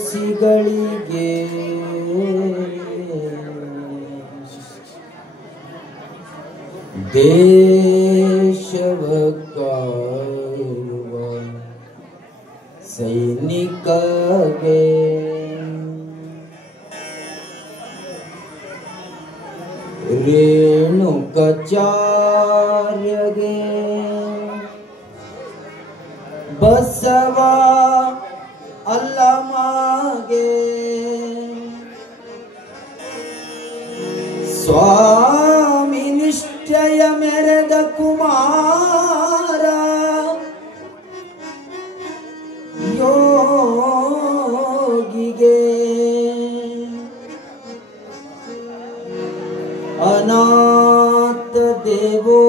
ರಸರುಸಿಗಳಿಗೆ ದೇಶವ ಕಾಯುವ ಸೈನಿಕಗೆ ರೇಣುಕಾಚಾರ್ಯಗೆ ಬಸವ ಅಲ್ಲಮಗೆ ಸ್ವಾಮಿ ನಿಶ್ಚಯ ಮೆರೆದ ಕುಮಾರ ಯೋಗಿಗೆ ಅನಾಥ ದೇವೋ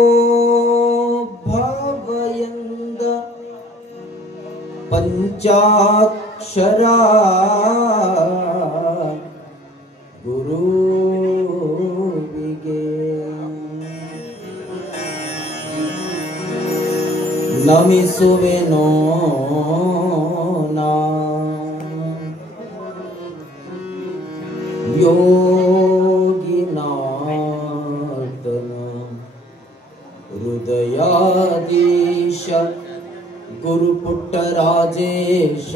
ಭವಯಂದ ಪಂಚಾಕ್ಷರ ಗುರುವಿಗೆ ನಮಿಸುವೆನೋ ನಾ ಯೋಗಿನಾಥನ ಹೃದಯಾಧೀಶ ಗುರುಪುಟ್ಟರಾಜೇಶ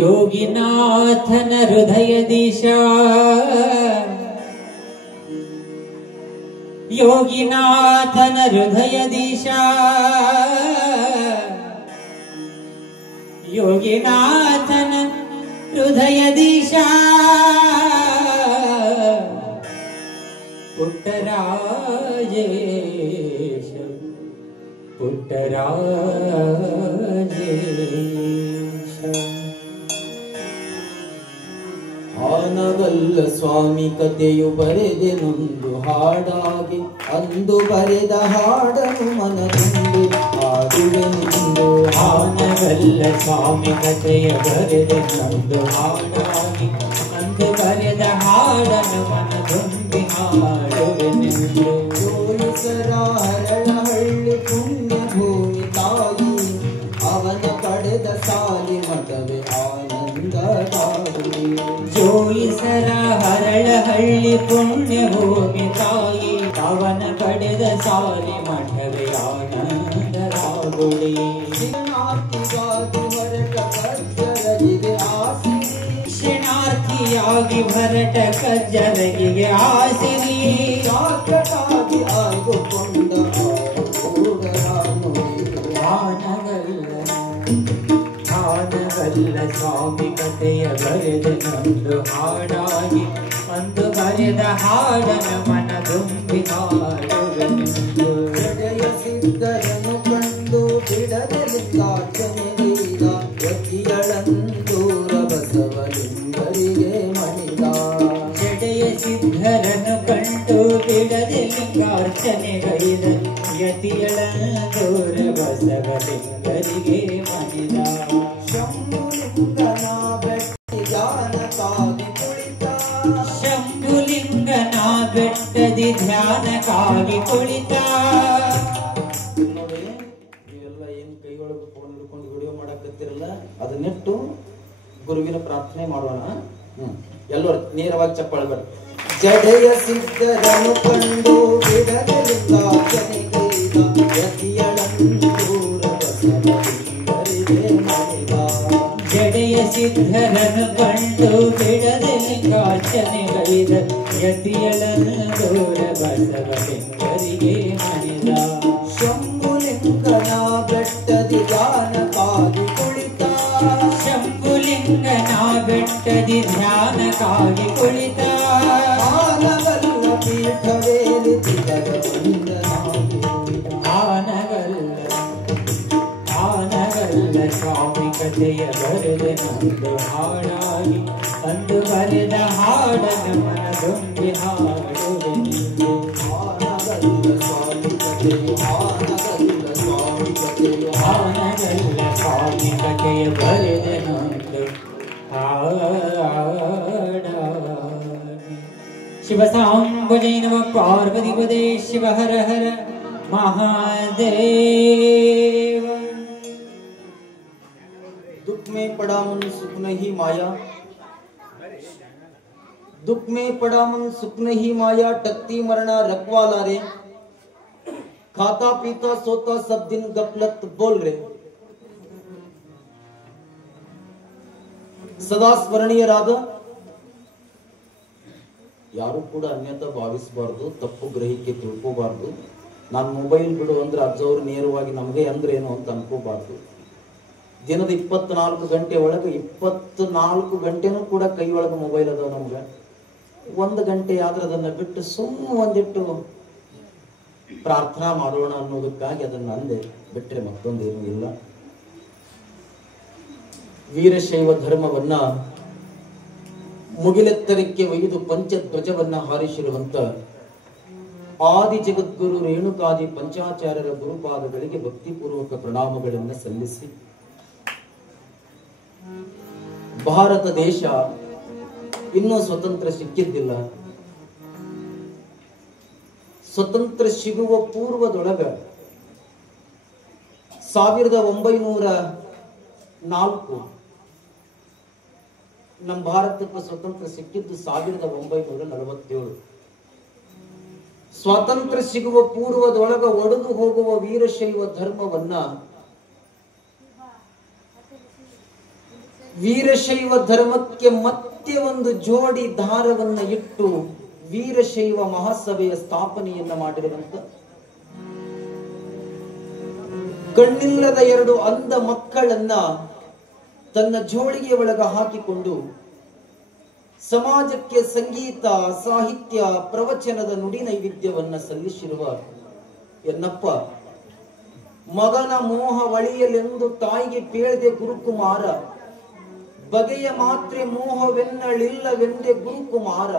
ಯೋಗಿನಾಥನ ಹೃದಯದೀಶ ಯೋಗಿನಾಥನ ಹೃದಯದೀಶ ಯೋಗಿನಾಥನ ಹೃದಯದೀಶ ಪುಟ್ಟರಾಜೇಶ ಪುಟ್ಟರಾಜೇಶ ಆನವಲ್ಲ ಸ್ವಾಮಿ ಕಥೆಯು ಬರೆದೆನೊಂದು ಹಾಡಾಗಿ ಅಂದು ಬರೆದ ಹಾಡನು ಮನದಲ್ಲಿ ಹಾಡುವೆನೆಂದು ಆನವಲ್ಲ ಸ್ವಾಮಿ ಕಥೆಯ ಬರೆದೆನೊಂದು ಹಾಡಾಗಿ ಅಂದು ಬರೆದ ಹಾಡನು ಮನದಲ್ಲಿ ಹಾಡುವೆನೆಂದು ಜೋಯಿಸರ ಹರಳಹಳ್ಳಿ ಪುಣ್ಯ ಭೂಮಿ ತಾಯಿ ಅವನ ಪಡೆದ ಸಾಲಿ ಮಠವೇ ಆನಂದದಾಗುಡಿ ಜೋಯಿಸರ ಹರಳಹಳ್ಳಿ ಪುಣ್ಯ ಭೂಮಿ ತಾಯಿ ಅವನ ಪಡೆದ ಸಾಲಿ ಮಠವೇ ಆನಂದರಾಗುಡಿ ಶರಣಾರ್ಥಿಯಾಗಿ ಭರತ ಕಜ್ಜರಗಿಗೆ ಆಸಿರಿ ಶಾಶ್ವತವಾಗಿ ಆಯ್ದುಕೊಂಡ ಆನವಲ್ಲ ಸ್ವಾಮಿ ಕಥೆಯ ಬರೆದನೊಂದು ಹಾಡಾಗಿ ಅಂದು ಬರೆದ ಹಾಡನ ಮನ ತುಂಬಿ ಹಾಡುವೆನೆಂದು ಹೃದಯ ಸಿದ್ಧರನ್ನು ಕಂಡು ಬಿಡದೆ ಲಿಂಗಾರ್ಚನೆಗೈದ ಯತಿಯಳಂದೂರ ಬಸವಲಿಂಗರಿಗೆ ಮಣಿದ ಜಡೆಯ ಸಿದ್ಧರನ್ನು ಕಂಡು ಬಿಡದೆ ಲಿಂಗಾರ್ಚನೆಗೈದ ಯತಿಯಳಂದೂರ ಬಸವಲಿಂಗರಿಗೆ ಮಣಿದ ಶಂಭುಲಿಂಗನ ಬೆಟ್ಟಿ ಧ್ಯಾನಕ್ಕಾಗಿ ಕುಳಿತ ಶಂಭುಲಿಂಗನ ಬೆಟ್ಟದಿ ಧ್ಯಾನಕ್ಕಾಗಿ ಕುಳಿತ ನೋಡಿ ನೀವೆಲ್ಲ ಏನು ಕೈಯೊಳಗೆ ಫೋನ್ ಹಿಡ್ಕೊಂಡು ವಿಡಿಯೋ ಮಾಡಕತ್ತಿರಲ್ಲ ಅದನ್ನಿಟ್ಟು ಗುರುವಿನ ಪ್ರಾರ್ಥನೆ ಮಾಡೋಣ. ಎಲ್ಲರೂ ನೇರವಾಗಿ ಚಪ್ಪಾಳೆ ಬರ್. ಜಡೆಯ ಸಿದ್ಧರನ್ನು ಕಂಡು ಬಿಡದೆ ಲಿಂಗಾರ್ಚನೆಗೈದ ಯತಿಯಳಂದೂರ ಬಸವಲಿಂಗರಿಗೆ ಮಣಿದ ಜಡೆಯ ಸಿದ್ಧರನ್ನು ಕಂಡು ಬಿಡದೆ ಲಿಂಗಾರ್ಚನೆಗೈದ ಯತಿಯಳಂದೂರ ಬಸವಲಿಂಗರಿಗೆ ಮಣಿದ ಶಂಭುಲಿಂಗನ ಬೆಟ್ಟದಿ ಧ್ಯಾನಕ್ಕಾಗಿ ಕುಳಿತ ಶಂಭುಲಿಂಗನ ಬೆಟ್ಟದಿ ಧ್ಯಾನಕ್ಕಾಗಿ ಕುಳಿತ ಆನಗಲ್ಲ ಪೀಠವೇರಿ ತಿಲಗವಂದನಾಗಿ ಆನಗಲ್ಲ ಸ್ವಾಮಿ ಕಥೆಯ ಬರೆದ ನಂದು ಹಾಡಾಗಿ ಅಂದು ಬರೆದ ಹಾಡನ ಮನದೊಂದಿ ಹಾಡುವೆ ನಿಂದೆ ಆನಗಲ್ಲ ಸ್ವಾಮಿ ಕಥೆಯು ಆನಗಲ್ಲ ಸ್ವಾಮಿ ಕಥೆಯು ಆನಗಲ್ಲ ಸ್ವಾಮಿ ಕಥೆಯ ಬರೆದ ನಂದು ಹಾಡಾಗಿ ಶಿವ ಸಾಂಬುಜೈ ನಮಃ ಪಾರ್ವತಿ ಪದೇ ಶಿವ ಹರ ಹರ महादेव। दुख में पड़ा मन सुख नहीं माया, दुख में पड़ा मन सुख नहीं माया, टकती मरना रखवाला रे, खाता पीता सोता सब दिन गफलत बोल रहे। ಸದಾ ಸ್ಮರಣೀಯರಾದ ಯಾರು ಕೂಡ ಅನ್ಯತಾ ಭಾವಿಸಬಾರದು, ತಪ್ಪು ಗ್ರಹಿಕೆ ತಿಳ್ಕೋಬಾರದು. ನಾನು ಮೊಬೈಲ್ ಬಿಡು ಅಂದ್ರೆ ಅಜ್ಜವ್ರು ನೇರವಾಗಿ ನಮಗೆ ಅಂದ್ರೆ ಏನು ಅಂತ ಅನ್ಕೋಬಾರ್ದು. ದಿನದ 24 ಗಂಟೆ ಒಳಗೆ 24 ಗಂಟೆನೂ ಕೂಡ ಕೈ ಒಳಗೆ ಮೊಬೈಲ್ ಅದಾವ. ನಮ್ಗೆ 1 ಗಂಟೆ ಆದ್ರೆ ಅದನ್ನ ಬಿಟ್ಟು ಸುಮ್ಮನೆ ಒಂದಿಟ್ಟು ಪ್ರಾರ್ಥನಾ ಮಾಡೋಣ ಅನ್ನೋದಕ್ಕಾಗಿ ಅದನ್ನ ಅಂದೆ, ಬಿಟ್ರೆ ಮತ್ತೊಂದೇನೂ ಇಲ್ಲ. ವೀರಶೈವ ಧರ್ಮವನ್ನ ಮುಗಿಲೆತ್ತರಕ್ಕೆ ಒಯ್ದು ಪಂಚಧ್ವಜವನ್ನ ಹಾರಿಸಿರುವಂತ ಆದಿ ಜಗದ್ಗುರು ರೇಣುಕಾದಿ ಪಂಚಾಚಾರ್ಯರ ಗುರುಪಾದಗಳಿಗೆ ಭಕ್ತಿಪೂರ್ವಕ ಪ್ರಣಾಮಗಳನ್ನು ಸಲ್ಲಿಸಿ, ಭಾರತ ದೇಶ ಇನ್ನೂ ಸ್ವತಂತ್ರ ಸಿಕ್ಕಿದ್ದಿಲ್ಲ. ಸ್ವತಂತ್ರ ಸಿಗುವ ಪೂರ್ವದೊಳಗ 1904 ನಮ್ಮ ಭಾರತಕ್ಕೆ ಸ್ವತಂತ್ರ ಸಿಕ್ಕಿದ್ದು 1947. ಸ್ವಾತಂತ್ರ್ಯ ಸಿಗುವ ಪೂರ್ವದೊಳಗ ಒಡೆದು ಹೋಗುವ ವೀರಶೈವ ಧರ್ಮವನ್ನ, ವೀರಶೈವ ಧರ್ಮಕ್ಕೆ ಮತ್ತೆ ಒಂದು ಜೋಡಿ ದಾರವನ್ನ ಇಟ್ಟು ವೀರಶೈವ ಮಹಾಸಭೆಯ ಸ್ಥಾಪನೆಯನ್ನ ಮಾಡಿರುವಂತ, ಕಣ್ಣಿಲ್ಲದ 2 ಅಂಧ ಮಕ್ಕಳನ್ನ ತನ್ನ ಜೋಳಿಗೆ ಒಳಗ ಹಾಕಿಕೊಂಡು ಸಮಾಜಕ್ಕೆ ಸಂಗೀತ, ಸಾಹಿತ್ಯ, ಪ್ರವಚನದ ನುಡಿ ನೈವೇದ್ಯವನ್ನ ಸಲ್ಲಿಸಿರುವ ಎನ್ನಪ್ಪ, ಮಗನ ಮೋಹ ಒಳಿಯಲೆಂದು ತಾಯಿಗೆ ಪೇಳದೆ ಗುರುಕುಮಾರ, ಬಗೆಯ ಮಾತ್ರೆ ಮೋಹವೆನ್ನಳಿಲ್ಲವೆಂದೆ ಗುರುಕುಮಾರ,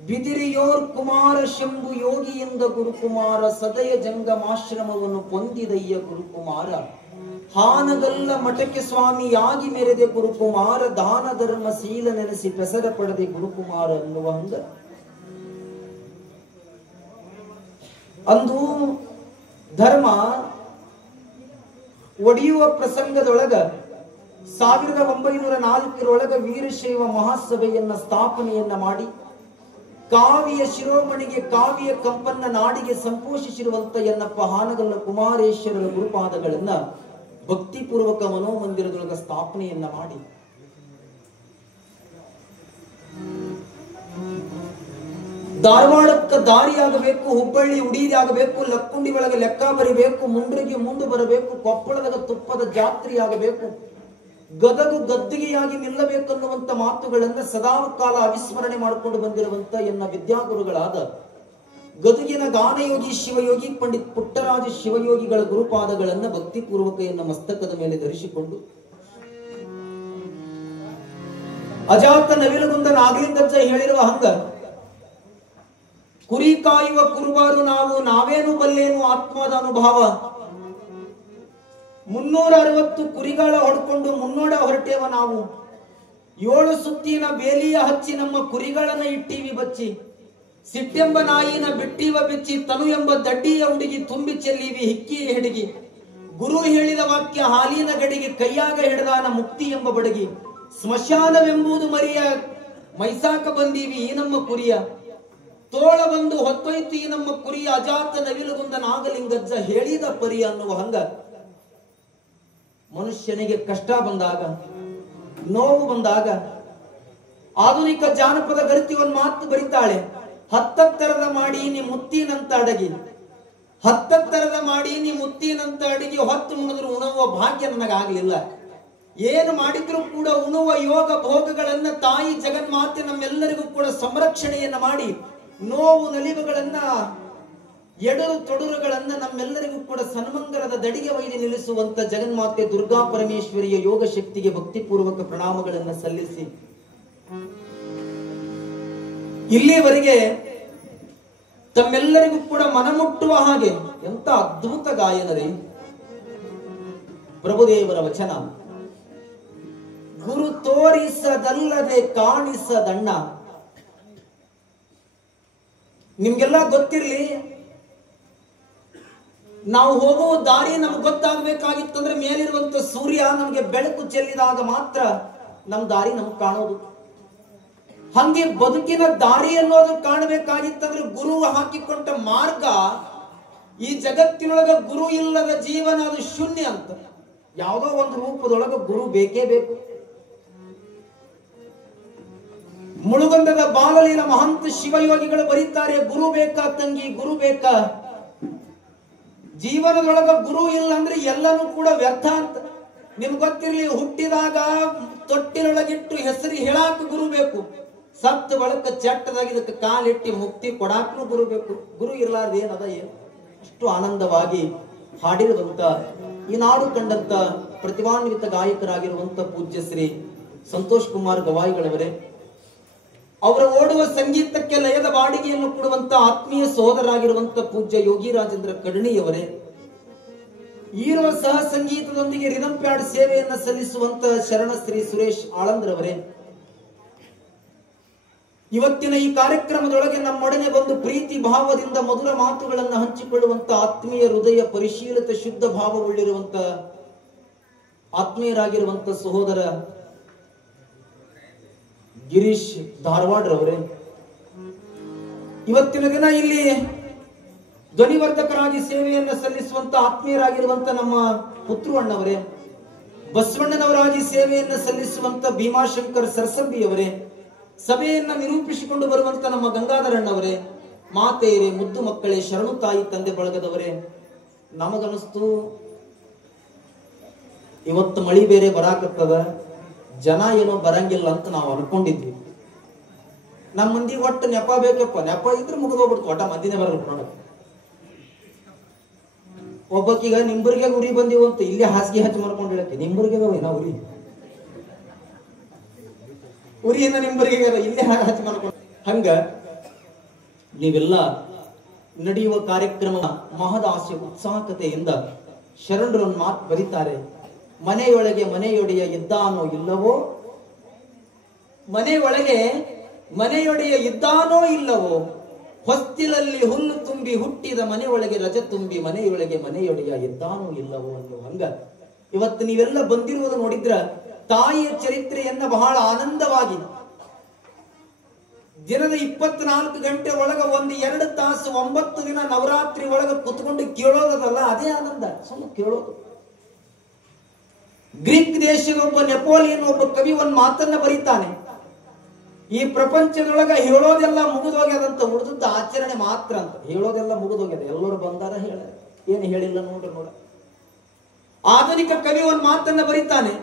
ಬಿದಿರಿಯೋರ್ ಕುಮಾರ ಶಂಭು ಯೋಗಿಯಿಂದ ಗುರುಕುಮಾರ, ಸದಯ ಜಂಗಮಾಶ್ರಮವನ್ನು ಪೊಂದಿದಯ್ಯ ಗುರುಕುಮಾರ, ಹಾನಗಲ್ಲ ಮಠಕ್ಕೆ ಸ್ವಾಮಿಯಾಗಿ ಮೆರೆದೆ ಗುರುಕುಮಾರ, ದಾನ ಧರ್ಮ ಶೀಲ ನೆನೆಸಿ ಪೆಸರ ಪಡೆದೆ ಗುರುಕುಮಾರ ಅನ್ನುವ ಹಂಗ ಅಂದು ಧರ್ಮ ಒಡೆಯುವ ಪ್ರಸಂಗದೊಳಗ 1904 ವೀರಶೈವ ಮಹಾಸಭೆಯನ್ನ ಸ್ಥಾಪನೆಯನ್ನ ಮಾಡಿ ಕಾವಿಯ ಶಿರೋಮಣಿಗೆ ಕಾವಿಯ ಕಂಪನ್ನ ನಾಡಿಗೆ ಸಂಪೋಷಿಸಿರುವಂತ ಎನ್ನಪ್ಪ ಹಾನಗಲ್ಲ ಕುಮಾರೇಶ್ವರರ ಗುರುಪಾದಗಳನ್ನ ಭಕ್ತಿಪೂರ್ವಕ ಮನೋಮಂದಿರದೊಳಗ ಸ್ಥಾಪನೆಯನ್ನ ಮಾಡಿ ಧಾರವಾಡಕ್ಕೆ ದಾರಿಯಾಗಬೇಕು, ಹುಬ್ಬಳ್ಳಿ ಉಡೀರಿ ಆಗಬೇಕು, ಲಕ್ಕುಂಡಿ ಒಳಗೆ ಲೆಕ್ಕ ಬರಿಬೇಕು, ಮುಂಡ್ರಿಗೆ ಮುಂದೆ ಬರಬೇಕು, ಕೊಪ್ಪಳದಾಗ ತುಪ್ಪದ ಜಾತ್ರೆ ಆಗಬೇಕು, ಗದಗು ಗದ್ದಿಗೆಯಾಗಿ ನಿಲ್ಲಬೇಕನ್ನುವಂತ ಮಾತುಗಳನ್ನ ಸದಾಕಾಲ ಅವಿಸ್ಮರಣೆ ಮಾಡಿಕೊಂಡು ಬಂದಿರುವಂತ ಎನ್ನ ವಿದ್ಯಾಗುರುಗಳಾದ ಗದುಗಿನ ಗಾನಯೋಗಿ ಶಿವಯೋಗಿ ಪಂಡಿತ್ ಪುಟ್ಟರಾಜ ಶಿವಯೋಗಿಗಳ ಗುರುಪಾದಗಳನ್ನ ಭಕ್ತಿಪೂರ್ವಕ ಎನ್ನ ಮಸ್ತಕದ ಮೇಲೆ ಧರಿಸಿಕೊಂಡು ಅಜಾತ ನವಿಲಗುಂದ ನಾಗಲಿಂಗಜ್ಜ ಹೇಳಿರುವ ಹಂಗ, ಕುರಿ ಕಾಯುವ ಕುರುಬಾರು ನಾವು, ನಾವೇನು ಬಲ್ಲೇನು ಆತ್ಮದ ಅನುಭವ, 360 ಕುರಿಗಳ ಹೊಡ್ಕೊಂಡು ಮುನ್ನೋಡ ಹೊರಟೇವ ನಾವು, 7 ಸುತ್ತಿನ ಬೇಲಿಯ ಹಚ್ಚಿ ನಮ್ಮ ಕುರಿಗಳನ್ನ ಇಟ್ಟೀವಿ ಬಚ್ಚಿ, ಸಿಟ್ಟೆಂಬ ನಾಯಿನ ಬಿಟ್ಟೀವ ಬೆಚ್ಚಿ, ತನು ಎಂಬ ದಡ್ಡಿಯ ಹುಡುಗಿ ತುಂಬಿ ಚೆಲ್ಲೀವಿ ಹಿಕ್ಕಿಯ ಹೆಡಗಿ, ಗುರು ಹೇಳಿದ ವಾಕ್ಯ ಹಾಲಿನ ಗಡಿಗೆ ಕೈಯಾಗ ಹಿಡದಾನ ಮುಕ್ತಿ ಎಂಬ ಬಡಗಿ, ಸ್ಮಶಾನವೆಂಬುದು ಮರಿಯ ಮೈಸಾಕ ಬಂದೀವಿ ಈ ನಮ್ಮ ಕುರಿಯ, ತೋಳ ಬಂದು ಹೊತ್ತೊಯ್ತು ಈ ನಮ್ಮ ಕುರಿಯ, ಅಜಾತ ನವಿಲುಗುಂದ ನಾಗಲಿಂಗಜ್ಜ ಹೇಳಿದ ಪರಿ ಅನ್ನುವ ಹಂಗ ಮನುಷ್ಯನಿಗೆ ಕಷ್ಟ ಬಂದಾಗ, ನೋವು ಬಂದಾಗ ಆಧುನಿಕ ಜಾನಪದ ಗರಿತಿ ಒಂದು ಮಾತು ಬರೀತಾಳೆ, 10 ತರದ ಮಾಡಿ ನೀ ಮುತ್ತಿನಂತ ಅಡಗಿ, ಹತ್ತತ್ತರದ ಮಾಡಿ ನೀ ಮುತ್ತಿನಂತ ಅಡಿಗೆ ಹೊತ್ತು ಉಣಿದ್ರು ಉಣುವ ಭಾಗ್ಯ ನನಗಾಗಲಿಲ್ಲ. ಏನು ಮಾಡಿದ್ರು ಕೂಡ ಉಣುವ ಯೋಗ ಭೋಗಗಳನ್ನ ತಾಯಿ ಜಗನ್ಮಾತೆ ನಮ್ಮೆಲ್ಲರಿಗೂ ಕೂಡ ಸಂರಕ್ಷಣೆಯನ್ನ ಮಾಡಿ ನೋವು ನಲಿವುಗಳನ್ನ ಎಡರು ತೊಡರುಗಳನ್ನ ನಮ್ಮೆಲ್ಲರಿಗೂ ಕೂಡ ಸನ್ಮಂಗಲದ ದಡಿಗೆ ಒಯ್ದು ನಿಲ್ಲಿಸುವಂತ ಜಗನ್ಮಾತೆ ದುರ್ಗಾ ಪರಮೇಶ್ವರಿಯ ಯೋಗ ಶಕ್ತಿಗೆ ಭಕ್ತಿಪೂರ್ವಕ ಪ್ರಣಾಮಗಳನ್ನ ಸಲ್ಲಿಸಿ ಇಲ್ಲಿವರೆಗೆ ತಮ್ಮೆಲ್ಲರಿಗೂ ಕೂಡ ಮನಮುಟ್ಟುವ ಹಾಗೆ ಎಂತ ಅದ್ಭುತ ಗಾಯನರಿ ಪ್ರಭುದೇವರ ವಚನ. ಗುರು ತೋರಿಸದಲ್ಲದೆ ಕಾಣಿಸದಣ್ಣ. ನಿಮ್ಗೆಲ್ಲ ಗೊತ್ತಿರ್ಲಿ, ನಾವು ಹೋಗುವ ದಾರಿ ನಮ್ಗೆ ಗೊತ್ತಾಗಬೇಕಾಗಿತ್ತಂದ್ರೆ ಮೇಲಿರುವಂತ ಸೂರ್ಯ ನಮ್ಗೆ ಬೆಳಕು ಚೆಲ್ಲಿದಾಗ ಮಾತ್ರ ನಮ್ ದಾರಿ ನಮ್ಗೆ ಕಾಣೋದು. ಹಂಗೆ ಬದುಕಿನ ದಾರಿ ಅನ್ನೋದು ಕಾಣಬೇಕಾಗಿತ್ತಂದ್ರೆ ಗುರು ಹಾಕಿಕೊಂಡ ಮಾರ್ಗ, ಈ ಜಗತ್ತಿನೊಳಗ ಗುರು ಇಲ್ಲದ ಜೀವನ ಅದು ಶೂನ್ಯ ಅಂತ. ಯಾವುದೋ ಒಂದು ರೂಪದೊಳಗ ಗುರು ಬೇಕೇ ಬೇಕು. ಮುಳುಗಂದದ ಬಾಲಲೀಲ ಮಹಂತ ಶಿವಯೋಗಿಗಳು ಬರೀತಾರೆ, ಗುರು ಬೇಕಾ ತಂಗಿ, ಗುರು ಬೇಕಾ. ಜೀವನದೊಳಗ ಗುರು ಇಲ್ಲ ಅಂದ್ರೆ ಎಲ್ಲನೂ ಕೂಡ ವ್ಯರ್ಥ ಅಂತ. ನಿಮ್ಗೆ ಗೊತ್ತಿರ್ಲಿ, ಹುಟ್ಟಿದಾಗ ತೊಟ್ಟಿನೊಳಗಿಟ್ಟು ಹೆಸರು ಹೇಳಾಕ ಗುರು ಬೇಕು. ಸತ್ತ ಬಳಕ ಚಟ್ಟದಾಗ ಇದಕ್ಕೆ ಕಾಲಿಟ್ಟಿ ಮುಕ್ತಿ ಕೊಡಾಕನು ಗುರು ಬೇಕು. ಗುರು ಇರ್ಲಾರ್ದ ಏನದ ಏನು. ಅಷ್ಟು ಆನಂದವಾಗಿ ಹಾಡಿರುವಂತ, ಈ ನಾಡು ಕಂಡಂತ ಪ್ರತಿಭಾನ್ವಿತ ಗಾಯಕರಾಗಿರುವಂತ ಪೂಜ್ಯ ಶ್ರೀ ಸಂತೋಷ್ ಕುಮಾರ್ ಗವಾಯಿಗಳವರೇ, ಅವರ ಓಡುವ ಸಂಗೀತಕ್ಕೆ ಲಯದ ಬಾಡಿಗೆಯನ್ನು ಕೊಡುವಂತ ಆತ್ಮೀಯ ಸಹೋದರಾಗಿರುವಂತ ಪೂಜ್ಯ ಯೋಗಿ ರಾಜೇಂದ್ರ ಕರ್ಣಿಯವರೇ, ಈರುವ ಸಹ ಸಂಗೀತದೊಂದಿಗೆ ರಿದಮ್ ಪ್ಯಾಡ್ ಸೇವೆಯನ್ನ ಸಲ್ಲಿಸುವಂತ ಶರಣ ಶ್ರೀ ಸುರೇಶ್ ಆಳಂದ್ರವರೇ, ಇವತ್ತಿನ ಈ ಕಾರ್ಯಕ್ರಮದೊಳಗೆ ನಮ್ಮೊಡನೆ ಬಂದು ಪ್ರೀತಿ ಭಾವದಿಂದ ಮಧುರ ಮಾತುಗಳನ್ನು ಹಂಚಿಕೊಳ್ಳುವಂತ ಆತ್ಮೀಯ ಹೃದಯ ಪರಿಶೀಲಿತ ಶುದ್ಧ ಭಾವವುಳ್ಳಿರುವಂತ ಆತ್ಮೀಯರಾಗಿರುವಂತ ಸಹೋದರ ಗಿರೀಶ್ ಧಾರವಾಡ್ರವರೇ, ಇವತ್ತಿನ ದಿನ ಇಲ್ಲಿ ಧ್ವನಿವರ್ಧಕರಾಗಿ ಸೇವೆಯನ್ನ ಸಲ್ಲಿಸುವಂತ ಆತ್ಮೀಯರಾಗಿರುವಂತ ನಮ್ಮ ಪುತ್ರು ಅಣ್ಣವರೇ, ಬಸವಣ್ಣನವರಾಗಿ ಸೇವೆಯನ್ನ ಸಲ್ಲಿಸುವಂತ ಭೀಮಾಶಂಕರ್ ಸರಸಂಬಿಯವರೇ, ಸಭೆಯನ್ನ ನಿರೂಪಿಸಿಕೊಂಡು ಬರುವಂತ ನಮ್ಮ ಗಂಗಾಧರಣ್ಣವರೇ, ಮಾತೆಯರೇ, ಮುದ್ದು ಮಕ್ಕಳೇ, ಶರಣು ತಾಯಿ ತಂದೆ ಬಳಗದವರೇ, ನಮಗನಿಸ್ತು ಇವತ್ತು ಮಳಿ ಬೇರೆ ಬರಾಕತ್ತದ, ಜನ ಏನೋ ಬರಂಗಿಲ್ಲ ಅಂತ ನಾವು ಅನ್ಕೊಂಡಿದ್ವಿ. ನಮ್ಮ ಮಂದಿ ಒಟ್ಟು ನೆಪ ಬೇಕಪ್ಪ, ನೆಪ ಇದ್ರೆ ಮುಗಿದೋಗ್ಬಿಡ್ತು, ಒಟ್ಟ ಮಂದಿನೇ ಬರಲ್ಲ ನೋಡಕ್. ಒಬ್ಬಕ್ಕೀಗ ನಿಂಬರ್ಗೆ ಉರಿ ಬಂದಿವು ಅಂತ ಇಲ್ಲಿ ಹಾಸಿಗೆ ಹಚ್ಚಿ ಮಾಡ್ಕೊಂಡಿರಕ್ಕೆ, ನಿಂಬರ್ಗೆ ಏನೋ ಉರಿಯಿಂದ ನಿಂಬರ್ಗೆ ಇಲ್ಲೇ ಹಚ್ಚಿ ಮಾಡ್ಕೊಂಡು. ಹಂಗ ನೀವೆಲ್ಲ ನಡೆಯುವ ಕಾರ್ಯಕ್ರಮ ಮಹದಾಸ್ಯ ಉತ್ಸಾಹಕತೆಯಿಂದ ಶರಣರು ಒಂದು ಮಾತು ಬರೀತಾರೆ, ಮನೆಯೊಳಗೆ ಮನೆಯೊಡೆಯ ಇದ್ದಾನೋ ಇಲ್ಲವೋ, ಮನೆಯೊಳಗೆ ಮನೆಯೊಡೆಯ ಇದ್ದಾನೋ ಇಲ್ಲವೋ, ಹೊಸ್ತಿಲಲ್ಲಿ ಹುಲ್ಲು ತುಂಬಿ ಹುಟ್ಟಿದ ಮನೆಯೊಳಗೆ ರಜ ತುಂಬಿ ಮನೆಯೊಳಗೆ ಮನೆಯೊಡೆಯ ಇದ್ದಾನೋ ಇಲ್ಲವೋ ಅನ್ನೋ ಹಂಗ ಇವತ್ತು ನೀವೆಲ್ಲ ಬಂದಿರುವುದು ನೋಡಿದ್ರ ತಾಯಿಯ ಚರಿತ್ರೆಯನ್ನ ಬಹಳ ಆನಂದವಾಗಿ ದಿನದ 24 ಗಂಟೆ ಒಳಗ ಒಂದು 2 ತಾಸು 9 ದಿನ ನವರಾತ್ರಿ ಒಳಗ ಕುತ್ಕೊಂಡು ಕೇಳೋದಲ್ಲ, ಅದೇ ಆನಂದ. ಸುಮ್ಮನೆ ಕೇಳೋದು. ಗ್ರೀಕ್ ದೇಶದ ಒಬ್ಬ ನೆಪೋಲಿಯನ್ ಒಬ್ಬ ಕವಿ ಒಂದು ಮಾತನ್ನ ಬರೀತಾನೆ, ಈ ಪ್ರಪಂಚದೊಳಗ ಹೇಳೋದೆಲ್ಲ ಮುಗಿದೋಗ್ಯದಂತ, ಉಳಿದದ್ದು ಆಚರಣೆ ಮಾತ್ರ ಅಂತ. ಹೇಳೋದೆಲ್ಲ ಮುಗಿದೋಗ್ಯದ, ಎಲ್ಲರೂ ಬಂದಾರ ಹೇಳ, ಏನು ಹೇಳಿಲ್ಲ ನೋಡ. ಆಧುನಿಕ ಕವಿ ಒಂದು ಮಾತನ್ನ ಬರೀತಾನೆ,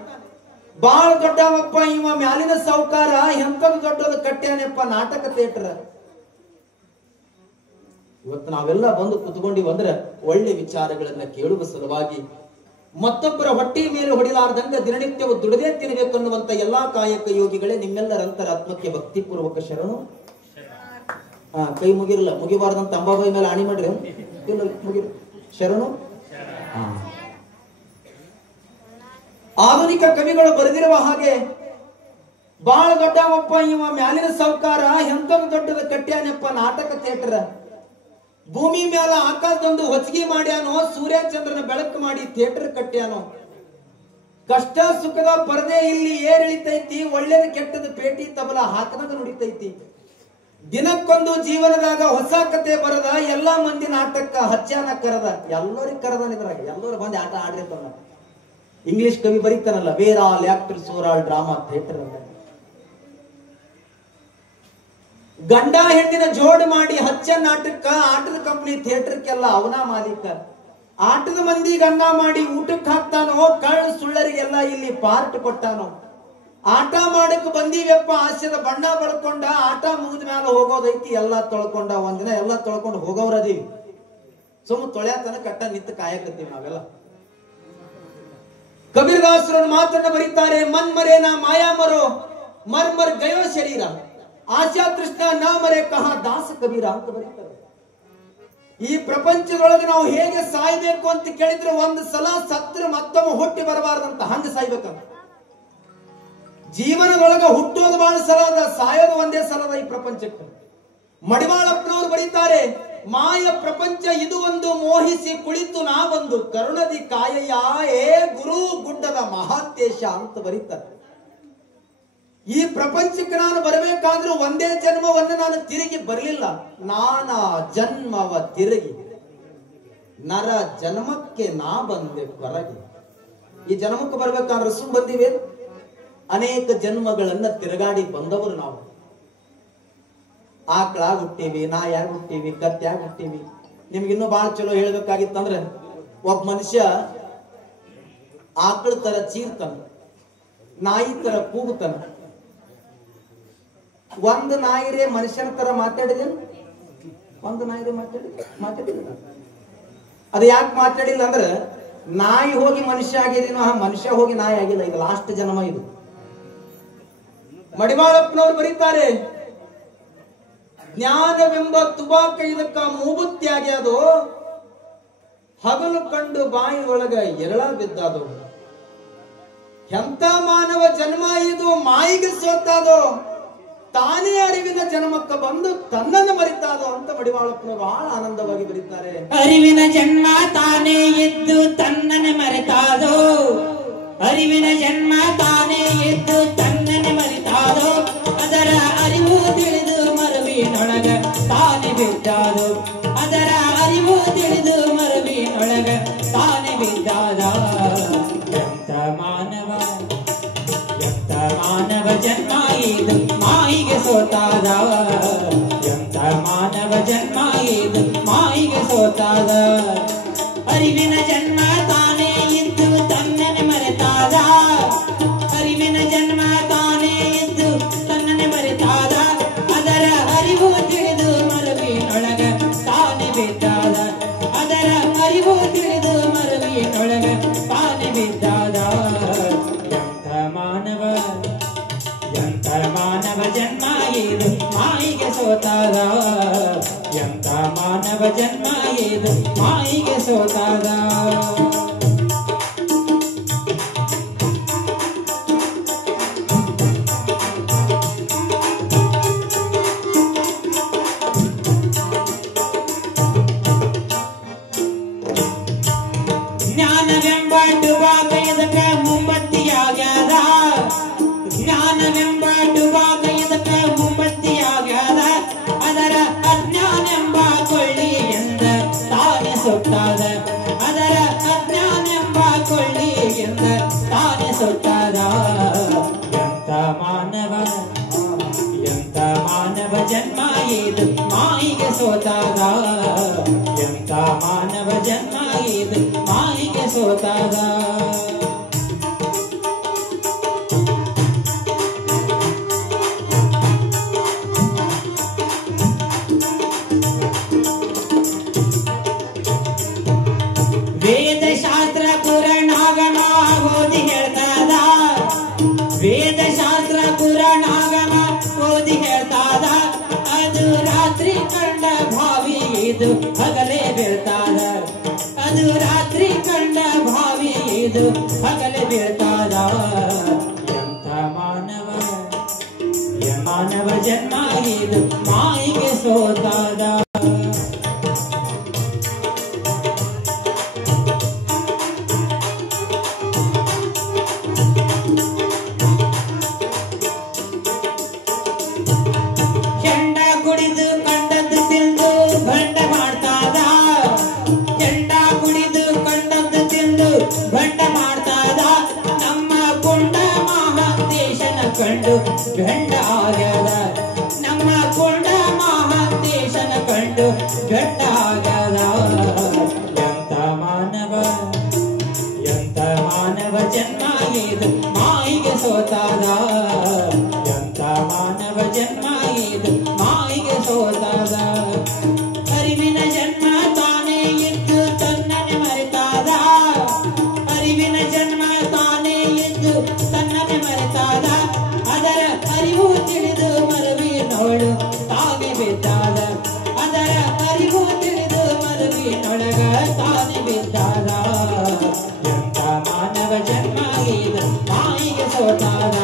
ಬಾಳ ದೊಡ್ಡವಪ್ಪ ಇವ ಮ್ಯಾಲಿನ ಸಾವುಕಾರ, ಎಂತದ್ದು ದೊಡ್ಡದು ಕಟ್ಟ್ಯಾನೆಪ್ಪ ನಾಟಕ ಥಿಯೇಟರ್. ಇವತ್ತು ನಾವೆಲ್ಲ ಬಂದು ಕುತ್ಕೊಂಡಿವಿ ಅಂದ್ರೆ ಒಳ್ಳೆ ವಿಚಾರಗಳನ್ನ ಕೇಳುವ ಸಲುವಾಗಿ, ಮತ್ತೊಬ್ಬರ ಹೊಟ್ಟೆ ಮೇಲೆ ಹೊಡಿಲಾರ್ದಂಗ ದಿನನಿತ್ಯವು ದುಡದೇ ತಿನ್ನಬೇಕು ಅನ್ನುವಂತ ಎಲ್ಲಾ ಕಾಯಕ ಯೋಗಿಗಳೇ, ನಿಮ್ಮೆಲ್ಲರ ಅಂತರಾತ್ಮಕ್ಕೆ ಭಕ್ತಿಪೂರ್ವಕ ಶರಣು. ಕೈ ಮುಗಿರಲ್ಲ, ಮುಗಿಬಾರ್ದಂತ ಅಂಬಾಬಾಯಿ ಮೇಲೆ ಆಣಿ ಮಾಡ್ರಿ, ಮುಗಿರಿ ಶರಣು. ಆಧುನಿಕ ಕವಿಗಳು ಬರೆದಿರುವ ಹಾಗೆ, ಬಾಳ ದೊಡ್ಡವಪ್ಪ ಇವ ಮ್ಯಾಲಿನ ಸಾವುಕಾರ, ಎಂತದ್ದು ದೊಡ್ಡದ ಕಟ್ಟ್ಯಾನೆಪ್ಪ ನಾಟಕ ಥಿಯೇಟರ್. ಭೂಮಿ ಮ್ಯಾಲ ಆಕಾಶದೊಂದು ಹೊಚ್ಗಿ ಮಾಡ್ಯಾನೋ, ಸೂರ್ಯ ಚಂದ್ರನ ಬೆಳಕು ಮಾಡಿ ಥಿಯೇಟರ್ ಕಟ್ಟ್ಯಾನೋ. ಕಷ್ಟ ಸುಖದ ಪರದೆ ಇಲ್ಲಿ ಏರಿಳಿತೈತಿ, ಒಳ್ಳೇದ ಕೆಟ್ಟದ ಪೇಟಿ ತಬಲ ಹಾಕನಗ ನುಡಿತೈತಿ. ದಿನಕ್ಕೊಂದು ಜೀವನದಾಗ ಹೊಸ ಕತೆ ಬರದ, ಎಲ್ಲಾ ಮಂದಿ ನಾಟಕ ಹಚ್ಚಾನ ಕರದ, ಎಲ್ಲರಿಗೆ ಕರದಾನಿದ್ರಾಗ ಎಲ್ಲರೂ ಬಂದು ಆಟ ಆಡಿರ್ತಾರ. ಇಂಗ್ಲಿಷ್ ಕವಿ ಬರೀತಾನಲ್ಲ, where all actors or all drama theatre ಅಂತ. ಗಂಡ ಹೆಣ್ಣಿನ ಜೋಡ್ ಮಾಡಿ ಹಚ್ಚ ನಾಟಕ ಆಟದ ಕಂಪನಿ ಥಿಯೇಟರ್ಕ್ಕೆಲ್ಲ ಅವನ ಮಾಲೀಕ. ಆಟದ ಮಂದಿಗೆ ಅನ್ನ ಮಾಡಿ ಊಟಕ್ಕೆ ಹಾಕ್ತಾನೋ, ಕಳ್ಳ ಸುಳ್ಳರಿಗೆಲ್ಲ ಇಲ್ಲಿ ಪಾರ್ಟ್ ಕೊಟ್ಟಾನೋ. ಆಟ ಮಾಡಕ್ ಬಂದೀವಪ್ಪ ಆಸೆದ ಬಣ್ಣ ಬಳ್ಕೊಂಡ, ಆಟ ಮುಗಿದ ಮ್ಯಾಲ ಹೋಗೋದೈತಿ ಎಲ್ಲ ತೊಳ್ಕೊಂಡ. ಒಂದಿನ ಎಲ್ಲ ತೊಳ್ಕೊಂಡು ಹೋಗೋರದೀವಿ, ಸುಮ್ಮ ತೊಳ್ಯಾತನ ಕಟ್ಟ ನಿಂತು ಕಾಯಕತ್ತೀವಿ ನಾವೆಲ್ಲ. ಕಬೀರದಾಸರ ಮಾತನ್ನ ಬರೀತಾರೆ, ಮನ್ ಮರೇನ ಮಾಯಾ ಮರೋ ಮರ್ ಮರ್ ಗಯೋ ಶರೀರ, ಆಶಾ ತೃಷ್ಣ ನಾ ಮರೆ ಕಹ ದಾಸ ಕಬೀರ ಅಂತ ಬರೀತಾರೆ. ಈ ಪ್ರಪಂಚದೊಳಗೆ ನಾವು ಹೇಗೆ ಸಾಯ್ಬೇಕು ಅಂತ ಕೇಳಿದ್ರೆ, ಒಂದು ಸಲ ಸತ್ರ ಮತ್ತೊಮ್ಮೆ ಹುಟ್ಟಿ ಬರಬಾರ್ದಂತ ಹಂಗ ಸಾಯ್ಬೇಕಂತ. ಜೀವನದೊಳಗ ಹುಟ್ಟೋದು ಬಹಳ ಸಲ ಅದ, ಸಾಯೋದು ಒಂದೇ ಸಲದ ಈ ಪ್ರಪಂಚಕ್ಕೆ. ಮಡಿವಾಳಪ್ಪನವರು ಬರೀತಾರೆ, ಮಾಯ ಪ್ರಪಂಚ ಇದು ಒಂದು ಮೋಹಿಸಿ ಕುಳಿತು ನಾವೊಂದು ಕರುಣದಿ ಕಾಯಯ್ಯ ಏ ಗುರು ಗುಡ್ಡದ ಮಹಾಂತೇಶ ಅಂತ ಬರೀತಾರೆ. ಈ ಪ್ರಪಂಚಕ್ಕೆ ನಾನು ಬರಬೇಕಾದ್ರೂ ಒಂದೇ ಜನ್ಮವನ್ನು ನಾನು ತಿರುಗಿ ಬರಲಿಲ್ಲ, ನಾನಾ ಜನ್ಮವ ತಿರುಗಿ ನರ ಜನ್ಮಕ್ಕೆ ನಾ ಬಂದೆ ಹೊರಗೆ. ಈ ಜನ್ಮಕ್ಕೆ ಬರ್ಬೇಕಾದ್ರೆ ಸುಮ್ ಬಂದಿವೆ, ಅನೇಕ ಜನ್ಮಗಳನ್ನ ತಿರುಗಾಡಿ ಬಂದವರು ನಾವು. ಆಕಳಾಗಿ ಹುಟ್ಟೀವಿ, ನಾಯಾಗಿ ಹುಟ್ಟೀವಿ, ಕತ್ಯಾಗಿ ಹುಟ್ಟೀವಿ. ನಿಮ್ಗಿನ್ನೂ ಬಹಳ ಚಲೋ ಹೇಳ್ಬೇಕಾಗಿತ್ತಂದ್ರೆ, ಒಬ್ಬ ಮನುಷ್ಯ ಆಕಳ ತರ ಚೀರ್ತಾನ, ನಾಯಿ ತರ ಕೂಗುತ್ತಾನ. ಒಂದು ನಾಯಿರೇ ಮನುಷ್ಯನ ತರ ಮಾತಾಡಿದೇನು? ಒಂದು ನಾಯಿರೇ ಮಾತಾಡಿಲ್ಲ. ಅದು ಯಾಕೆ ಮಾತಾಡಿಲ್ಲ ಅಂದ್ರೆ, ನಾಯಿ ಹೋಗಿ ಮನುಷ್ಯ ಆಗಿದ್ದೀನೋ, ಮನುಷ್ಯ ಹೋಗಿ ನಾಯಿ ಆಗಿಲ್ಲ. ಇದು ಲಾಸ್ಟ್ ಜನ್ಮ ಇದು. ಮಡಿವಾಳಪ್ಪನವರು ಬರೀತಾರೆ, ಜ್ಞಾನವೆಂಬ ತುಬಾಕ ಇದಕ್ಕ ಮೂಬುತ್ತಿಯಾಗಿ ಅದು, ಹಗಲು ಕಂಡು ಬಾಯಿ ಒಳಗ ಎರಳ ಬಿದ್ದಾದು. ಎಂತ ಮಾನವ ಜನ್ಮ ಇದು, ಮಾಯಿಗೆ ಸೋತಾದೋ, ತಾನೇ ಅರಿವಿನ ಜನ್ಮಕ್ಕ ಬಂದು ತನ್ನನ್ನು ಮರಿತಾದೋ ಅಂತ ಮಡಿವಾಳಪ್ಪನವರು ಬಹಳ ಆನಂದವಾಗಿ ಬರೀತಾರೆ. ಅರಿವಿನ ಜನ್ಮ ತಾನೇ ಎದ್ದು ತನ್ನನ್ನು ಮರೆತಾದೋ, ಅರಿವಿನ ಜನ್ಮ ತಾನೇ ಎದ್ದು ತನ್ನನ್ನು ಮರೆತಾದೋ, ಅದರ ಅರಿವು ತಿಳಿದು ಮರುವಿನೊಳಗ ತಾನೇ ಬಿದ್ದಾದೋ, ಅದರ ಅರಿವು ತಿಳಿದು ಮರುವಿನೊಳಗ ತಾನೇ ಬಿದ್ದಾದ. ಎಂತ ಮಾನವ ಜನ್ಮ ಇದು ಮಾಯಿಗೆ ಸೋತಾದ, ಎಂತ ಮಾನವ ಜನ್ಮ ಇದು ಮಾಯಿಗೆ ಸೋತಾದ. ಅರಿವಿನ ಜನ್ಮ ತಾನೇ ಇದ್ದು ತನ್ನನ್ನು ಮರೆತಾದ, ಅರಿವಿನ ಜನ್ಮ ತಾನೇ ಇದ್ದು ತನ್ನನ್ನು ಮರೆತಾದ, ಅದರ ಅರಿವು ತಿಳಿದು ಮರುವಿನೊಳಗ ತಾನೇ ಬಿದ್ದಾದ, ಅದರ ಅರಿವು ತಿಳಿದು ಮರುವಿನೊಳಗ ತಾನೇ ಬಿದ್ದಾದ. ಎಂತ ಮಾನವ ಜನ್ಮ ಇದು ಮಾಯಿಗೆ ಸೋತಾದ, ಎಂತ ಮಾನವ ಜನ್ಮ ಇದು ಮಾಯಿಗೆ ಸೋತಾದ. ಜ್ಞಾನವೆಂಬ ಟುಬಾಕ ಇದಕ್ಕ ಮುಂಬತ್ತಿಯಾಗ್ಯಾದ, ಜ್ಞಾನವೆಂಬ ಟುಬಾಕ ಇದಕ್ಕ ಮುಂಬತ್ತಿಯಾಗ್ಯಾದ, ಅದರ ಅಜ್ಞಾನೆಂಬ ಕೊಳ್ಳಿಯಿಂದ ತಾನೇ ಸುಟ್ಟಾದ, ಅದರ ಅಜ್ಞಾನೆಂಬ ಕೊಳ್ಳಿಯಿಂದ ತಾನೇ ಸುಟ್ಟಾದ. ಎಂತ ಮಾನವ ಜನ್ಮ ಇದು ಮಾಯಿಗೆ ಸೋತಾದ, ಎಂತ ಮಾನವ ಜನ್ಮ ಇದು ಮಾಯಿಗೆ ಸೋತಾದ. ವೇದಶಾಸ್ತ್ರ ಪುರಾಣಾಗಮ ಓದಿ ಹೇಳ್ತಾದ, ವೇದಶಾಸ್ತ್ರ ಪುರಾಣಾಗಮ ಓದಿ ಹೇಳ್ತಾದ, ಅದು ರಾತ್ರಿ ಕಂಡ ಭಾವಿ ಇದು ಹಗಲೇ ಬೀಳ್ತಾದ, ಅದು ರಾತ್ರಿ ಕಂಡ ಭಾವಿ ಇದು ಹಗಲೇ ಬೀಳ್ತಾದ. ಎಂತ ಮಾನವ ಜನ್ಮ ಇದು ಮಾಯಿಗೆ ಸೋತಾದ. ಕಂಡು ಗಂಡ ಆಗ್ಯದ ನಮ್ಮ ಕೊಂಡ ಗಟ್ಟಾಗದ ಎಂತ ಮಾನವ ಜನ್ಮ ಇದು ಮಾಯಿಗೆ ಸೋತಾದ ಎಂತ ಮಾನವ ಜನ್ಮ ಇದು ಮಾಯಿಗೆ ಸೋತಾದ ಅರಿವಿನ ಜನ್ಮ ತಾನೇ ಇದ್ದು ತನ್ನನೆ ಮರೆತಾದ ಅರಿವಿನ ಜನ್ಮ ತಾನೇ ಇದ್ದು ತನ್ನನೆ ಮರೆತಾದ ಅದರ ಅರಿವು ತಿಳಿದು ಮರವಿನೋಳು ತಾನೆ ಬಿದ್ದಾದ ಅದರ ಅರಿವು ತಿಳಿದು ಮರವಿನೊಳಗ ತಾನೆ ಬಿದ್ದಾದ ಎಂತ ಮಾನವ ಜನ್ಮ ಇದು ಮಾಯಿಗೆ ಸೋತಾದ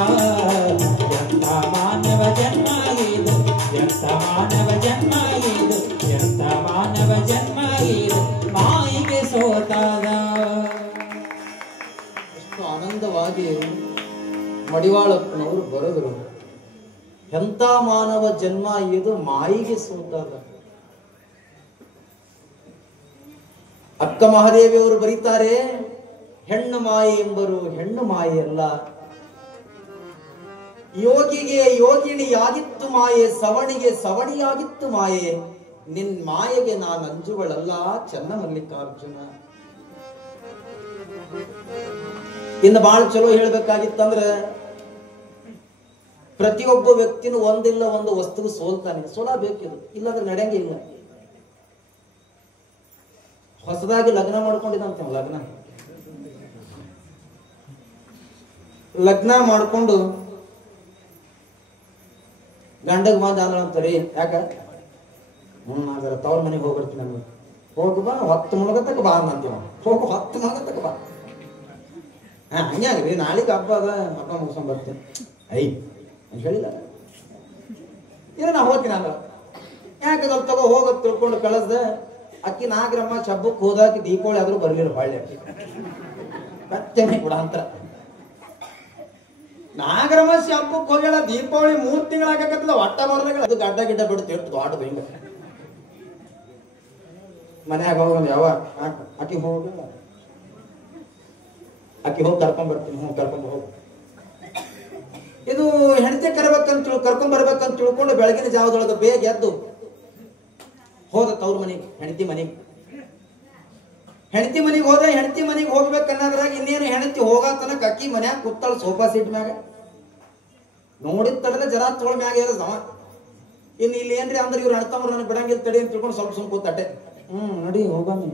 ಎಂತ ಮಾನವ ಜನ್ಮ ಇದು ಎಂತ ಮಾನವ ಜನ್ಮ ಇದು ಎಂತ ಮಾನವ ಜನ್ಮ ಇದು ಮಾಯಿಗೆ ಸೋತಾದ. ಎಷ್ಟು ಆನಂದವಾಗಿ ಮಡಿವಾಳಪ್ಪನವರು ಬರೆದರು. ಎಂತ ಮಾನವ ಜನ್ಮ ಇದು ಮಾಯಿಗೆ ಸೋತಾದ. ಅಕ್ಕ ಮಹಾದೇವಿಯವರು ಬರೀತಾರೆ, ಹೆಣ್ಣು ಮಾಯೆ ಎಂಬರು ಹೆಣ್ಣು ಮಾಯೆ ಅಲ್ಲ, ಯೋಗಿಗೆ ಯೋಗಿಣಿಯಾಗಿತ್ತು ಮಾಯೆ, ಸವಣಿಗೆ ಸವಣಿಯಾಗಿತ್ತು ಮಾಯೆ, ನಿನ್ ಮಾಯೆಗೆ ನಾನು ಅಂಜುಗಳಲ್ಲ ಚನ್ನಮಲ್ಲಿಕಾರ್ಜುನ. ಇನ್ನು ಬಹಳ ಚಲೋ ಹೇಳ್ಬೇಕಾಗಿತ್ತಂದ್ರ, ಪ್ರತಿಯೊಬ್ಬ ವ್ಯಕ್ತಿನೂ ಒಂದಿಲ್ಲ ಒಂದು ವಸ್ತುವು ಸೋಲ್ತಾನೆ. ಸೋಲಬೇಕಿದು, ಇಲ್ಲಾಂದ್ರೆ ನಡೆಯಂಗೆ ಇಲ್ಲ. ಹೊಸದಾಗಿ ಲಗ್ನ ಮಾಡ್ಕೊಂಡಿದಂತ, ಲಗ್ನ ಮಾಡ್ಕೊಂಡು ಗಂಡಗ್ ಬಂದ ಅಂದ್ರಿ, ಯಾಕ ಅದರ ತವ್ರ ಮನೆಗೆ ಹೋಗ್ಬಿಡ್ತೀನಿ, ನಮ್ಗೆ ಹೋಗಿ ಬಾ 10 ಮುಳುಗತ್ತಕ ಬಾ ಅಂತೀವ, ಹೋಗು 10 ಮುಳುಗತ್ತಕ ಬಾ. ಹಂಗೆ ಆಗ್ರಿ, ನಾಳೆಗೆ ಹಬ್ಬ ಅದ, ಹಬ್ಬ ಮುಗಿಸ್ಕೊಂಡ್ ಬರ್ತೀನಿ ಐ ಅಂತ ಹೇಳಿಲ್ಲ. ಇಲ್ಲ ನಾ ಹೋಗ್ತೀನಿ ಅಂದ್ರ, ಯಾಕೆ ತಗೋ ಹೋಗತ್ ತಿಳ್ಕೊಂಡು ಕಳಿಸ್ದೆ. ಅಕ್ಕಿ ನಾಗರಮ್ಮ ಹಬ್ಬಕ್ಕೆ ಹೋದಾಕಿ ದೀಪಾವಳಿ ಆದ್ರೂ ಬರ್ಲಿಲ್ಲ, ಹೊಳ್ಳಿ ಅಕ್ಕಿ ಕಚ್ಚನೆ ಕೂಡ ಅಂತ. ನಾಗರಮ್ಮ ಹಬ್ಬಕ್ಕೆ ಹೋಗ್ಯಾಳ, ದೀಪಾವಳಿ 3 ತಿಂಗಳಾಗತ್ತದ, ಒಟ್ಟ ಬರ್ದಾಗ ಅದು ಗಡ್ಡ ಗಿಡ್ಡ ಬಿಡ್ತು, ಎಷ್ಟು ದೊಡ್ಡದು ಹಿಂಗ. ಮನ್ಯಾಗ ಹೋಗಂದ್ ಯಾವ ಅಕ್ಕಿ ಹೋಗ, ಅಕ್ಕಿ ಹೋಗಿ ಕರ್ಕೊಂಡ್ ಬರ್ತೀನಿ, ಕರ್ಕೊಂಡ್ ಹೋಗ. ಇದು ಹೆಂಡತಿ ಕರ್ಕೊಂಡ್ ಬರ್ಬೇಕಂತ ತಿಳ್ಕೊಂಡು ಬೆಳಗಿನ ಜಾವದೊಳಗೆ ಬೇಗ ಎದ್ದು ಹೋದ ತವ್ರ ಮನೆಗೆ, ಹೆಂಡತಿ ಮನೆಗೆ ಹೋದ. ಹೆಂಡತಿ ಮನೆಗೆ ಹೋಗ್ಬೇಕನ್ನೋದ್ರಾಗ ಇನ್ನೇನು ಹೆಂಡತಿ ಹೋಗತನಕ ಅಕ್ಕಿ ಮನ್ಯಾಗ ಕೂತಾಳ ಸೋಫಾ ಸೀಟ್ ಮ್ಯಾಗ. ನೋಡಿದ ತಡಲೆ ಜರ ತೋಳ ಮ್ಯಾಗ ಇರೋದವ. ಇನ್ನು ಇಲ್ಲಿ ಏನ್ರಿ ಅಂದ್ರೆ ಇವ್ರು ಅಣ್ತಮ್ರು ನನಗೆ ಬಿಡಂಗಿಲ್ಲ ತಡಿ ಅಂತ ತಿಳ್ಕೊಂಡು ಸ್ವಲ್ಪ ಕೂತಟ್ಟೆ. ನಡಿ ಹೋಗಮ್ಮಿ,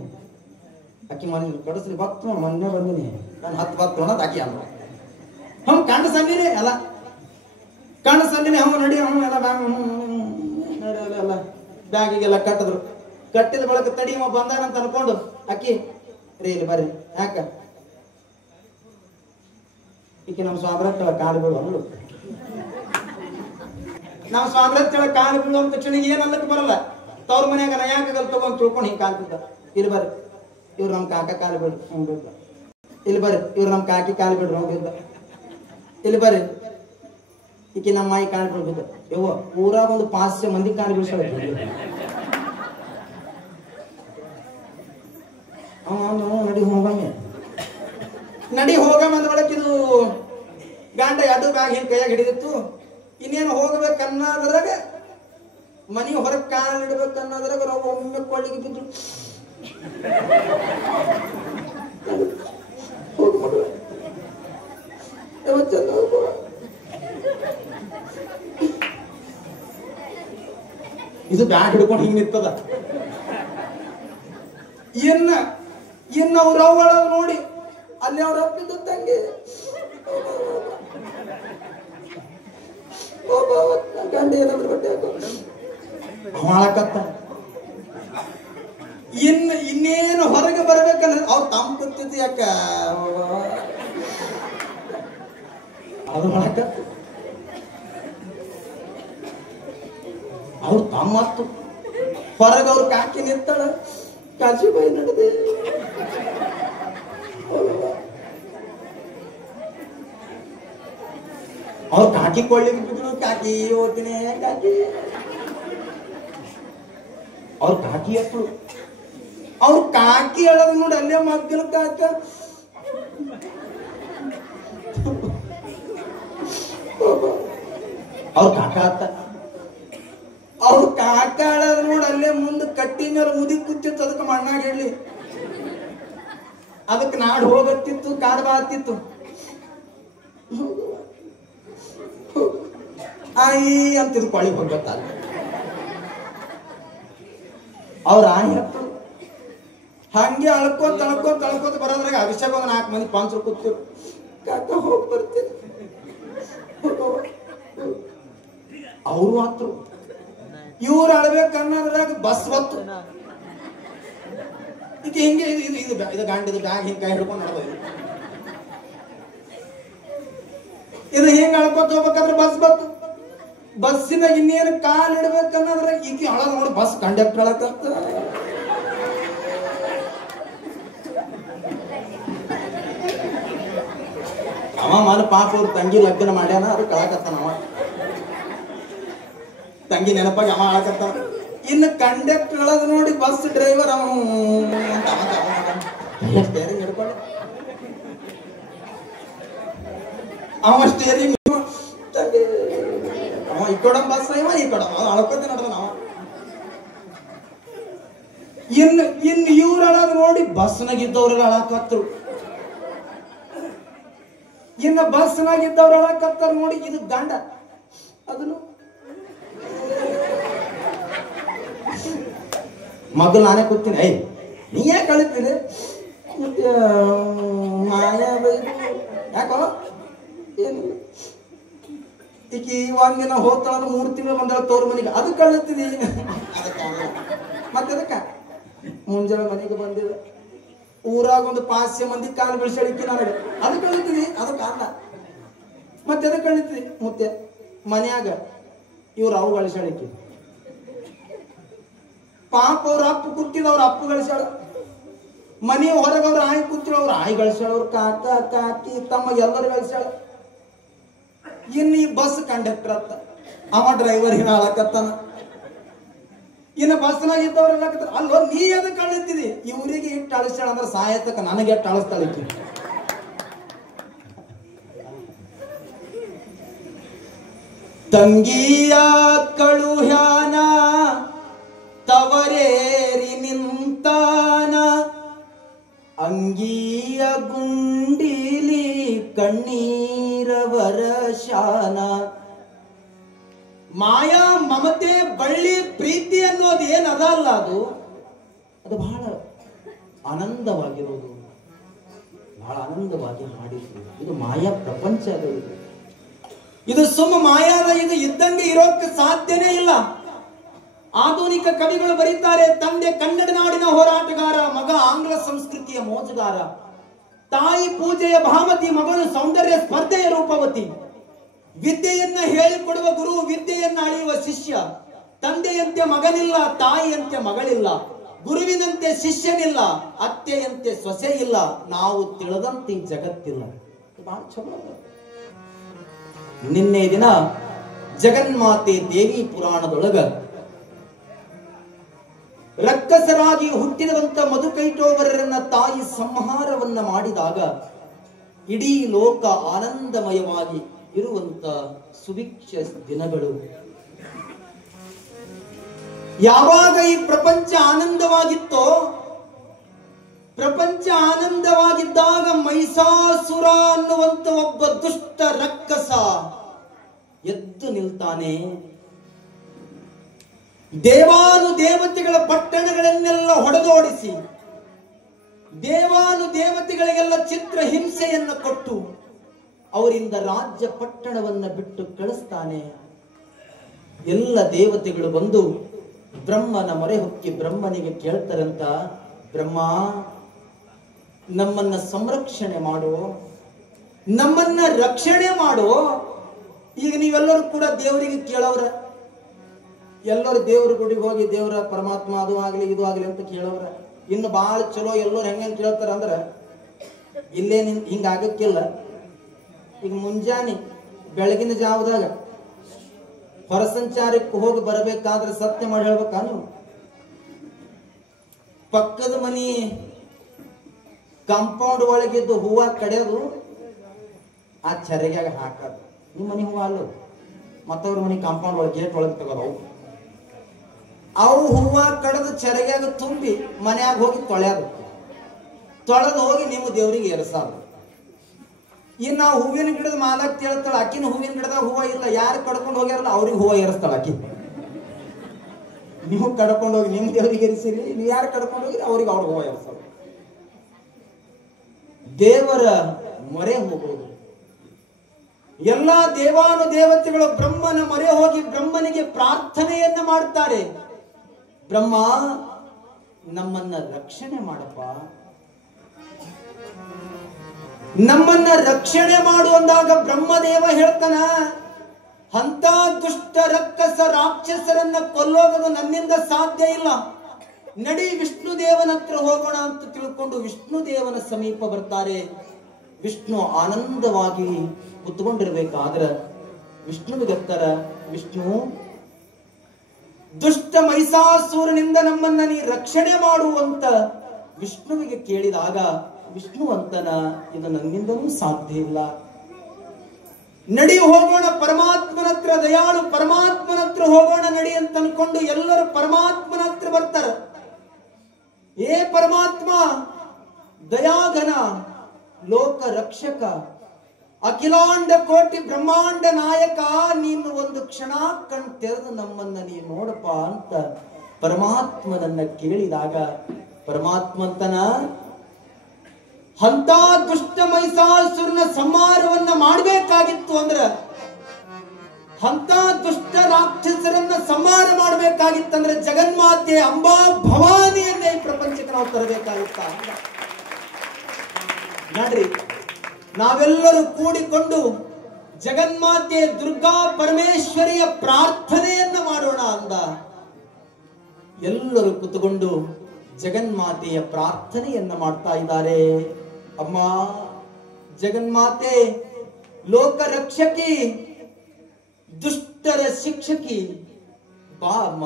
ಅಕ್ಕಿ ಮನೆ ಕಡಿಸ್ರಿ, ಬತ್ ಮೊನ್ನೆ ಬಂದಿನಿ ನಾನು 10 ಬತ್ತು ಅನ್ನೋದು ಅಕ್ಕಿ ಅಂದ. ಕಂಡು ಸಂದಿನಿ ಎಲ್ಲ ಕಂಡು ಸಂದಿನಿ, ನಡಿ ಎಲ್ಲ ಬ್ಯಾಗ್ ಎಲ್ಲ ಬ್ಯಾಗಿಗೆಲ್ಲ ಕಟ್ಟಿದ್ರು. ಕಟ್ಟಿದ ಬಳಕ ತಡಿ ಬಂದಾನಂತ ಅನ್ಕೊಂಡು ಅಕ್ಕಿ ರೀ ಇಲ್ಲಿ ಬರ್ರಿ, ಯಾಕ ಈಕೆ ನಮ್ಮ ಸ್ವಾಮ್ರತ್ತಳ ಕಾಲು ಬೀಳು ಅಂದ್ರು. ನಾವು ಸ್ವಾಮ್ರತ್ತಳ ಕಾಲು ಬೀಳು ಅಂತ ತಕ್ಷಣ ಏನಲ್ಲಕ್ಕೆ ಬರಲ್ಲ. ತವ್ರ ಮನ್ಯಾಗ ನಾ ಯಾಕೆ ತಗೊಂಡ್ ತಿಳ್ಕೊಂಡು ಹಿಂಗೆ ಕಾಲು ಬಿದ್ದ. ಇಲ್ಲಿ ಬರ್ರಿ, ಇವ್ರು ನಮ್ಮ ಕಾಕ ಕಾಲು ಬಿಡ್ರಿ, ಹ್ಞೂ ಬಿದ್ದ. ಇಲ್ಲಿ ಬರ್ರಿ, ಇವ್ರು ನಮ್ಮ ಕಾಕಿ ಕಾಲು ಬಿಡ್ರಿ, ಹ್ಞೂ ಬಿದ್ದ. ಇಲ್ಲಿ ಬರ್ರಿ, ಈಕೆ ನಮ್ಮ ಮಾಯಿ ಕಾಲು ಬಿಡ್ಬಿದ್ದ. ಯವ್ವ ಊರಾಗ ಒಂದು 500 ಮಂದಿ ಕಾಲು ಬೀಳ್ಸೋಳ. ನಡಿ ಹೋಗಮ್ಮೆ, ನಡಿ ಹೋಗಮ್ಮ ಅಂದ ಬಳಕ ಇದು ಗಂಡ ಎರಡು ಬ್ಯಾಗ್ ಹಿಂಗೆ ಕೈಯಾಗ ಹಿಡಿದಿತ್ತು. ಇನ್ನೇನು ಹೋಗ್ಬೇಕನ್ನೋದ್ರಾಗ, ಮನಿ ಹೊರಗೆ ಕಾಲು ಇಡ್ಬೇಕನ್ನೋದ್ರಾಗ ನಾವು ಒಮ್ಮೆ ಕೊಳ್ಳಿಗೆ ಬಿದ್ರು. ಹೋಗಿ ಮಾಡುವ ಇದು ಬ್ಯಾಗ್ ಹಿಡ್ಕೊಂಡು ಹಿಂಗ್ ನಿಂತದ. ಇನ್ನ ಅವ್ರ ಅವಳ ನೋಡಿ ಅಲ್ಲಿ ಅವ್ರ ಅಪ್ಪಿದ್ದು ತಂಗಿ ಗಂಡ ಏನಾದ್ರು ಬಟ್ಟೆ ಹಾಕತ್ತ. ಇನ್ನೇನು ಹೊರಗೆ ಬರ್ಬೇಕಂದ್ರೆ ಅವ್ರು ತಮ್ಮ ಕೂತಿದ್ದು ಯಾಕ ಅದು ಮಾಡಕತ್ತ. ಅವ್ರು ತಮ್ಮತ್ತು ಹೊರಗೆ ಅವ್ರು ಕಾಕಿ ನಿಂತಾಳ, ಕಾಶಿ ಬಾಯಿ ನಡೆದೆ. ಅವ್ರು ಕಾಕಿ ಕೊಳ್ಳಿಗೆ ಬಿದ್ರು, ಕಾಕಿ ಓದ್ತೀನಿ ಕಾಕಿ. ಅವ್ರ ಕಾಕಿ ಎತ್ತಳು, ಅವ್ರ ಕಾಕಿ ಹೇಳೋದು ನೋಡಿ ಅಲ್ಲೇ ಮಗ್ಗಲ ಕಾಕ. ಅವ್ರ ಕಾಕ ಆತ, ಅವ್ರ ಕಾಕ ಹೇಳೋದು ನೋಡಿ ಅಲ್ಲೇ ಮುಂದೆ ಕಟ್ಟಿ ಹುಟ್ಟಿತ್ತು, ಅದಕ್ಕೆ ಮಣ್ಣಾಗ ಹೇಳಿ, ಅದಕ್ಕೆ ನಾಡು ಹೋಗತ್ತಿತ್ತು, ಕಾಡು ಬಾತಿತ್ತು. ಆಯಿ ಅಂತಿದ್ ಕೊಳಿ ಹೋಗತ್ತ. ಅವ್ರ ಆಯಿ ಹತ್ತು ಹಂಗೆ ಅಳ್ಕೋತ ಬರೋದ್ರಾಗ ಅಭಿಷೇಕ ಒಂದು 4 ಮಂದಿ ಪಾಂಚರು ಕೂತು ಕಾಕ ಹೋಗಿ ಬರ್ತೀನಿ. ಅವರು ಹತ್ರು. ಇವ್ರು ಅಳ್ಬೇಕನ್ನೋದ್ರಾಗ ಬಸ್ ಬತ್ತು. ಈಗ ಹಿಂಗೆ ಇದು ಗಾಂಡಿದ ಬ್ಯಾಗ್ ಹಿಂಗೆ ಕೈ ಹಿಡ್ಕೊಂಡು ನಡೆದ. ಇದು ಹಿಂಗೆ ಅಳ್ಕೋತ ಹೋಗ್ಬೇಕಾದ್ರೆ ಬಸ್ ಬತ್ತು. ಬಸ್ಸಿನ ಇನ್ನೇನು ಕಾಲ್ ಇಡ್ಬೇಕನ್ನೋದ್ರಾಗ ಈಗ ಹಳ ನೋಡಿ ಬಸ್ ಕಂಡಕ್ಟರ್ ಅಳಕಂತ. ಅವ ಮನ ಪಾಪ ಅವ್ರ ತಂಗಿ ಲಗ್ನ ಮಾಡ್ಯಾನ, ಅದು ಕಳಕತ್ತಾನ. ಅವ ತಂಗಿ ನೆನಪಾಗಿ ಅವ ಆಳಕತ್ತಾನ. ಇನ್ನು ಕಂಡಕ್ಟರ್ ಅಳದ್ ನೋಡಿ ಬಸ್ ಡ್ರೈವರ್ ಅವ ಸ್ಟೇರಿಂಗ್ ಹಿಡ್ಕೊಂಡು ಅವ ಸ್ಟೇರಿಂಗ್ ಅವ ಈ ಕೊಡ ಬಸ್ ಇವ ಈ ಕೊಡ ಅಳ್ಕೋತೆ ನಡೆದ. ಅವ ಇನ್ನು ಇವ್ರ ಅಳದ್ ನೋಡಿ ಬಸ್ನಾಗಿದ್ದವ್ರಿಗೆ ಅಳಕತ್ರು. ಇನ್ನು ಬಸ್ನಾಗಿದ್ದವ್ರು ಅಳಕತ್ತಾರ ನೋಡಿ. ಇದು ಗಂಡ, ಅದನ್ನು ಮಗಳು ನಾನೇ ಕೂತೀನಿ. ಐ ನೀ ಯಾಕೆ ಕಳಿತೀನಿ ಮಾಯ ಯಾಕೋ ಏನಿಲ್ಲ. ಈಕಿ ಒಂದಿನ ಹೋಗ್ತಾಳ, 3 ತಿಂಗಳು ಬಂದಾಳ ತೋರ್ ಮನೆಗೆ, ಅದು ಕಳಿತೀನಿ. ಮತ್ತೆ ಅದಕ್ಕ ಮುಂಜಾನೆ ಮನೆಗೆ ಬಂದಿಲ್ಲ, ಊರಾಗ ಒಂದು 500 ಮಂದಿ ಕಾಲು ಬೆಳೆಸಳಿಕೆ ನನಗೆ, ಅದು ಕಳಿತೀನಿ. ಅದು ಕಾರಣ ಮತ್ತೆ ಅದಕ್ಕೆ ಕಳಿತೀನಿ. ಮತ್ತೆ ಮನ್ಯಾಗ ಇವ್ರು ಅವು ಗಳಿಸಳಿಕೆ, ಪಾಪ ಅವ್ರ ಅಪ್ಪ ಕೂತಿದ, ಅವ್ರ ಅಪ್ಪ ಗಳಿಸ್ಯಾಳ. ಮನೆ ಹೊರಗೆ ಅವ್ರ ಆಯಿ ಕೂತಿಳ, ಅವ್ರ ಆಯಿ ಗಳಿಸ್ಯಾಳ. ಅವ್ರ ಕಾಕ ಕಾಕಿ ತಮ್ಮ ಎಲ್ಲರೂ ಗಳಿಸ್ಯಾಳ. ಇನ್ನು ಈ ಬಸ್ ಕಂಡಕ್ಟರ್ ಅತ್ತ, ಅವ ಡ್ರೈವರ್ ಹಿಂಗ ಹಾಳಕತ್ತಾನ. ಇನ್ನು ಬಸ್ನಾಗ ಇದ್ದವ್ರು ಹೇಳಕತ್ತಾರ, ಅಲ್ಲೋ ನೀ ಅದಕ್ಕೆ ಅಳಿತಿದಿ, ಇವ್ರಿಗೆ ಇಟ್ಟು ಅಳಿಸ್ಯಾಳ ಅಂದ್ರೆ ಸಾಯತಕ್ಕ ನನಗೆ ಎಷ್ಟು ಅಳಿಸ್ತಾಳಿಕ್ಕಿ. ತಂಗಿಯ ಕಳುಹ್ಯಾನ ತವರೇರಿ ನಿಂತಾನ, ಅಂಗಿಯ ಗುಂಡಿಲಿ ಕಣ್ಣೀರ ವರಶಾನ. ಮಾಯಾ ಮಮತೆ ಬಳ್ಳಿ ಪ್ರೀತಿ ಅನ್ನೋದು ಏನದಲ್ಲ, ಅದು ಬಹಳ ಆನಂದವಾಗಿರೋದು, ಬಹಳ ಆನಂದವಾಗಿ ಮಾಡಿದ್ರು. ಇದು ಮಾಯಾ ಪ್ರಪಂಚ. ಇದು ಸುಮ್ಮ ಮಾಯಾದ, ಇದು ಇದ್ದಂಗೆ ಇರೋಕ್ಕೆ ಸಾಧ್ಯನೇ ಇಲ್ಲ. ಆಧುನಿಕ ಕವಿಗಳು ಬರೀತಾರೆ, ತಂದೆ ಕನ್ನಡ ನಾಡಿನ ಹೋರಾಟಗಾರ, ಮಗ ಆಂಗ್ಲ ಸಂಸ್ಕೃತಿಯ ಮೋಜುಗಾರ, ತಾಯಿ ಪೂಜೆಯ ಭಾಮತಿ, ಮಗಳು ಸೌಂದರ್ಯ ಸ್ಪರ್ಧೆಯ ರೂಪವತಿ, ವಿದ್ಯೆಯನ್ನ ಹೇಳಿಕೊಡುವ ಗುರು, ವಿದ್ಯೆಯನ್ನ ಅಳೆಯುವ ಶಿಷ್ಯ. ತಂದೆಯಂತೆ ಮಗನಿಲ್ಲ, ತಾಯಿಯಂತೆ ಮಗಳಿಲ್ಲ, ಗುರುವಿನಂತೆ ಶಿಷ್ಯನಿಲ್ಲ, ಅತ್ತೆಯಂತೆ ಸೊಸೆ ಇಲ್ಲ, ನಾವು ತಿಳಿದಂತೆ ಜಗತ್ತಿಲ್ಲ. ಬಹಳ ಚಲೋ. ನಿನ್ನೆ ದಿನ ಜಗನ್ಮಾತೆ ದೇವಿ ಪುರಾಣದೊಳಗ ರಕ್ಕಸರಾಗಿ ಹುಟ್ಟಿರುವಂತ ಮಧುಕೈಟೋಬರರನ್ನ ತಾಯಿ ಸಂಹಾರವನ್ನ ಮಾಡಿದಾಗ ಇಡೀ ಲೋಕ ಆನಂದಮಯವಾಗಿ ಇರುವಂತ ಸುಭಿಕ್ಷ ದಿನಗಳು. ಯಾವಾಗ ಈ ಪ್ರಪಂಚ ಆನಂದವಾಗಿತ್ತೋ, ಪ್ರಪಂಚ ಆನಂದವಾಗಿದ್ದಾಗ ಮೈಸಾಸುರ ಅನ್ನುವಂತ ಒಬ್ಬ ದುಷ್ಟ ರಕ್ಕಸ ಎದ್ದು ನಿಲ್ತಾನೆ. ದೇವಾನು ದೇವತೆಗಳ ಪಟ್ಟಣಗಳನ್ನೆಲ್ಲ ಹೊಡೆದೋಡಿಸಿ, ದೇವಾನು ದೇವತೆಗಳಿಗೆಲ್ಲ ಚಿತ್ರ ಹಿಂಸೆಯನ್ನು ಕೊಟ್ಟು ಅವರಿಂದ ರಾಜ್ಯ ಪಟ್ಟಣವನ್ನ ಬಿಟ್ಟು ಕಳಿಸ್ತಾನೆ. ಎಲ್ಲ ದೇವತೆಗಳು ಬಂದು ಬ್ರಹ್ಮನ ಮೊರೆ ಹೊಕ್ಕಿ ಬ್ರಹ್ಮನಿಗೆ ಕೇಳ್ತಾರಂತ, ಬ್ರಹ್ಮ ನಮ್ಮನ್ನ ಸಂರಕ್ಷಣೆ ಮಾಡು, ನಮ್ಮನ್ನ ರಕ್ಷಣೆ ಮಾಡು. ಈಗ ನೀವೆಲ್ಲರೂ ಕೂಡ ದೇವರಿಗೆ ಕೇಳವ್ರ, ಎಲ್ಲರೂ ದೇವ್ರ ಗುಡಿಗೆ ಹೋಗಿ ದೇವ್ರ ಪರಮಾತ್ಮ ಅದು ಆಗ್ಲಿ ಇದು ಆಗ್ಲಿ ಅಂತ ಕೇಳವ್ರ. ಇನ್ನು ಬಹಳ ಚಲೋ ಎಲ್ಲರೂ ಹೆಂಗ ಕೇಳ್ತಾರ ಅಂದ್ರ, ಇಲ್ಲೇ ಹಿಂಗ ಆಗಕ್ಕಿಲ್ಲ. ಈಗ ಮುಂಜಾನೆ ಬೆಳಗಿನ ಜಾವದಾಗ ಹೊರಸಂಚಾರಕ್ಕೆ ಹೋಗಿ ಬರಬೇಕಾದ್ರೆ ಸತ್ಯ ಮಾಡಿ ಹೇಳ್ಬೇಕಾ ನೀವು? ಪಕ್ಕದ ಮನಿ ಕಾಂಪೌಂಡ್ ಒಳಗಿದ್ದು ಹೂವ ಕಡಿಯೋದು, ಆ ಚರಿಗ್ಯಾಗ ಹಾಕೋದು. ನಿಮ್ಮ ಮನಿ ಹೂವ ಅಲ್ಲ, ಮತ್ತವ್ರ ಮನಿ ಕಾಂಪೌಂಡ್ ಒಳಗೆ ಗೇಟ್ ಒಳಗೆ ತಗೋದು. ಅವು ಹೂವ ಕಡದು ಚರಗ್ಯಾಗ ತುಂಬಿ ಮನ್ಯಾಗ ಹೋಗಿ ತೊಳೆಯೋದು, ತೊಳೆದು ಹೋಗಿ ನೀವು ದೇವ್ರಿಗೆ ಏರ್ಸಾದು. ಇನ್ನು ನಾವು ಹೂವಿನ ಗಿಡದ ಮಾಲಕ್ ಹೇಳ್ತಾಳ, ಆಕಿನ ಹೂವಿನ ಗಿಡದಾಗ ಹೂವ ಇಲ್ಲ, ಯಾರು ಕಡ್ಕೊಂಡು ಹೋಗ್ಯಾರಲ್ಲ ಅವ್ರಿಗೆ ಹೂವ ಏರಿಸ್ತಾಳ ಆಕಿ. ನೀವು ಕಡ್ಕೊಂಡು ಹೋಗಿ ನಿಮ್ ದೇವ್ರಿಗೆ ಏರಿಸಿರಿ, ನೀವು ಯಾರು ಕಡ್ಕೊಂಡು ಹೋಗಿ ಅವ್ರಿಗೆ ಅವ್ರಿಗೆ ಹೂವ ಏರಿಸ್ತಾಳ. ದೇವರ ಮೊರೆ ಹೋಗುವುದು. ಎಲ್ಲಾ ದೇವಾನು ದೇವತೆಗಳು ಬ್ರಹ್ಮನ ಮೊರೆ ಹೋಗಿ ಬ್ರಹ್ಮನಿಗೆ ಪ್ರಾರ್ಥನೆಯನ್ನ ಮಾಡ್ತಾರೆ. ಬ್ರಹ್ಮ ನಮ್ಮನ್ನ ರಕ್ಷಣೆ ಮಾಡಪ್ಪ, ನಮ್ಮನ್ನ ರಕ್ಷಣೆ ಮಾಡುವಂದಾಗ ಬ್ರಹ್ಮದೇವ ಹೇಳ್ತಾನ, ಅಂತ ದುಷ್ಟ ರಕ್ಕಸ ರಾಕ್ಷಸರನ್ನ ಕೊಲ್ಲೋದು ನನ್ನಿಂದ ಸಾಧ್ಯ ಇಲ್ಲ, ನಡಿ ವಿಷ್ಣು ದೇವನ ಹತ್ರ ಹೋಗೋಣ ಅಂತ ತಿಳ್ಕೊಂಡು ವಿಷ್ಣು ದೇವನ ಸಮೀಪ ಬರ್ತಾರೆ. ವಿಷ್ಣು ಆನಂದವಾಗಿ ಕುತ್ಕೊಂಡಿರ್ಬೇಕಾದ್ರ ವಿಷ್ಣುವಿಗತ್ತರ, ವಿಷ್ಣು ದುಷ್ಟ ಮಹಿಷಾಸುರನಿಂದ ನಮ್ಮನ್ನ ನೀ ರಕ್ಷಣೆ ಮಾಡುವಂತ ವಿಷ್ಣುವಿಗೆ ಕೇಳಿದಾಗ ವಿಷ್ಣು ಅಂತನ, ಇದು ನನ್ನಿಂದನೂ ಸಾಧ್ಯ ಇಲ್ಲ, ನಡಿ ಹೋಗೋಣ ಪರಮಾತ್ಮನ ಹತ್ರ, ದಯಾಳು ಪರಮಾತ್ಮನ ಹತ್ರ ಹೋಗೋಣ ನಡಿ ಅಂತ ಅನ್ಕೊಂಡು ಎಲ್ಲರೂ ಪರಮಾತ್ಮನ ಹತ್ರ ಬರ್ತಾರ. ಏ ಪರಮಾತ್ಮ, ದಯಾಘನ, ಲೋಕ ರಕ್ಷಕ, ಅಖಿಲಾಂಡ ಕೋಟಿ ಬ್ರಹ್ಮಾಂಡ ನಾಯಕ, ನೀನು ಒಂದು ಕ್ಷಣ ಕಣ್ ತೆರೆದು ನಮ್ಮನ್ನ ನೀನು ನೋಡಪ್ಪ ಅಂತ ಪರಮಾತ್ಮನನ್ನ ಕೇಳಿದಾಗ ಪರಮಾತ್ಮಂತನ, ಅಂತ ದುಷ್ಟ ಮಹಿಷಾಸುರನ ಸಂಹಾರವನ್ನ ಮಾಡಬೇಕಾಗಿತ್ತು ಅಂದ್ರ, ಅಂತ ದುಷ್ಟ ರಾಕ್ಷಸರನ್ನ ಸಂಹಾರ ಮಾಡಬೇಕಾಗಿತ್ತಂದ್ರೆ ಜಗನ್ಮಾತೆ ಅಂಬಾ ಭವಾನಿಯನ್ನೇ ಈ ಪ್ರಪಂಚಕ್ಕೆ ನಾವು ತರಬೇಕಾಗಿತ್ತ. ನೋಡ್ರಿ, ನಾವೆಲ್ಲರೂ ಕೂಡಿಕೊಂಡು ಜಗನ್ಮಾತೆ ದುರ್ಗಾ ಪರಮೇಶ್ವರಿಯ ಪ್ರಾರ್ಥನೆಯನ್ನ ಮಾಡೋಣ ಅಂದ. ಎಲ್ಲರೂ ಕುತ್ಕೊಂಡು ಜಗನ್ಮಾತೆಯ ಪ್ರಾರ್ಥನೆಯನ್ನ ಮಾಡ್ತಾ ಇದ್ದಾರೆ. ಅಮ್ಮ ಜಗನ್ಮಾತೆ, ಲೋಕ ರಕ್ಷಕಿ, ದುಷ್ಟರ ಶಿಕ್ಷಕಿ, ಬಾ ಅಮ್ಮ,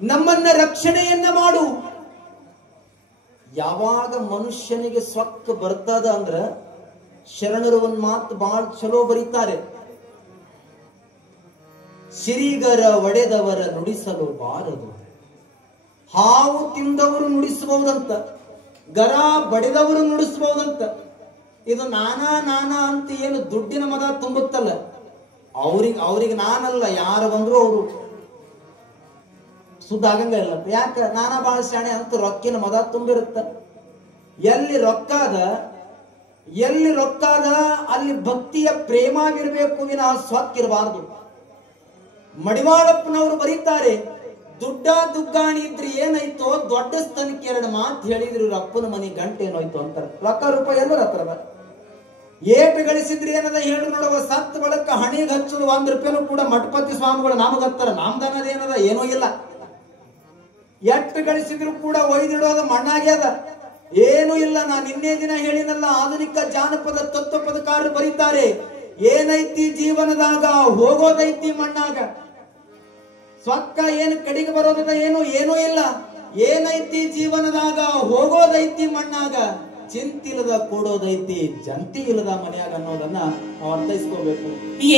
ನಮ್ಮನ್ನ ರಕ್ಷಣೆಯನ್ನ ಮಾಡು. ಯಾವಾಗ ಮನುಷ್ಯನಿಗೆ ಸ್ವಕ್ಕ ಬರ್ತದ ಅಂದ್ರ ಶರಣರು ಒಂದ್ ಮಾತು ಬಹಳ ಚಲೋ ಬರೀತಾರೆ, ಸಿರಿಗರ ಒಡೆದವರ ನುಡಿಸಲು ಬಾರದು, ಹಾವು ತಿಂದವರು ನುಡಿಸಬಹುದಂತ, ಗರ ಬಡಿದವರು ನುಡಿಸಬಹುದಂತ. ಇದು ನಾನಾ ನಾನಾ ಅಂತ ಏನು ದುಡ್ಡಿನ ಮದ ತುಂಬುತ್ತಲ್ಲ, ಅವ್ರಿಗೆ ನಾನಲ್ಲ, ಯಾರು ಬಂದ್ರು ಅವರು ಸುದ್ದ ಆಗಂಗ ಇಲ್ಲ. ಯಾಕ? ನಾನಾ ಬಾಳ ಶಾಣೆ ಅಂತ ರೊಕ್ಕಿನ ಮದ ತುಂಬಿರುತ್ತ. ಎಲ್ಲಿ ರೊಕ್ಕಾದ ಅಲ್ಲಿ ಭಕ್ತಿಯ ಪ್ರೇಮಾಗಿರ್ಬೇಕು ವಿನಃ ಸ್ವಕ್ಕಿರಬಾರ್ದು. ಮಡಿವಾಳಪ್ಪನವರು ಬರೀತಾರೆ, ದುಡ್ಡ ದುಗ್ಗಾಣಿ ಇದ್ರೆ ಏನಾಯ್ತೋ, ದೊಡ್ಡ ಸ್ಥಾನಕ್ಕೆ 2 ಮಾತು ಹೇಳಿದ್ರು, ಅಪ್ಪನ ಮನೆ ಗಂಟೆ ಏನೋಯ್ತು ಅಂತಾರೆ. ರೊಕ್ಕ ರೂಪಾಯಿ ಎಲ್ಲರ ಹತ್ರದ ಏಟು ಗಳಿಸಿದ್ರೆ ಏನದ ಹೇಳಿ ನೋಡುವ, ಸತ್ ಬಳಕ ಹಣಿಗೆ ಹಚ್ಚಲು 1 ರೂಪಾಯಿನೂ ಕೂಡ ಮಠಪತಿ ಸ್ವಾಮಿಗಳು ನಮಗತ್ತಾರ, ನಮ್ದನ್ನದ ಏನದ ಏನೂ ಇಲ್ಲ. ಎಟ್ಟು ಗಳಿಸಿದ್ರು ಕೂಡ ಒಯ್ದಿಡೋದು ಮಣ್ಣಾಗ್ಯದ, ಏನೂ ಇಲ್ಲ. ನಾನು ನಿನ್ನೆ ದಿನ ಹೇಳಿನಲ್ಲ, ಆಧುನಿಕ ಜಾನಪದ ತತ್ವ ಪದಕಾರರು ಬರೀತಾರೆ, ಏನೈತಿ ಜೀವನದಾಗ ಹೋಗೋದೈತಿ ಮಣ್ಣಾಗ, ಸ್ವಕ್ಕ ಏನು ಕಡಿಗೆ ಬರೋದ ಏನೂ ಇಲ್ಲ. ಏನೈತಿ ಜೀವನದಾಗ ಹೋಗೋದೈತಿ ಮಣ್ಣಾಗ, ಚಿಂತಿಲ್ಲದ ಕೂಡೋದೈತಿ ಜಂತಿ ಇಲ್ಲದ ಮನೆಯಾಗ ಅನ್ನೋದನ್ನ ನಾವು ಅರ್ಥೈಸ್ಕೋಬೇಕು.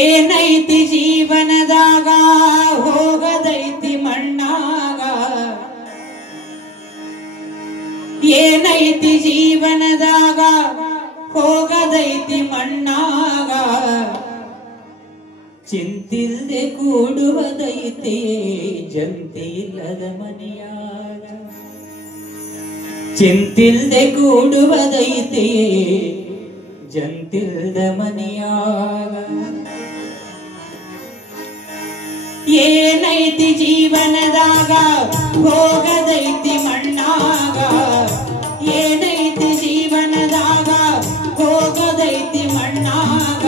ಏನೈತಿ ಜೀವನದಾಗ ಹೋಗದೈತಿ ಮಣ್ಣಾಗ, ಏನೈತಿ ಜೀವನದಾಗ ಹೋಗದೈತಿ ಮಣ್ಣಾಗ, ಚಿಂತಿಲ್ದೆ ಕೂಡುವುದೈತಿ ಜಂತಿ ಇಲ್ಲದ ಮನೆಯಾಗ, ಚಿಂತಿಲ್ದೆ ಕೂಡುವುದೈತಿ ಜಂತಿಲ್ದ ಮನೆಯಾಗ. ಏನೈತಿ ಜೀವನದಾಗ ಹೋಗದೈತಿ ಮಣ್ಣಾಗ, ಏನೈತಿ ಜೀವನದಾಗ ಹೋಗದೈತಿ ಮಣ್ಣಾಗ,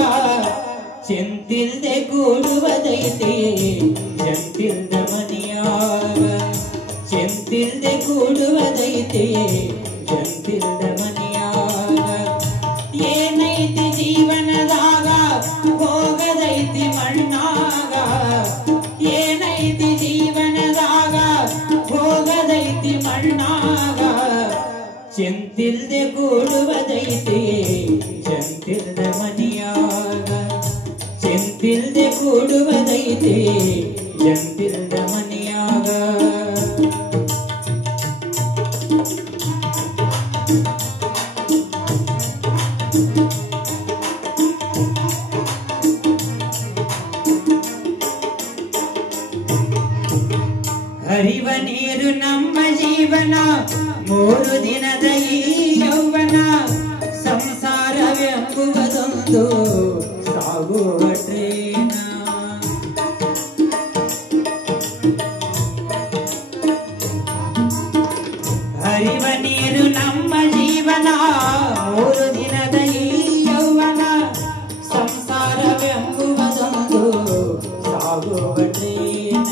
ಚಿಂತಿಲ್ದೆ ಕೂಡುವುದೈತಿ ಜಂತಿಲ್ದ ಮನೆಯಾಗ, ಚಿಂತಿಲ್ದೆ ಕೂಡುವುದೈತಿ ಜಂತಿಲ್ದ ಮನೆಯಾಗ. ಏನೈತಿ ಜೀವನದಾಗ ಹೋಗದೈತಿ ಮಣ್ಣಾಗ, ಏನೈತಿ ಜೀವನದಾಗ ಹೋಗದೈತಿ ಮಣ್ಣಾಗ, ಚಿಂತಿಲ್ದೆ ಕೂಡುವುದೈತಿ ಜಂತಿಲ್ದ ಮನೆಯಾಗ, ಚಿಂತಿಲ್ದೆ ಕೂಡುವುದೈತಿ ಜಂತಿಲ್ದ ಮನೆಯಾಗ. ಹರಿವ ನೀರು ನಮ್ಮ ಜೀವನ, 3 ದಿನದ ಈ ಯೌವನ, ಸಂಸಾರವೆಂಬುವುದೊಂದು ಸಾಗುವ ಟ್ರೇನ. ಹರಿವ ನೀರು ನಮ್ಮ ಜೀವನ, 3 ದಿನದ ಈ ಯೌವನ, ಸಂಸಾರವೆಂಬುವುದೊಂದು ಸಾಗುವ ಟ್ರೇನ.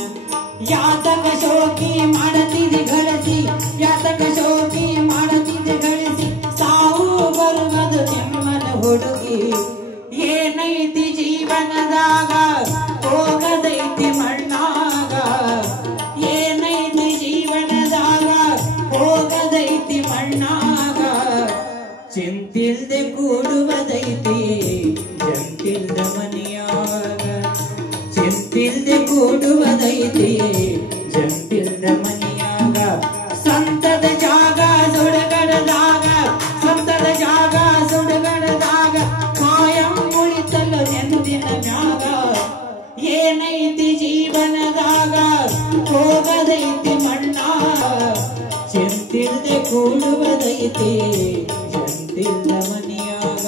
ಯಾತಕ ಶೋಕಿ ಮಾಡತಿದೆ ಗಳಿಸಿ, ಯಾತಕ ಶೋಕಿ ಮಾಡತಿದೆ ಗಳಿಸಿ, ಸಾವು ಬರುವುದು ನಿಮ್ಮನ ಹುಡುಗಿ. ಏನೈತಿ ಜೀವನದಾಗ ಹೋಗದೈತಿ ಮಣ್ಣಾಗ, ಏನೈತಿ ಜೀವನದಾಗ ಹೋಗದೈತಿ ಮಣ್ಣಾಗ. ಚಿಂತಿಲ್ದೆ ಕೂಡುವುದೈತಿ ಜಂತಿಲ್ದ ಮನೆಯಾಗ, ಚಿಂತಿಲ್ದೆ ಕೂಡುವುದೈತಿ ಜಂತಿಲ್ದ ಮನೆಯಾಗ. ಸಂತದ ಜಾಗ ಸುಡಗಡದಾಗ, ಸಂತದ ಜಾಗ ಸುಡಗಡದಾಗ, ಕಾಯಂ ಉಳಿತಲು ನೆನದಿನ ಮ್ಯಾಗ. ಏನೈತಿ ಜೀವನದಾಗ ಹೋಗದೈತಿ ಮಣ್ಣಾಗ, ಚಿಂತಿಲ್ದೆ ಕೂಡುವುದೈತಿ ಜಂತಿಲ್ದ ಮನೆಯಾಗ.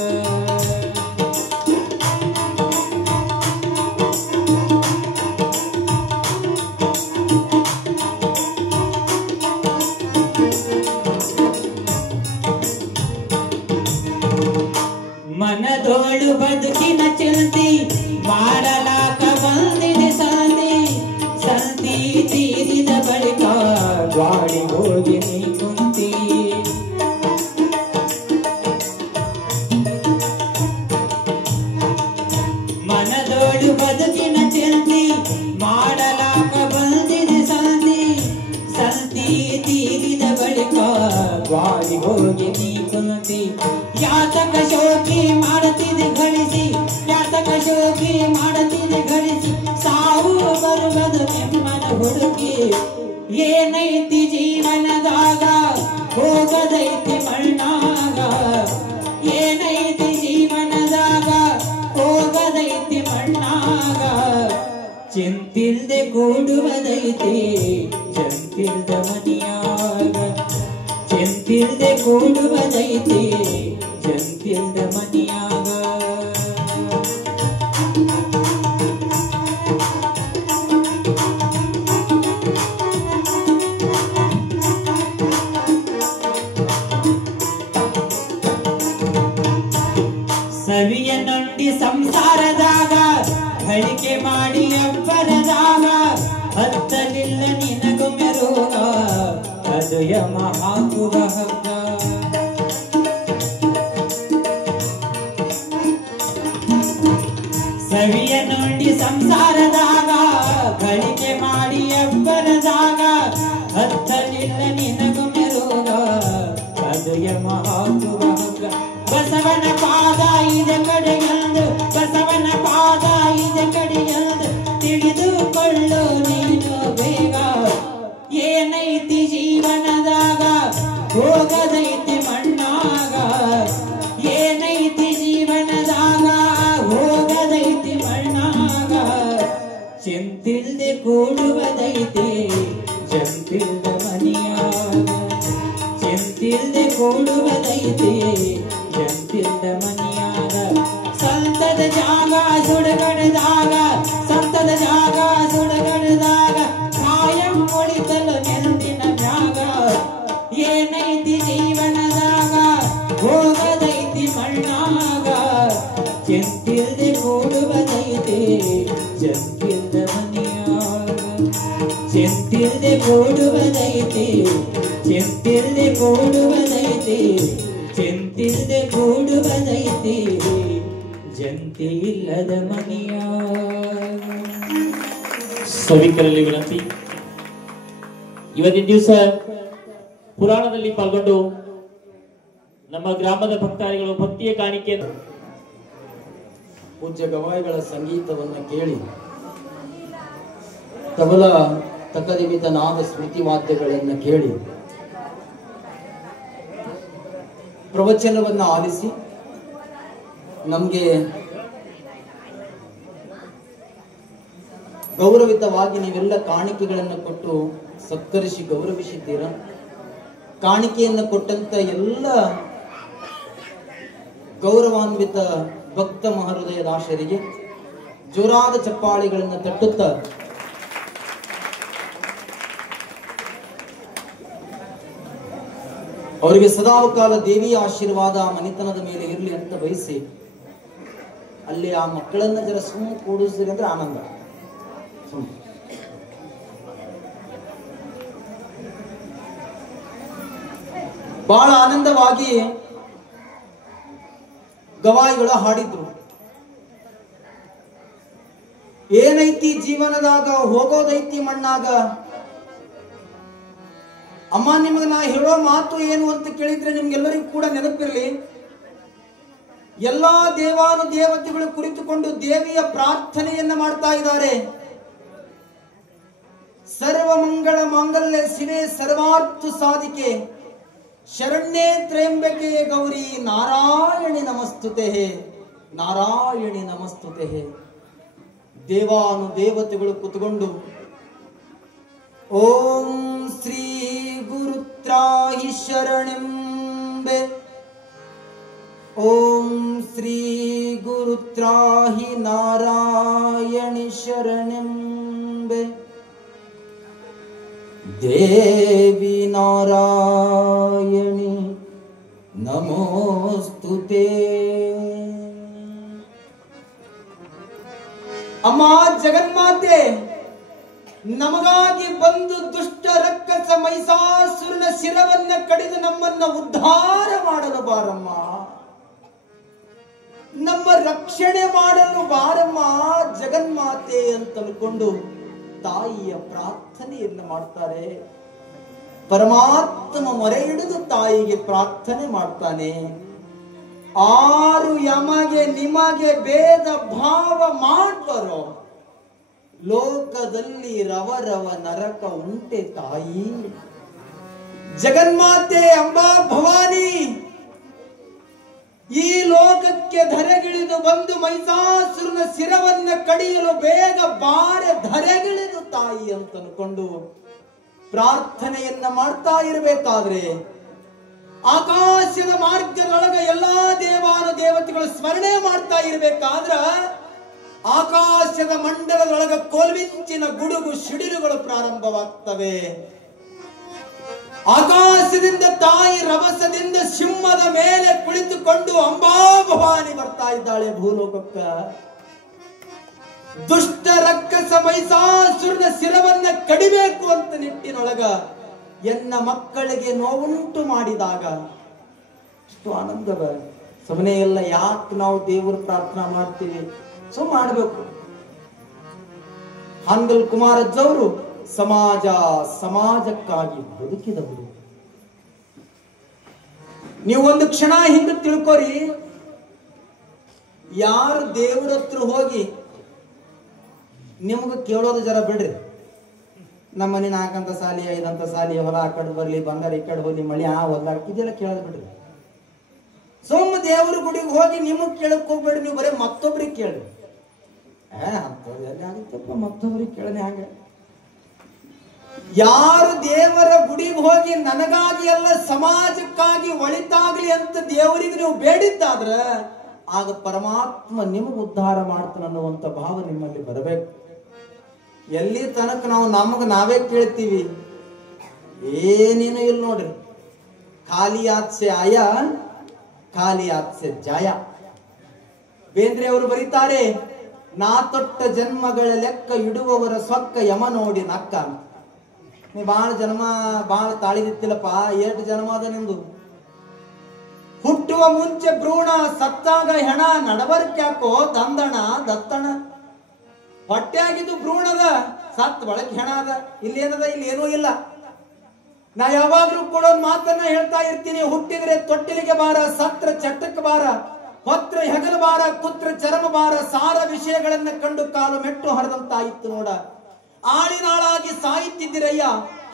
ಮನದೋಳು ಬದುಕಿನ ಚಿಂತಿ ಮಾಡಲಾಕ ಬಂದಿದೆ ಸಂತಿ, ಸಂತಿ ತೀರಿದ ಬಳಿಕ ಗಾಡಿ ಹೋಗಿ ನೀ ಕುಂತಿ. ಮನದೋಳು ಬದುಕಿನ ಚಿಂತಿ ಮಾಡಲಾಕ ಬಂದಿದೆ ಸಂತಿ, ಸಂತಿ ತೀರಿದ ಬಳಿಕ ಗಾಡಿ ಹೋಗಿ ನೀ ಕುಂತಿ. ಯಾತಕ ಶೋಕಿ ಮಾಡತಿದೆ ಗಳಿಸಿ, ಯಾತಕ ಶೋಕಿ ಮಾಡತಿದೆ ಗಳಿಸಿ, ಸಾವು ಬರುವುದು ನಿಮ್ಮನ ಹುಡುಗಿ. ಏನೈತಿ ಜೀವನದಾಗ ಹೋಗದೈತಿ ಮಣ್ಣಾಗ, ಏನೈತಿ ಜೀವನದಾಗ ಹೋಗದೈತಿ ಮಣ್ಣಾಗ. ಚಿಂತಿಲ್ದೆ ಕೂಡುವುದೈತಿ ಜಂತಿಲ್ದ ಮನೆಯಾಗ, ಚಿಂತಿಲ್ದೆ ಕೂಡುವುದೈತಿ ಜಂತಿಲ್ದ ಮನೆಯಾಗ. ಸವಿಯ ನುಂಡಿ ಸಂಸಾರದಾಗ, ಗಳಿಕೆ ಮಾಡಿ ಅಬ್ಬರದಾಗ, ಹತ್ತಲಿಲ್ಲ ನಿನಗೊಮ್ಮೆ ರೋಗ, ಅದು ಯಮ ಹಾಕುವ ಹಗ್ಗ. ಸವಿಯ ನುಂಡಿ ಸಂಸಾರದಾಗ, ಗಳಿಕೆ ಮಾಡಿ ಅಬ್ಬರದಾಗ, ಹತ್ತಲಿಲ್ಲ ನಿನಗೊಮ್ಮೆ ರೋಗ, ಅದು ಯಮ ಹಾಕುವ ಹಗ್ಗ. ಬಸವನ ಪಾದ ಇದ ಕಡೆಯಂದು, ಬಸವನ ಪಾದ ಇದ ಕಡೆಯಂದು, ತಿಳಿದುಕೊಳ್ಳು ನೀನು ಬೇಗ. ಏನೈತಿ ಜೀವನದಾಗ ಹೋಗದೈತಿ ಮಣ್ಣಾಗ, ಏನೈತಿ ಜೀವನದಾಗ ಹೋಗದೈತಿ ಮಣ್ಣಾಗ. ಚಿಂತಿಲ್ದೆ ಕೂಡುವುದೈತಿ ಜಂತಿಲ್ದ ಮನೆಯಾಗ, ಚಿಂತಿಲ್ದೆ ಕೂಡುವುದೈತಿ ಜಂತಿಲ್ದ ಮನೆಯಾಗ. ಸಂತದ ಜಾಗ ಸುಡಗಡದಾಗ, ಸಂತದ ಜಾಗ ಸುಡಗಡದಾಗ, ಕಾಯಂ ಉಳಿತಲು ನೆನದಿನ ಮ್ಯಾಗ. ಏನೈತಿ ಜೀವನದಾಗ ಹೋಗದೈತಿ ಮಣ್ಣಾಗ, ಚಿಂತಿಲ್ದೆ ಕೂಡುವುದೈತಿ ಜಂತಿಲ್ದ ಮನೆಯಾಗ, ಚಿಂತಿಲ್ದೆ ಕೂಡುವುದೈತಿ, ಚಿಂತಿಲ್ದೆ ಕೂಡುವುದೈತಿ, ಚಿಂತಿಲ್ದೆ ಕೂಡುವುದೈತಿ ಜಂತಿಲ್ಲದ ಮನೆಯಾಗ. ಸಭಿಕರಲ್ಲಿ ವಿನಂತಿ, ಇವತ್ತಿನ ದಿವಸ ಪುರಾಣದಲ್ಲಿ ಪಾಲ್ಗೊಂಡು ನಮ್ಮ ಗ್ರಾಮದ ಭಕ್ತಾದಿಗಳು ಭಕ್ತಿಯ ಕಾಣಿಕೆ ಪೂಜ್ಯ ಗವಾಯಿಗಳ ಸಂಗೀತವನ್ನು ಕೇಳಿ, ತಬಲ ತಕದಿಮಿತ ನಾದ ಸ್ಮೃತಿ ವಾದ್ಯಗಳನ್ನು ಕೇಳಿ, ಪ್ರವಚನವನ್ನು ಆಲಿಸಿ ನಮಗೆ ಗೌರವಿತವಾಗಿ ನೀವೆಲ್ಲ ಕಾಣಿಕೆಗಳನ್ನು ಕೊಟ್ಟು ಸತ್ಕರಿಸಿ ಗೌರವಿಸಿದ್ದೀರ. ಕಾಣಿಕೆಯನ್ನು ಕೊಟ್ಟಂತ ಎಲ್ಲ ಗೌರವಾನ್ವಿತ ಭಕ್ತ ಮಹೃದಯ ದಾಸರಿಗೆ ಜೋರಾದ ಚಪ್ಪಾಳಿಗಳನ್ನು ತಟ್ಟುತ್ತಾ ಅವರಿಗೆ ಸದಾಕಾಲ ದೇವಿಯ ಆಶೀರ್ವಾದ ಮನೆತನದ ಮೇಲೆ ಇರಲಿ ಅಂತ ಬಯಸಿ ಅಲ್ಲಿ ಆ ಮಕ್ಕಳನ್ನ ಜರ ಸುಮ್ಮ ಕೂಡಿಸಿದ್ರೆ ಅಂದ್ರೆ ಆನಂದ. ಬಹಳ ಆನಂದವಾಗಿ ಗವಾಯಿಗಳು ಹಾಡಿದ್ರು. ಏನೈತಿ ಜೀವನದಾಗ ಹೋಗೋದೈತಿ ಮಣ್ಣಾಗ, ಅಮ್ಮ ನಿಮಗೆ ನಾ ಹೇಳೋ ಮಾತು ಏನು ಅಂತ ಕೇಳಿದ್ರೆ ನಿಮ್ಗೆಲ್ಲರಿಗೂ ಕೂಡ ನೆನಪಿರಲಿ. ಎಲ್ಲಾ ದೇವಾನು ದೇವತೆಗಳು ಕುರಿತುಕೊಂಡು ದೇವಿಯ ಪ್ರಾರ್ಥನೆಯನ್ನ ಮಾಡ್ತಾ ಇದ್ದಾರೆ. ಸರ್ವ ಮಂಗಳ ಮಾಂಗಲ್ಯ ಶಿವೆ ಸರ್ವಾರ್ಥ ಸಾಧಿಕೆ ಶರಣ್ಯೇ ತ್ರ್ಯಂಬಕೆ ಗೌರಿ ನಾರಾಯಣಿ ನಮಸ್ತುತೆ ನಾರಾಯಣಿ ನಮಸ್ತುತೆ. ದೇವಾನು ದೇವತೆಗಳು ಕುತ್ಕೊಂಡು ಓಂ ಶ್ರೀ ಗುರುತ್ರಾಹಿ ಶರಣೆಂಬೆ, ಓಂ ಶ್ರೀ ಗುರುತ್ರಾಹಿ ನಾರಾಯಣಿ ಶರಣೆಂಬೆ, ದೇವಿ ನಾರಾಯಣಿ ನಮೋಸ್ತುತೆ. ಅಮ್ಮ ಜಗನ್ಮಾತೆ, ನಮಗಾಗಿ ಬಂದು ದುಷ್ಟ ರಕ್ಕಸ ಮೈಸಾಸುರನ ಶಿರವನ್ನ ಕಡಿದು ನಮ್ಮನ್ನ ಉದ್ಧಾರ ಮಾಡಲು ಬಾರಮ್ಮ, ನಮ್ಮ ರಕ್ಷಣೆ ಮಾಡಲು ಬಾರಮ್ಮ ಜಗನ್ಮಾತೆ ಅಂತಂದುಕೊಂಡು ತಾಯಿಯ ಪ್ರಾರ್ಥನೆಯನ್ನು ಮಾಡ್ತಾರೆ. ಪರಮಾತ್ಮ ಮೊರೆ ಹಿಡಿದು ತಾಯಿಗೆ ಪ್ರಾರ್ಥನೆ ಮಾಡ್ತಾನೆ. ಆರು ಯಮಗೆ ನಿಮಗೆ ಭೇದ ಭಾವ ಮಾಡುವರೋ ಲೋಕದಲ್ಲಿ ರವರವ ನರಕ ಉಂಟೆ ತಾಯಿ. ಜಗನ್ಮಾತೆ ಅಂಬಾ ಭವಾನಿ ಈ ಲೋಕಕ್ಕೆ ಧರೆಗಿಳಿದು ಬಂದು ಮೈಸಾಸುರನ ಶಿರವನ್ನ ಕಡಿಯಲು ಬೇಗ ಬಾರೆ ಧರೆಗಿಳಿದು ತಾಯಿ ಅಂತ ಅನ್ಕೊಂಡು ಪ್ರಾರ್ಥನೆಯನ್ನ ಮಾಡ್ತಾ ಇರಬೇಕಾದ್ರೆ ಆಕಾಶದ ಮಾರ್ಗದೊಳಗ ಎಲ್ಲಾ ದೇವಾನು ದೇವತೆಗಳು ಸ್ಮರಣೆ ಮಾಡ್ತಾ ಇರಬೇಕಾದ್ರ ಆಕಾಶದ ಮಂಡಲದೊಳಗ ಕೋಲ್ವಿಂಚಿನ ಗುಡುಗು ಸಿಡಿಲುಗಳು ಪ್ರಾರಂಭವಾಗ್ತವೆ. ಆಕಾಶದಿಂದ ತಾಯಿ ರಭಸದಿಂದ ಸಿಂಹದ ಮೇಲೆ ಕುಳಿತುಕೊಂಡು ಅಂಬಾ ಭವಾನಿ ಬರ್ತಾ ಇದ್ದಾಳೆ ಭೂಲೋಕಕ್ಕ. ದುಷ್ಟ ರಕ್ಕಸ ಮೈಸಾಸುರನ ಶಿರವನ್ನ ಕಡಿಬೇಕು ಅಂತ ನಿಟ್ಟಿನೊಳಗ ಎನ್ನ ಮಕ್ಕಳಿಗೆ ನೋವುಂಟು ಮಾಡಿದಾಗ ಇಷ್ಟು ಆನಂದವ. ಸುಮ್ಮನೆ ಎಲ್ಲ ಯಾಕೆ ನಾವು ದೇವರ ಪ್ರಾರ್ಥನಾ ಮಾಡ್ತೀವಿ, ಮಾಡಬೇಕು. ಹಾನಗಲ್ ಕುಮಾರಜ್ಜವರು ಸಮಾಜಕ್ಕಾಗಿ ಬದುಕಿದವರು. ನೀವು ಒಂದು ಕ್ಷಣ ಹಿಂದೆ ತಿಳ್ಕೊರಿ, ಯಾರು ದೇವರ ಹತ್ರ ಹೋಗಿ ನಿಮ್ಗೆ ಕೇಳೋದು ಜರ ಬಿಡ್ರಿ. ನಮ್ಮ ಮನೆ 4 ಅಂತ ಸಾಲಿ 5 ಅಂತ ಸಾಲಿ ಹೊಲ ಆ ಕಡೆ ಬರ್ಲಿ ಬಂಗಾರ ಈ ಕಡೆ ಹೋಗಿ ಮಳಿ ಹೊಲ ಇದೆಲ್ಲ ಕೇಳೋದು ಬಿಡ್ರಿ. ಸೋಮ ದೇವ್ರ ಗುಡಿಗೆ ಹೋಗಿ ನಿಮಗ್ ಕೇಳಕ್ ಹೋಗ್ಬೇಡ್ರಿ, ನೀವು ಬರೀ ಮತ್ತೊಬ್ರಿಗೆ ಕೇಳ್ರಿ. ಅಂತಪ್ಪ ಮತ್ತೊಬ್ರಿಗೆ ಕೇಳನೆ ಹಾಗೆ. ಯಾರು ದೇವರ ಗುಡಿಗೆ ಹೋಗಿ ನನಗಾಗಿ ಎಲ್ಲ ಸಮಾಜಕ್ಕಾಗಿ ಒಳಿತಾಗ್ಲಿ ಅಂತ ದೇವರಿಗೆ ನೀವು ಬೇಡಿದ್ದಾದ್ರ ಆಗ ಪರಮಾತ್ಮ ನಿಮಗ್ ಉದ್ಧಾರ ಮಾಡ್ತಾನ ಅನ್ನುವಂತ ಭಾವ ನಿಮ್ಮಲ್ಲಿ ಬರಬೇಕು. ಎಲ್ಲಿ ತನಕ ನಾವು ನಮಗ ನಾವೇ ಕೇಳ್ತೀವಿ, ಏನೇನು ಇಲ್ಲ ನೋಡ್ರಿ. ಖಾಲಿ ಆತ್ಸೆ ಆಯ ಖಾಲಿ ಆತ್ಸೆ ಜಾಯ. ಬೇಂದ್ರೆ ಅವರು ಬರೀತಾರೆ, ನಾ ತೊಟ್ಟ ಜನ್ಮಗಳ ಲೆಕ್ಕ ಇಡುವವರ ಸೊಕ್ಕ ಯಮ ನೋಡಿ ನಕ್ಕ. ನೀ ಬಾಳ ಜನ್ಮ ಬಾಳ ತಾಳಿದಿತ್ತಿಲ್ಲಪ್ಪ, 8 ಜನ್ಮ ಅದ ನಿಂದು. ಹುಟ್ಟುವ ಮುಂಚೆ ಭ್ರೂಣ, ಸತ್ತಾಗ ಹೆಣ, ನಡಬರ್ಕ್ಯಾಕೋ ದಂದಣ ದತ್ತಣ. ಹೊಟ್ಟೆಯಾಗಿದ್ದು ಭ್ರೂಣದ, ಸತ್ ಒಳಗೆ ಹೆಣ ಅದ. ಇಲ್ಲೇನದ, ಇಲ್ಲಿ ಏನೂ ಇಲ್ಲ. ನಾ ಯಾವಾಗ್ಲೂ ಕೂಡ ಒಂದು ಮಾತನ್ನ ಹೇಳ್ತಾ ಇರ್ತೀನಿ, ಹುಟ್ಟಿದ್ರೆ ತೊಟ್ಟಿಲಿಗೆ ಬಾರ, ಸತ್ರ ಚಟ್ಟಕ್ಕೆ ಬಾರ, ಹೊತ್ರ ಹೆಗಲ ಬಾರ, ಕುತ್ರ ಚರಮ ಬಾರ, ಸಾರ ವಿಷಯಗಳನ್ನ ಕಂಡು ಕಾಲು ಮೆಟ್ಟು ಹರಿದಂತಾಯಿತು ನೋಡ. ಆಳಿನಾಳಾಗಿ ಸಾಯುತ್ತಿದ್ದಿರಯ್ಯ,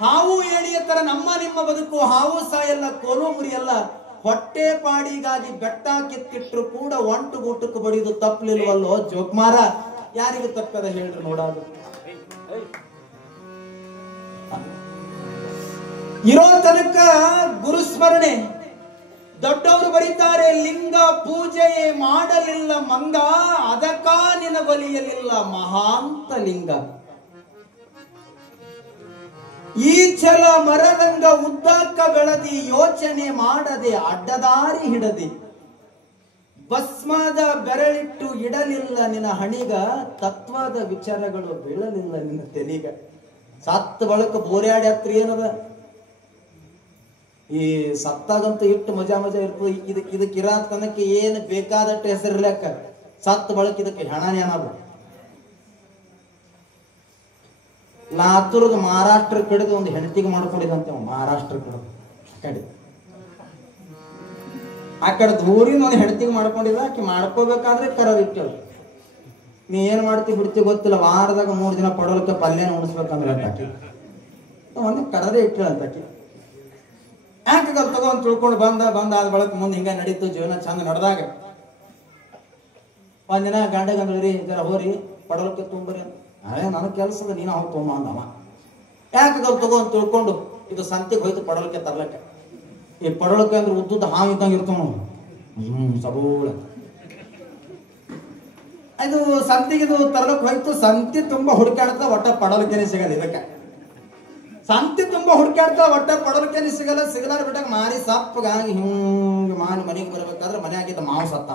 ಹಾವು ಏಳಿಯ ತರ ನಮ್ಮ ನಿಮ್ಮ ಬದುಕು. ಹಾವು ಸಾಯಲ್ಲ, ಕೋಲು ಮುರಿಯಲ್ಲ. ಹೊಟ್ಟೆ ಪಾಡಿಗಾಗಿ ಬೆಟ್ಟ ಕಿತ್ತಿಟ್ರು ಕೂಡ ಒಂಟು ಗೂಟಕ್ಕೆ ಬಡಿದು ತಪ್ಪಲಿಲ್ವಲ್ಲೋ ಜೋಕ್ಮಾರ. ಯಾರಿಗೂ ತಪ್ಪದ ಹೇಳ್ರಿ ನೋಡೋದು. ಇರೋ ತನಕ ಗುರುಸ್ಮರಣೆ. ದೊಡ್ಡವರು ಬರೀತಾರೆ, ಲಿಂಗ ಪೂಜೆ ಮಾಡಲಿಲ್ಲ ಮಂಗ, ಅದಕ್ಕ ನಿನಗೊಲಿಯಲಿಲ್ಲ ಮಹಾಂತ ಲಿಂಗ. ಈ ಛಲ ಮರದಂಗ ಉದ್ದಕ್ಕ ಬೆಳದಿ, ಯೋಚನೆ ಮಾಡದೆ ಅಡ್ಡದಾರಿ ಹಿಡದಿ. ಭಸ್ಮದ ಬೆರಳಿಟ್ಟು ಇಡಲಿಲ್ಲ ನಿನ್ನ ಹಣಿಗ, ತತ್ವದ ವಿಚಾರಗಳು ಬೀಳಲಿಲ್ಲ ನಿನ್ನ ತೆಲಿಗ. ಸತ್ತ ಬಳಕ ಬೋರ್ಯಾಡಿ ಹತ್ರ ಏನದ, ಈ ಸತ್ತಾಗಂತೂ ಇಟ್ಟು ಮಜಾ ಇರ್ತದೆ. ಇದಕ್ಕೆ ಇರಾತನಕ್ಕೆ ಏನು ಬೇಕಾದಷ್ಟು ಹೆಸರಿರ್ಲಕ್ಕ, ಸತ್ತ ಬಳಕ ಇದಕ್ಕೆ ಹೆಣನೇ ಅನ್ನೋದು. ಲಾತೂರ್ದು ಮಹಾರಾಷ್ಟ್ರ ಕಡೆದು ಒಂದು ಹೆಂಡತಿಗೆ ಮಾಡ್ಕೊಂಡಿದಂತೆ, ಮಹಾರಾಷ್ಟ್ರ ಕಡೆ ಆ ಕಡೆ ದೂರಿನ ಒಂದು ಹೆಂಡತಿಗೆ ಮಾಡ್ಕೊಂಡಿಲ್ಲ. ಆಕಿ ಮಾಡ್ಕೋಬೇಕಾದ್ರೆ ಕರರ್ ಇಟ್ಟಳು. ನೀ ಏನ್ ಮಾಡ್ತಿ ಬಿಡ್ತಿ ಗೊತ್ತಿಲ್ಲ, ವಾರದಾಗ 3 ದಿನ ಪಡೋಲಕ್ಕೆ ಪಲ್ಯನ ಉಣಿಸ್ಬೇಕಂದ್ರೆ ಆಕಿ ಒಂದು ಕರರೇ ಇಟ್ಟಳು ಅಂತ. ಆಕಿ ಯಾಕೆ ತಗೊಂಡ್ ತಿಳ್ಕೊಂಡು ಬಂದ ಆದ ಬಳಕ ಮುಂದೆ ಹಿಂಗ ನಡೀತು ಜೀವನ. ಚಂದ ನಡೆದಾಗ ಒಂದಿನ ಗಂಡಗಂದ್ರಿ, ಜರ ಹೋರಿ ಪಡೋಲಕ್ಕೆ ತುಂಬರಿ. ಅದೇ ನನಗೆ ಕೆಲಸದ, ನೀನು ಹೋಗಿ ತೊಗೊಂಬ ಅಂದವ. ಯಾಕೆ ತಗೊಂಡ್ ತಿಳ್ಕೊಂಡು ಇದು ಸಂತಿಗೆ ಹೋಯ್ತು ಪಡೋಲಕ್ಕೆ ತರ್ಲಕ್ಕೆ. ಈ ಪಡೋಳಕ್ಕೆ ಅಂದ್ರೆ ಉದ್ದುದ ಹಾವು ಇದ್ದಂಗೆ ಇರ್ತಾವ ನಾವು, ಸಬೂಳ. ಇದು ಸಂತಿಗೆ ತರ್ಲಕ್ಕೆ ಹೋಯ್ತು. ಸಂತಿ ತುಂಬಾ ಹುಡುಕಾಡ್ತಾ, ಒಟ್ಟ ಪಡೋಲಕ್ಕೇನೆ ಸಿಗಲ್ಲ. ಇದಕ್ಕೆ ಸಂತಿ ತುಂಬಾ ಹುಡುಕಾಡ್ತಾ, ಒಟ್ಟ ಪಡೋಲಕ್ಕೇನೆ ಸಿಗಲ್ಲ. ಸಿಗಲಾರ ಬಿಟ್ಟಾಗ ಮಾರಿ ಸಪ್ಪಗಾಗಿ ಹಿಂಗ ಮಾರಿ ಮನೆಗೆ ಬರ್ಬೇಕಾದ್ರೆ ಮನೆ ಆಗಿದ್ದ ಮಾವು ಸತ್ತ.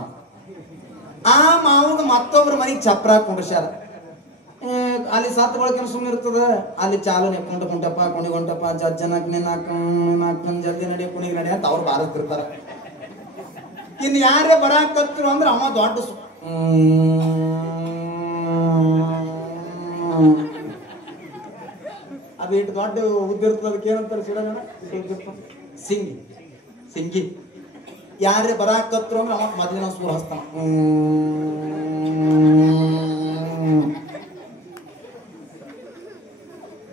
ಆ ಮಾವುಗ ಮತ್ತೊಬ್ರು ಮನೆಗೆ ಚಪ್ರ ಕುಂಡ್ಸ್ಯಾರ. ಅಲ್ಲಿ ಸತ್ತ ಬಳಕೆ ಸುಮ್ಮನೆ ಇರ್ತದ. ಅಲ್ಲಿ ಚಾಲು ನೆಕ್ಕೊಂಡು ಕುಂಟಪ್ಪ ಕುಣಿಗೊಂಟಪ್ಪ ಜಜ್ಜನಕ್ ನಾಲ್ಕು ಜಲ್ದಿ ನಡಿ ಕುಣಿಗೆ ನಡಿ ಅಂತ ಅವ್ರು ಬಾರಸ್ತಿರ್ತಾರ. ಇನ್ ಯಾರೇ ಬರಾಕತ್ರು ಅಂದ್ರೆ ಅವ ದೊಡ್ಡ ಅದು ಇಟ್ಟು ದೊಡ್ಡ ಉದ್ದಿರ್ತದ. ಅದಕ್ಕೆ ಏನಂತಾರೆ ಸಿಂಗಿ ಸಿಂಗಿ. ಯಾರೇ ಬರಾಕತ್ರು ಅಂದ್ರೆ ಅವ ಮೊದಲಿನ ಸೂರ್ ಹಸ್ತಾನ.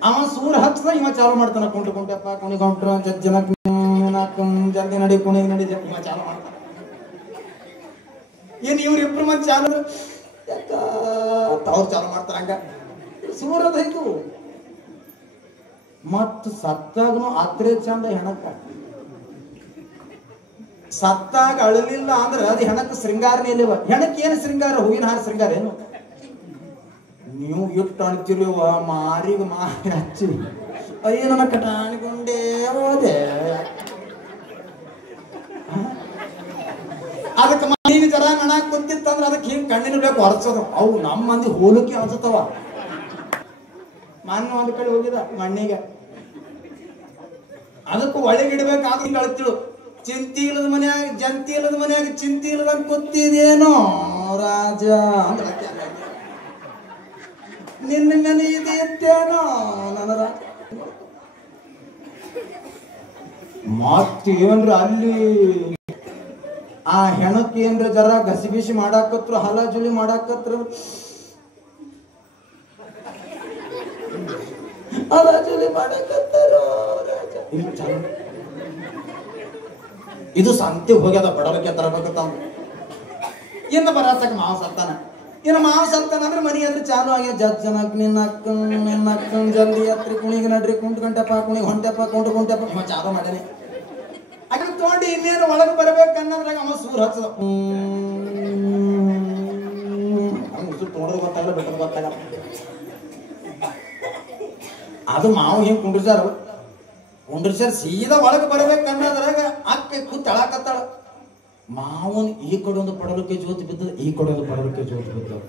ಅವ ಸೂರ್ ಹಚ್ಚದ ಇವ ಚಾಲು ಮಾಡ್ತಾನ. ಕುಂಟಪ್ಪ ಕುಣಿಗೊಂಟ್ರ ಜನ ಜಲ್ದಿ ನಡಿ ಕುಣಿಗೆ ನಡಿ ಇವ ಚಾಲು ಮಾಡ್ತಾನ. ಏನ್ ಇವ್ರಿಬ್ರು ಮಂದಿ ಚಾಲು ಯಾಕ ಅವ್ರು ಚಾಲು ಮಾಡ್ತಾರ. ಹಂಗ ಸೂರದ ಇದು ಮತ್ ಸತ್ತಾಗನು ಅತ್ರೆ ಚಂದ ಹೆಣಕ್ಕ. ಸತ್ತಾಗ ಅಳಲಿಲ್ಲ ಅಂದ್ರೆ ಅದು ಹೆಣಕ್ ಶೃಂಗಾರನೇ ಇಲ್ಲವ. ಹೆಣಕ್ ಏನು ಶೃಂಗಾರ? ಹೂವಿನ ಹಾರ ಶೃಂಗಾರ ಏನು? ನೀವು ಇಟ್ಟು ಅಣ್ತಿರುವ ಮಾರಿಗೆ ಮಾರಿ ಹಚ್ಚಿ ಅಯ್ಯ ನನ್ನ ಕಟಾಣಿಕೊಂಡೇ ಹೋದೆ. ಅದಕ್ಕೆ ಮಣ್ಣಿನ ಜರ ನಣಾಕ್ ಕುಂತಿತ್ತಂದ್ರೆ ಅದಕ್ಕೆ ಹಿಂಗ್ ಕಣ್ಣಿನ ಬೇಕು ಹೊರಸೋದು. ಅವು ನಮ್ಮ ಮಂದಿ ಹೋಲಕ್ಕೆ ಅನ್ಸುತ್ತವ. ಮಣ್ಣು ಒಂದ್ ಕಡೆ ಹೋಗಿದ ಮಣ್ಣಿಗೆ, ಅದಕ್ಕೂ ಒಳಗಿಡ್ಬೇಕಾದ್ರೆ ಹಿಂಗ ಅಳ್ತಿಳು. ಚಿಂತಿ ಇಲ್ಲದ ಮನ್ಯಾಗ ಜಂತಿ ಇಲ್ಲದ ಮನ್ಯಾಗ ಚಿಂತಿ ಇಲ್ಲದಂಗ ಕೂತಿದೇನೋ ರಾಜ ಅಂದ್ರೆ ನಿನ್ನ ಮನೆ ಇದೆ ಇತ್ತೇನೋ ನನ್ನ ರಾಜ. ಮತ್ತೇನ್ರ ಅಲ್ಲಿ ಆ ಹೆಣಕ್ಕೆ ಏನ್ರ ಜರ ಗಸಿಬಿಸಿ ಮಾಡಾಕತ್ರು, ಹಲಾಜುಲಿ ಮಾಡಾಕತ್ರು. ಹಲಾಜುಲಿ ಮಾಡಾಕತ್ತಾರೋ ರಾಜ. ಇದು ಸಂತಿ ಹೋಗ್ಯದ. ಬಡವಕ್ಕೆ ತರಬೇಕತ್ತ. ಇನ್ನು ಬರತಕ್ಕ ಮಾವ ಸತ್ತಾನ. ಇನ್ನು ಮಾವ ಸತ್ತಾನ ಅಂದ್ರೆ ಮನಿ ಅಂದ್ರೆ ಚಾಲು ಆಗ್ಯ. ಜಜ್ಜನಕ್ ನಿನ್ನಕ್ಕ ಜಲ್ದಿ ಹತ್ರಿ ಕುಣಿಗೆ ನಡ್ರಿ ಕುಂಟ್ ಗಂಟೆಪ್ಪ ಕುಣಿಗೆ ಹೊಂಟೆಪ್ಪ ಕುಂಟೆಪ್ಪ ಇವ ಚಾಲು ಮಾಡನೆ. ಅದನ್ನ ತಗೊಂಡು ಇನ್ನೇನು ಒಳಗೆ ಬರ್ಬೇಕನ್ನೋದ್ರಾಗ ಅವ ಸೂರ್ ಹಚ್ಚದ. ತೊಗೊಂಡ್ರೆ ಗೊತ್ತಾಗಲ್ಲ, ಬಿಟ್ಟರೆ ಗೊತ್ತಾಗಲ್ಲ. ಅದು ಮಾವು ಹಿಂಗ್ ಕುಂಡ್ರಿಸಾರ ಸೀದಾ ಒಳಗೆ ಬರ್ಬೇಕನ್ನೋದ್ರಾಗ ಅಕ್ಕ ಕೂತ್ ಅಳಾಕತ್ತಾಳ. ಮಾವನ್ ಈ ಕಡೆ ಒಂದು ಪಡಲಕ್ಕೆ ಜೋತ್ ಬಿದ್ದದ, ಈ ಕಡೆ ಒಂದು ಪಡಲಕ್ಕೆ ಜೋತ್ ಬಿದ್ದದ.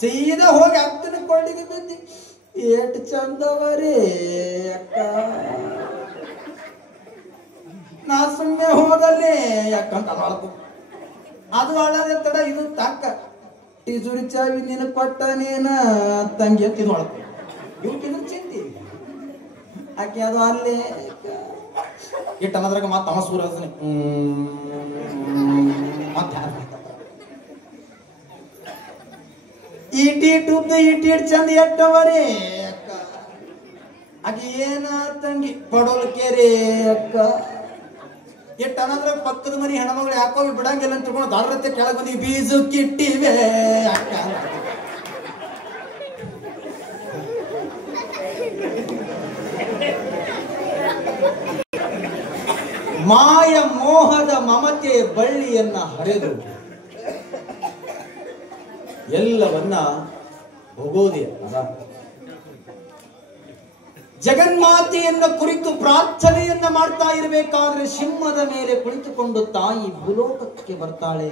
ಸೀದಾ ಹೋಗಿ ಅಕ್ಕನ ಕೊಳ್ಳಿಗೆ ಬಿದ್ದಿ. ಏಟ್ ಚಂದವರೇ ಅಕ್ಕ, ನಾ ಸುಮ್ಮನೆ ಹೋದಲ್ಲಿ ಯಾಕಂತ ಅಳತು. ಅದು ಅಳದೆ ತಡ ಇದು ತಕ್ಕ ಟಿಜುರಿ ಚಾವಿ ನೀನು ಕೊಟ್ಟ ನೀನ ತಂಗಿ ಅಂತ ಇದು ಅಳತು. ಇವ್ಕಿದ್ರು ಚಿಂತಿ ಆಕೆ ಅದು ಅಲ್ಲಿ ಇಟ್ಟು ಅನ್ನೋದ್ರಾಗ ಮತ್ತ ಅವ ಸೂರ ಮತ್ತೆ ಇಟಿ ಚಂದ ಎಟ್ಟವರೇ ಅಕ್ಕ. ಆಕೆ ಏನ ತಂಗಿ ಪಡೋಲ್ಕೇರಿ ಅಕ್ಕ. ಇಟ್ಟು ಅನ್ನೋದ್ರಾಗ ಪಕ್ಕದ ಮನಿ ಹೆಣ್ಮಗಳು ಯಾಕೋ ಬಿಡಂಗಿಲ್ಲ ಅಂತ ತಿಳ್ಕೊಂಡು ದಾರತೆ ಕೆಳಗೆ ಬಂದಿ ಬೀಜಕ್ಕಿಟ್ಟಿವೆ ಅಕ್ಕ. ಮಾಯ ಮೋಹದ ಮಮತೆಯ ಬಳ್ಳಿಯನ್ನ ಹರಿದು ಎಲ್ಲವನ್ನ ಹೋಗೋದೇ ಜಗನ್ಮಾತೆಯನ್ನ ಕುರಿತು ಪ್ರಾರ್ಥನೆಯನ್ನ ಮಾಡ್ತಾ ಇರಬೇಕಾದ್ರೆ ಸಿಂಹದ ಮೇಲೆ ಕುಳಿತುಕೊಂಡು ತಾಯಿ ಭೂಲೋಕಕ್ಕೆ ಬರ್ತಾಳೆ.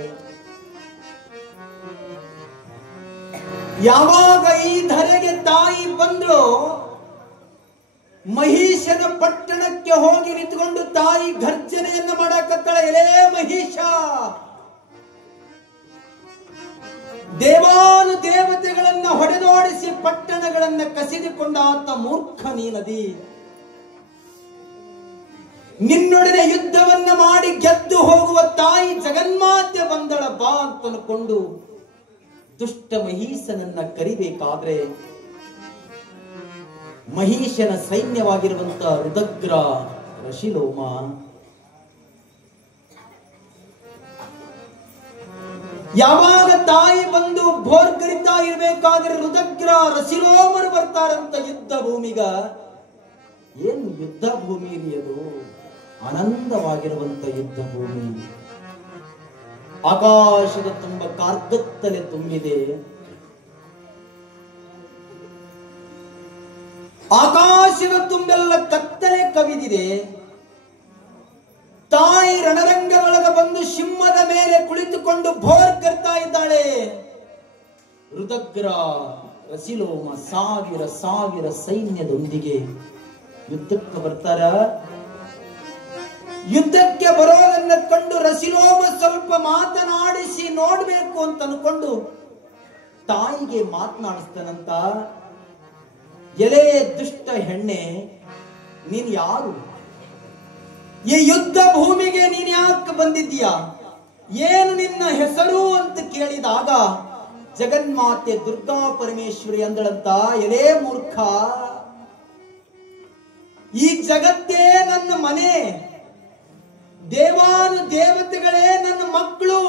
ಯಾವಾಗ ಈ ಧರೆಗೆ ತಾಯಿ ಬಂದ್ರೋ ಮಹಿಷನ ಪಟ್ಟಣಕ್ಕೆ ಹೋಗಿ ನಿಂತುಕೊಂಡು ತಾಯಿ ಗರ್ಜನೆಯನ್ನ ಮಾಡಕತ್ತಾಳೆ. ಎಲೇ ಮಹಿಷ, ದೇವಾನು ದೇವತೆಗಳನ್ನ ಹೊಡೆದೋಡಿಸಿ ಪಟ್ಟಣಗಳನ್ನ ಕಸಿದುಕೊಂಡ ಆತ ಮೂರ್ಖ ನೀನದಿ. ನಿನ್ನೊಡನೆ ಯುದ್ಧವನ್ನ ಮಾಡಿ ಗೆದ್ದು ಹೋಗುವ ತಾಯಿ ಜಗನ್ಮಾತೆ ಬಂದಳ ಬಾ ಅಂತನ್ಕೊಂಡು ದುಷ್ಟ ಮಹಿಷನನ್ನ ಕರಿಬೇಕಾದ್ರೆ ಮಹಿಷನ ಸೈನ್ಯವಾಗಿರುವಂತ ರುದಗ್ರ, ರಶಿಲೋಮ, ಯಾವಾಗ ತಾಯಿ ಬಂದು ಭೋರ್ಗರಿತಾ ಇರಬೇಕಾದ್ರೆ ರುದಗ್ರ, ರಶಿಲೋಮರು ಬರ್ತಾರಂತ ಯುದ್ಧ ಭೂಮಿಗ. ಏನು ಯುದ್ಧ ಭೂಮಿ ಅದು? ಆನಂದವಾಗಿರುವಂತ ಯುದ್ಧ ಭೂಮಿ. ಆಕಾಶದ ತುಂಬ ಕಾರ್ಗತ್ತಲೆ ತುಂಬಿದೆ. ಆಕಾಶದ ತುಂಬೆಲ್ಲ ಕತ್ತಲೆ ಕವಿದಿದೆ. ತಾಯಿ ರಣರಂಗದೊಳಗ ಬಂದು ಸಿಂಹದ ಮೇಲೆ ಕುಳಿತುಕೊಂಡು ಭೋರ್ಗರ್ತಾ ಇದ್ದಾಳೆ. ರುದಗ್ರ, ರಸಿಲೋಮ ಸಾವಿರ ಸಾವಿರ ಸೈನ್ಯದೊಂದಿಗೆ ಯುದ್ಧಕ್ಕೆ ಬರ್ತಾರ. ಯುದ್ಧಕ್ಕೆ ಬರೋದನ್ನ ಕಂಡು ರಸಿಲೋಮ ಸ್ವಲ್ಪ ಮಾತನಾಡಿಸಿ ನೋಡ್ಬೇಕು ಅಂತ ಅನ್ಕೊಂಡು ತಾಯಿಗೆ ಮಾತನಾಡಿಸ್ತಾನಂತ. ಎಲೆ ದುಷ್ಟ ಹೆಣ್ಣೆ, ನೀನ್ ಯಾರು? ಈ ಯುದ್ಧ ಭೂಮಿಗೆ ನೀನ್ ಯಾಕೆ ಬಂದಿದ್ದೀಯಾ? ಏನು ನಿನ್ನ ಹೆಸರು ಅಂತ ಕೇಳಿದಾಗ ಜಗನ್ಮಾತೆ ದುರ್ಗಾ ಪರಮೇಶ್ವರಿ ಅಂದಳಂತ. ಎಲೆ ಮೂರ್ಖ, ಈ ಜಗತ್ತೇ ನನ್ನ ಮನೆ, ದೇವಾನು ದೇವತೆಗಳೇ ನನ್ನ ಮಕ್ಕಳು.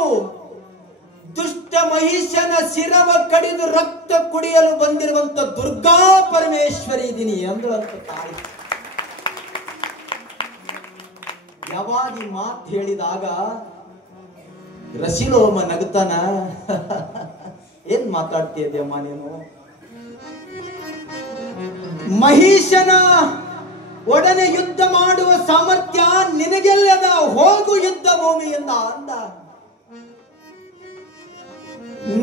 ದುಷ್ಟ ಮಹಿಷನ ಶಿರವ ಕಡಿದು ರಕ್ತ ಕುಡಿಯಲು ಬಂದಿರುವಂತ ದುರ್ಗಾ ಪರಮೇಶ್ವರಿ ಇದ್ದೀನಿ ಅಂದಳಂತ ತಾಯಿ. ಯಾವಾಗ ಈ ಮಾತು ಹೇಳಿದಾಗ ರಸಿಲೋಮ ನಗುತ್ತಾನ. ಏನ್ ಮಾತಾಡ್ತೀಯಮ್ಮ ನೀನು? ಮಹಿಷನ ಒಡನೆ ಯುದ್ಧ ಮಾಡುವ ಸಾಮರ್ಥ್ಯ ನಿನಗೆಲ್ಲದ, ಹೋಗು ಯುದ್ಧ ಭೂಮಿಯಿಂದ ಅಂದ.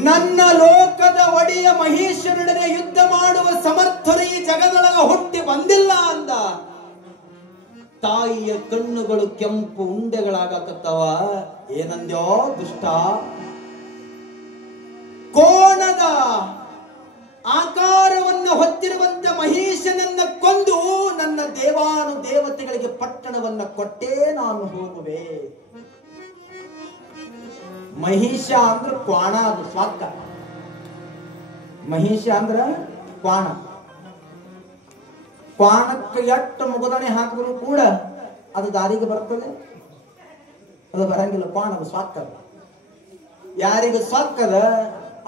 ನನ್ನ ಲೋಕದ ಒಡೆಯ ಮಹಿಷನೊಡನೆ ಯುದ್ಧ ಮಾಡುವ ಸಮರ್ಥರು ಈ ಜಗದೊಳಗ ಹುಟ್ಟಿ ಬಂದಿಲ್ಲ ಅಂದ. ತಾಯಿಯ ಕಣ್ಣುಗಳು ಕೆಂಪು ಉಂಡೆಗಳಾಗಕತ್ತವ. ಏನಂದ್ಯೋ ದುಷ್ಟ? ಕೋಣದ ಆಕಾರವನ್ನು ಹೊತ್ತಿರುವಂತ ಮಹಿಷನನ್ನ ಕೊಂದು ನನ್ನ ದೇವಾನು ದೇವತೆಗಳಿಗೆ ಪಟ್ಟಣವನ್ನ ಕೊಟ್ಟೇ ನಾನು ಹೋಗುವೆ. ಮಹಿಷ ಅಂದ್ರ ಕ್ವಾಣ, ಅದು ಸ್ವಾಕ್ಕ. ಮಹಿಷ ಅಂದ್ರ ಕ್ವಾಣ. ಕ್ವಾಣಕ್ಕೆ ಎಷ್ಟು ಮುಗದಣೆ ಹಾಕಿದ್ರು ಕೂಡ ಅದು ದಾರಿಗೆ ಬರ್ತದೆ? ಅದು ಬರಂಗಿಲ್ಲ. ಕ್ವಾಣ ಅದು ಸ್ವಾಕ್ಕ. ಯಾರಿಗ ಸ್ವಾಕ್ಕದ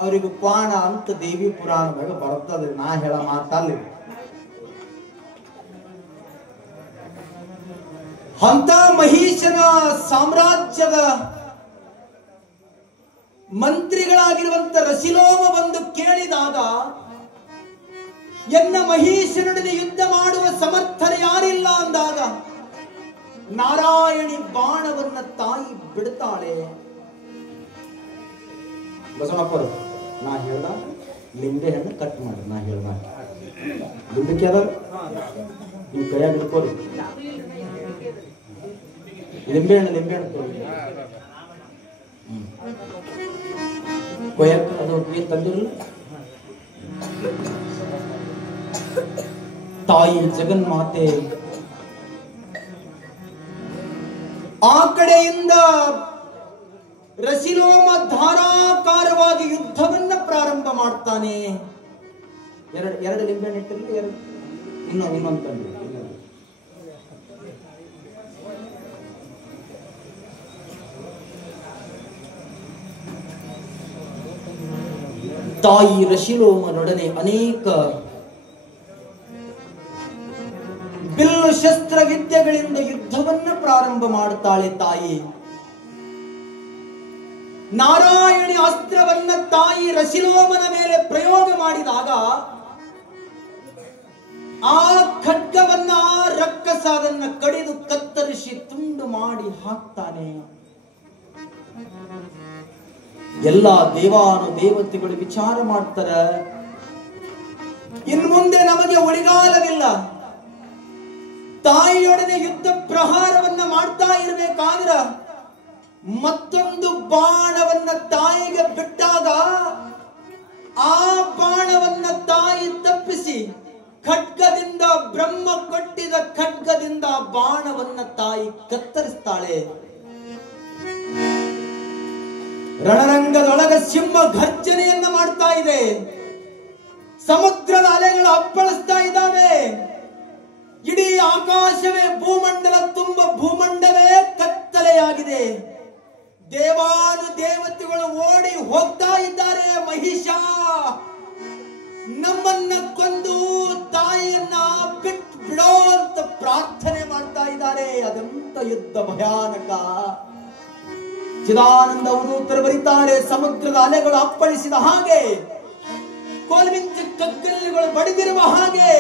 ಅವರಿಗೂ ಕ್ವಾಣ ಅಂತ ದೇವಿ ಪುರಾಣದಾಗ ಬರ್ತದೆ. ನಾ ಹೇಳ ಮಾತಲ್ಲಿ ಅಂತ ಮಹಿಷನ ಸಾಮ್ರಾಜ್ಯದ ಮಂತ್ರಿಗಳಾಗಿರುವಂತ ರಸಿಲೋಮ ಬಂದು ಕೇಳಿದಾಗ, ಎನ್ನ ಮಹಿಷನೊಡನೆ ಯುದ್ಧ ಮಾಡುವ ಸಮರ್ಥರು ಯಾರಿಲ್ಲ ಅಂದಾಗ ನಾರಾಯಣಿ ಬಾಣವನ್ನ ತಾಯಿ ಬಿಡ್ತಾಳೆ. ಬಸವಪ್ಪರು ನಾ ಹೇಳ್ದ ಲಿಂಬೆ ಹಣ್ಣು ಕಟ್ ಮಾಡಿ, ನಾ ಹೇಳ್ದ ಲಿಂಬೆಕ್ಕೆ ಅದ ನೀವು ಕೈಯಾಗ ಹಿಡ್ಕೋರಿ. ಲಿಂಬೆ ಹಣ್ಣು ತೋರಿ ಕೊಯ್ಯಕ್ಕೆ ಅದು ಏನ್ ತಂದಿರಲ್ಲ. ತಾಯಿ ಜಗನ್ಮಾತೆ ಆ ಕಡೆಯಿಂದ ರಸಿಲೋಮ ಧಾರಾಕಾರವಾಗಿ ಯುದ್ಧವನ್ನ ಪ್ರಾರಂಭ ಮಾಡ್ತಾನೆ. ಎರಡು ಲಿಂಬೆ ಇಟ್ಟಿರಲಿ, ಇನ್ನೊಂದು ತಂದೆ. ತಾಯಿ ರಸಿಲೋಮನೊಡನೆ ಅನೇಕ ಬಿಲ್ಲು ಶಸ್ತ್ರ ವಿದ್ಯೆಗಳಿಂದ ಯುದ್ಧವನ್ನ ಪ್ರಾರಂಭ ಮಾಡುತ್ತಾಳೆ ತಾಯಿ. ನಾರಾಯಣಿ ಅಸ್ತ್ರವನ್ನ ತಾಯಿ ರಸಿಲೋಮನ ಮೇಲೆ ಪ್ರಯೋಗ ಮಾಡಿದಾಗ ಆ ಖಡ್ಗವನ್ನ ರಕ್ಕಸ ಅದನ್ನ ಕಡಿದು ಕತ್ತರಿಸಿ ತುಂಡು ಮಾಡಿ ಹಾಕ್ತಾನೆ. ಎಲ್ಲ ದೇವಾನು ದೇವತೆಗಳು ವಿಚಾರ ಮಾಡ್ತಾರೆ, ಇನ್ನು ಮುಂದೆ ನಮಗೆ ಉಳಿಗಾಲವಿಲ್ಲ. ತಾಯಿಯೊಡನೆ ಯುದ್ಧ ಪ್ರಹಾರವನ್ನ ಮಾಡ್ತಾ ಇರಬೇಕಾದ್ರ ಮತ್ತೊಂದು ಬಾಣವನ್ನ ತಾಯಿಗೆ ಬಿಟ್ಟಾಗ ಆ ಬಾಣವನ್ನ ತಾಯಿ ತಪ್ಪಿಸಿ ಖಡ್ಗದಿಂದ, ಬ್ರಹ್ಮ ಕೊಟ್ಟಿದ ಖಡ್ಗದಿಂದ ಬಾಣವನ್ನ ತಾಯಿ ಕತ್ತರಿಸ್ತಾಳೆ. ರಣರಂಗದೊಳಗ ಸಿಂಹ ಘರ್ಜನೆಯನ್ನ ಮಾಡ್ತಾ ಇದೆ. ಸಮುದ್ರದ ಅಲೆಗಳು ಅಪ್ಪಳಿಸ್ತಾ ಇದ್ದಾವೆ. ಇಡೀ ಆಕಾಶವೇ, ಭೂಮಂಡಲ ತುಂಬ ಭೂಮಂಡಲವೇ ಕತ್ತಲೆಯಾಗಿದೆ. ದೇವಾನು ದೇವತೆಗಳು ಓಡಿ ಹೋಗ್ತಾ ಇದ್ದಾರೆ. ಮಹಿಷ ನಮ್ಮನ್ನ ಕೊಂದು ತಾಯಿಯನ್ನ ಬಿಟ್ಟು ಬಿಡೋ ಅಂತ ಪ್ರಾರ್ಥನೆ ಮಾಡ್ತಾ ಇದ್ದಾರೆ. ಅದಂತ ಯುದ್ಧ ಭಯಾನಕ. ಚಿದಾನಂದ ಅವಧೂತರು ಬರೀತಾರೆ, ಸಮುದ್ರದ ಅಲೆಗಳು ಅಪ್ಪಳಿಸಿದ ಹಾಗೆ, ಕೋಲ್ಮಿಂಚ ಕಗ್ಗಲ್ಲುಗಳು ಬಡಿದಿರುವ ಹಾಗೆ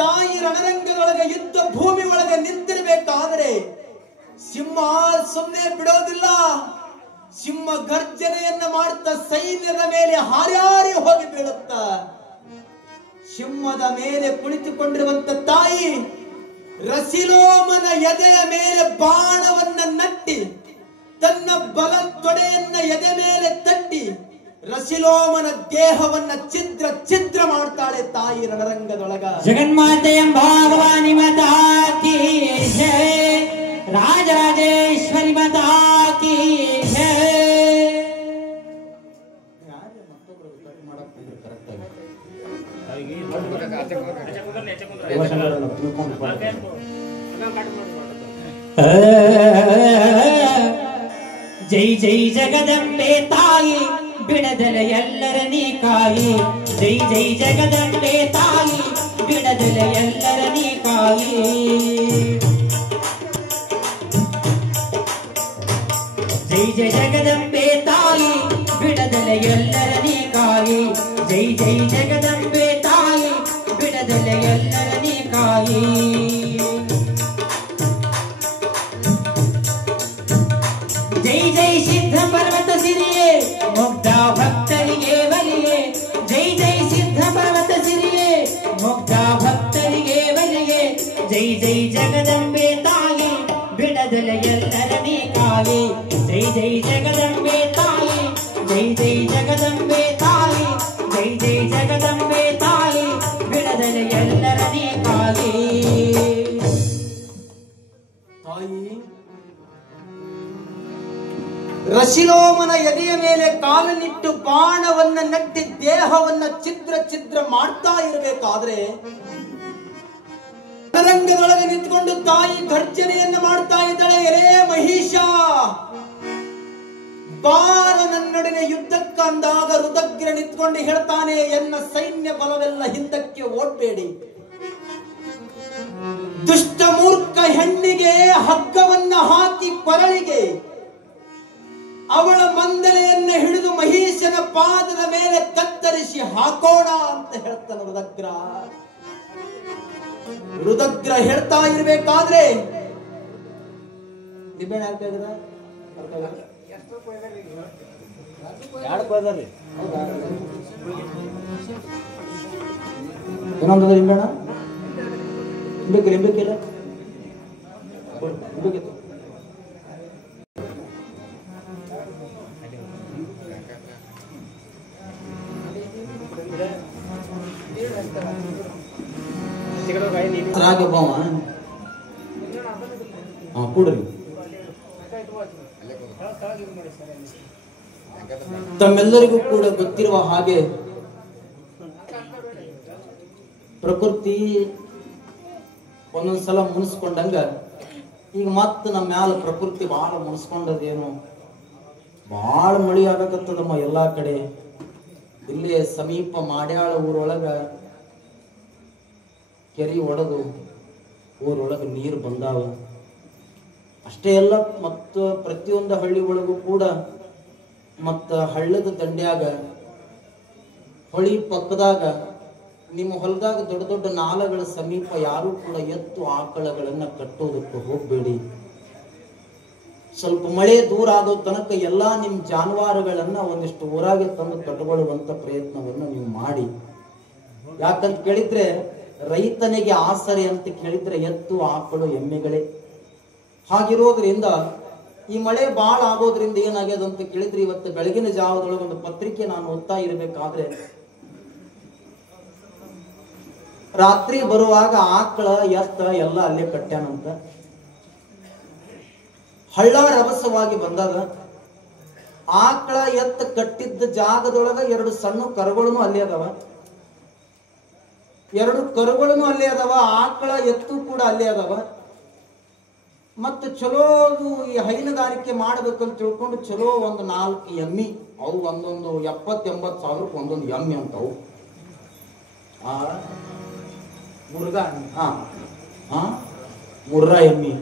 ತಾಯಿ ರಣರಂಗದೊಳಗೆ ಯುದ್ಧ ಭೂಮಿ ಒಳಗೆ ನಿಂತಿರಬೇಕಾದರೆ ಸಿಂಹ ಸುಮ್ಮನೆ ಬಿಡೋದಿಲ್ಲ. ಸಿಂಹ ಗರ್ಜನೆಯನ್ನ ಮಾಡುತ್ತಾ ಸೈನ್ಯದ ಮೇಲೆ ಹಾರ್ಯಾರಿ ಹೋಗಿ ಬೀಳುತ್ತ. ಸಿಂಹದ ಮೇಲೆ ಕುಳಿತುಕೊಂಡಿರುವಂತ ತಾಯಿ ರಸಿಲೋಮನ ಎದೆಯ ಮೇಲೆ ಬಾಣವನ್ನ ನಟ್ಟಿ ತನ್ನ ಬಲ ತೊಡೆಯನ್ನ ಎದೆ ಮೇಲೆ ತಟ್ಟಿ ರಸಿಲೋಮನ ದೇಹವನ್ನ ಛಿದ್ರ ಛಿದ್ರ ಮಾಡ್ತಾಳೆ ತಾಯಿ ರಣರಂಗದೊಳಗ. ಜಗನ್ಮಾತೆ ಭಗವಾನಿ ಮಾತಾ ಕೀ ಜೈ, ರಾಜರಾಜೇಶ್ವರಿ ಮಾತಾ ಕೀ ಜೈ. ಜೈ ಜೈ ಜಗದಂಬೆ ತಾಯಿ, ಬಿಡದಲ ಎಲ್ಲರ ನೀ ಕಾಯಿ. ಜೈ ಜೈ ಜಗದಂಬೆ ತಾಯಿ, ಬಿಡದಲ ಎಲ್ಲರ ನೀ ಕಾಯಿ. ಜೈ ಜೈ ಜಗದಂಬೆ ತಾಯಿ, ಬಿಡದಲ ಎಲ್ಲರ ನೀ ಕಾಯಿ. ಜೈ ಜೈ ಜಗದಂಬೆ ತಾಯಿ, ಬಿಡದಲ ಎಲ್ಲರ ನೀ ಕಾಯಿ. ಜೈ ಜೈ ಸಿದ್ಧ ಪರ್ವತ ಸಿರಿಯೇ, ಮುಗ್ಧ ಭಕ್ತರಿಗೆ ಬಲಿಯೇ. ಜೈ ಜೈ ಸಿದ್ಧ ಪರ್ವತ ಸಿರಿಯೇ, ಮುಗ್ಧ ಭಕ್ತರಿಗೆ ಬಲಿಯೇ. ಜೈ ಜೈ ಜಗದಂಬೆ ತಾಯಿ, ಬಿಡದಲ ಎಲ್ಲರ ನೀ ಕಾಯಿ. ಜೈ ಜೈ ಜಗದಂಬೆ ತಾಯಿ, ಜೈ ಜೈ ಜಗದಂಬೆ ತಾಯಿ, ಜೈ ಜೈ ಜಗದಂಬೆ ತಾಯಿ, ಬಿಡದಲ ಎಲ್ಲರ ನೀ ಕಾಯಿ. ತಾಯಿ ರಸಿಲೋಮನ ಎದೆಯ ಮೇಲೆ ಕಾಲನ್ನಿಟ್ಟು ಬಾಣವನ್ನ ನಟ್ಟಿ ದೇಹವನ್ನ ಛಿದ್ರ ಛಿದ್ರ ಮಾಡ್ತಾ ಇರಬೇಕಾದ್ರೆ ರಣರಂಗದೊಳಗೆ ನಿಂತ್ಕೊಂಡು ತಾಯಿ ಗರ್ಜನೆಯನ್ನ ಮಾಡ್ತಾ ಇದ್ದಾಳೆ. ಎರೇ ಮಹಿಷ, ಬಾರ ನನ್ನೊಡನೆ ಯುದ್ಧಕ್ಕಂದಾಗ ರುದಗ್ರ ನಿಂತ್ಕೊಂಡು ಹೇಳ್ತಾನೆ, ಎನ್ನ ಸೈನ್ಯ ಬಲವೆಲ್ಲ ಹಿಂದಕ್ಕೆ ಓಡ್ಬೇಡಿ. ದುಷ್ಟ ಮೂರ್ಖ ಹೆಣ್ಣಿಗೆ ಹಗ್ಗವನ್ನ ಹಾಕಿ ಕೊರಳಿಗೆ ಅವಳ ಮಂದಲೆಯನ್ನ ಹಿಡಿದು ಮಹಿಷನ ಪಾದದ ಮೇಲೆ ಕತ್ತರಿಸಿ ಹಾಕೋಣ ಅಂತ ಹೇಳ್ತಾನೆ ರುದಗ್ರ. ರುದಗ್ರ ಹೇಳ್ತಾ ಇರ್ಬೇಕಾದ್ರೆ ಏನಂದ್ರೆ ನಿಂಬೆಣ ನಿಂಬೇಕಿಲ್ಲ ನಿಂಬೇಕಿತ್ತು. ಕೂಡ್ರಿ. ತಮ್ಮೆಲ್ಲರಿಗೂ ಕೂಡ ಗೊತ್ತಿರುವ ಹಾಗೆ ಪ್ರಕೃತಿ ಒಂದೊಂದ್ಸಲ ಮುನಿಸ್ಕೊಂಡಂಗ ಈಗ ಮತ್ತ ನಮ್ಮ ಮ್ಯಾಲ ಪ್ರಕೃತಿ ಬಹಳ ಮುನಿಸ್ಕೊಂಡದೇನು, ಬಹಳ ಮಳಿ ಆಗಕತ್ತದಮ್ಮ ಎಲ್ಲಾ ಕಡೆ. ಇಲ್ಲೇ ಸಮೀಪ ಮಾಡ್ಯಾಳ ಊರೊಳಗ ಕೆರಿ ಒಡೆದು ಊರೊಳಗೆ ನೀರು ಬಂದಾವ. ಅಷ್ಟೇ ಅಲ್ಲ, ಮತ್ತು ಪ್ರತಿಯೊಂದು ಹಳ್ಳಿ ಒಳಗೂ ಕೂಡ ಮತ್ತು ಹಳ್ಳದ ದಂಡ್ಯಾಗ ಹೊಳಿ ಪಕ್ಕದಾಗ ನಿಮ್ಮ ಹೊಲದಾಗ ದೊಡ್ಡ ದೊಡ್ಡ ನಾಲಗಳ ಸಮೀಪ ಯಾರೂ ಕೂಡ ಎತ್ತು ಆಕಳಗಳನ್ನು ಕಟ್ಟೋದಕ್ಕೆ ಹೋಗಬೇಡಿ. ಸ್ವಲ್ಪ ಮಳೆ ದೂರ ಆಗೋ ತನಕ ಎಲ್ಲ ನಿಮ್ಮ ಜಾನುವಾರುಗಳನ್ನ ಒಂದಿಷ್ಟು ಊರಾಗೆ ತಂದು ಕಟ್ಟಿಕೊಳ್ಳುವಂತ ಪ್ರಯತ್ನವನ್ನು ನೀವು ಮಾಡಿ. ಯಾಕಂತ ಕೇಳಿದ್ರೆ ರೈತನಿಗೆ ಆಸರೆ ಅಂತ ಕೇಳಿದ್ರೆ ಎತ್ತು ಆಕಳು ಎಮ್ಮೆಗಳೇ. ಹಾಗಿರೋದ್ರಿಂದ ಈ ಮಳೆ ಬಾಳ ಆಗೋದ್ರಿಂದ ಏನಾಗ್ಯದ ಅಂತ ಕೇಳಿದ್ರೆ, ಇವತ್ತು ಬೆಳಗಿನ ಜಾವದೊಳಗೆ ಒಂದು ಪತ್ರಿಕೆ ನಾನು ಓದ್ತಾ ಇರಬೇಕಾದ್ರೆ, ರಾತ್ರಿ ಬರುವಾಗ ಆಕಳ ಎತ್ತ ಎಲ್ಲ ಅಲ್ಲೇ ಕಟ್ಟ್ಯಾನಂತ. ಹಳ್ಳ ರಭಸವಾಗಿ ಬಂದಾಗ ಆಕಳ ಎತ್ತ ಕಟ್ಟಿದ್ದ ಜಾಗದೊಳಗ 2 ಸಣ್ಣ ಕರುಗಳನ್ನು ಅಲ್ಲೇ ಅದಾವ. 2 ಕರುಗಳನ್ನು ಅಲ್ಲೇ ಅದಾವ, ಆಕಳ ಎತ್ತು ಕೂಡ ಅಲ್ಲೇ ಅದಾವ. ಮತ್ತು ಚಲೋ ಈ ಹೈನುಗಾರಿಕೆ ಮಾಡ್ಬೇಕಂತ ತಿಳ್ಕೊಂಡು ಚಲೋ ಒಂದು 4 ಎಮ್ಮಿ, ಅವು ಒಂದೊಂದು 70-80 ಸಾವಿರಕ್ಕೆ ಒಂದೊಂದು ಎಮ್ಮಿ ಅಂತವು. ಮುರ್ರಾ ಎಮ್ಮಿ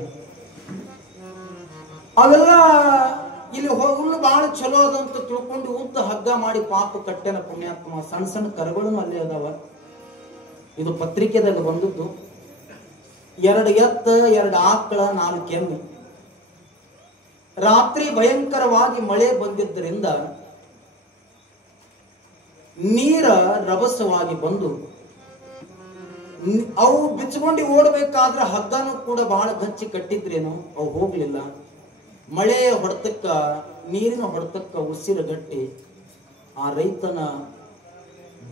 ಅವೆಲ್ಲ ಇಲ್ಲಿ ಹುಲ್ಲು ಬಹಳ ಚಲೋ ಅದಂತ ತಿಳ್ಕೊಂಡು ಉದ್ದ ಹಗ್ಗ ಮಾಡಿ ಪಾಪ ಕಟ್ಟೆನ ಪುಣ್ಯಾತ್ಮ. ಸಣ್ಣ ಸಣ್ಣ ಕರುಗಳು ಅಲ್ಲೇ ಅದಾವ. ಇದು ಪತ್ರಿಕೆದಲ್ಲಿ ಬಂದದ್ದು. 2 ಎತ್ತ, 2 ಆಕಳ, 4 ಎಮ್ಮೆ. ರಾತ್ರಿ ಭಯಂಕರವಾಗಿ ಮಳೆ ಬಂದಿದ್ದರಿಂದ ನೀರ ರಭಸವಾಗಿ ಬಂದು ಅವು ಬಿಚ್ಕೊಂಡು ಓಡಬೇಕಾದ್ರೆ ಹಗ್ಗನೂ ಕೂಡ ಬಹಳ ಗಚ್ಚಿ ಕಟ್ಟಿದ್ರೇನು ಅವು ಹೋಗ್ಲಿಲ್ಲ. ಮಳೆ ಹೊಡೆತಕ್ಕ, ನೀರಿನ ಹೊಡೆತಕ್ಕ ಉಸಿರುಗಟ್ಟಿ ಆ ರೈತನ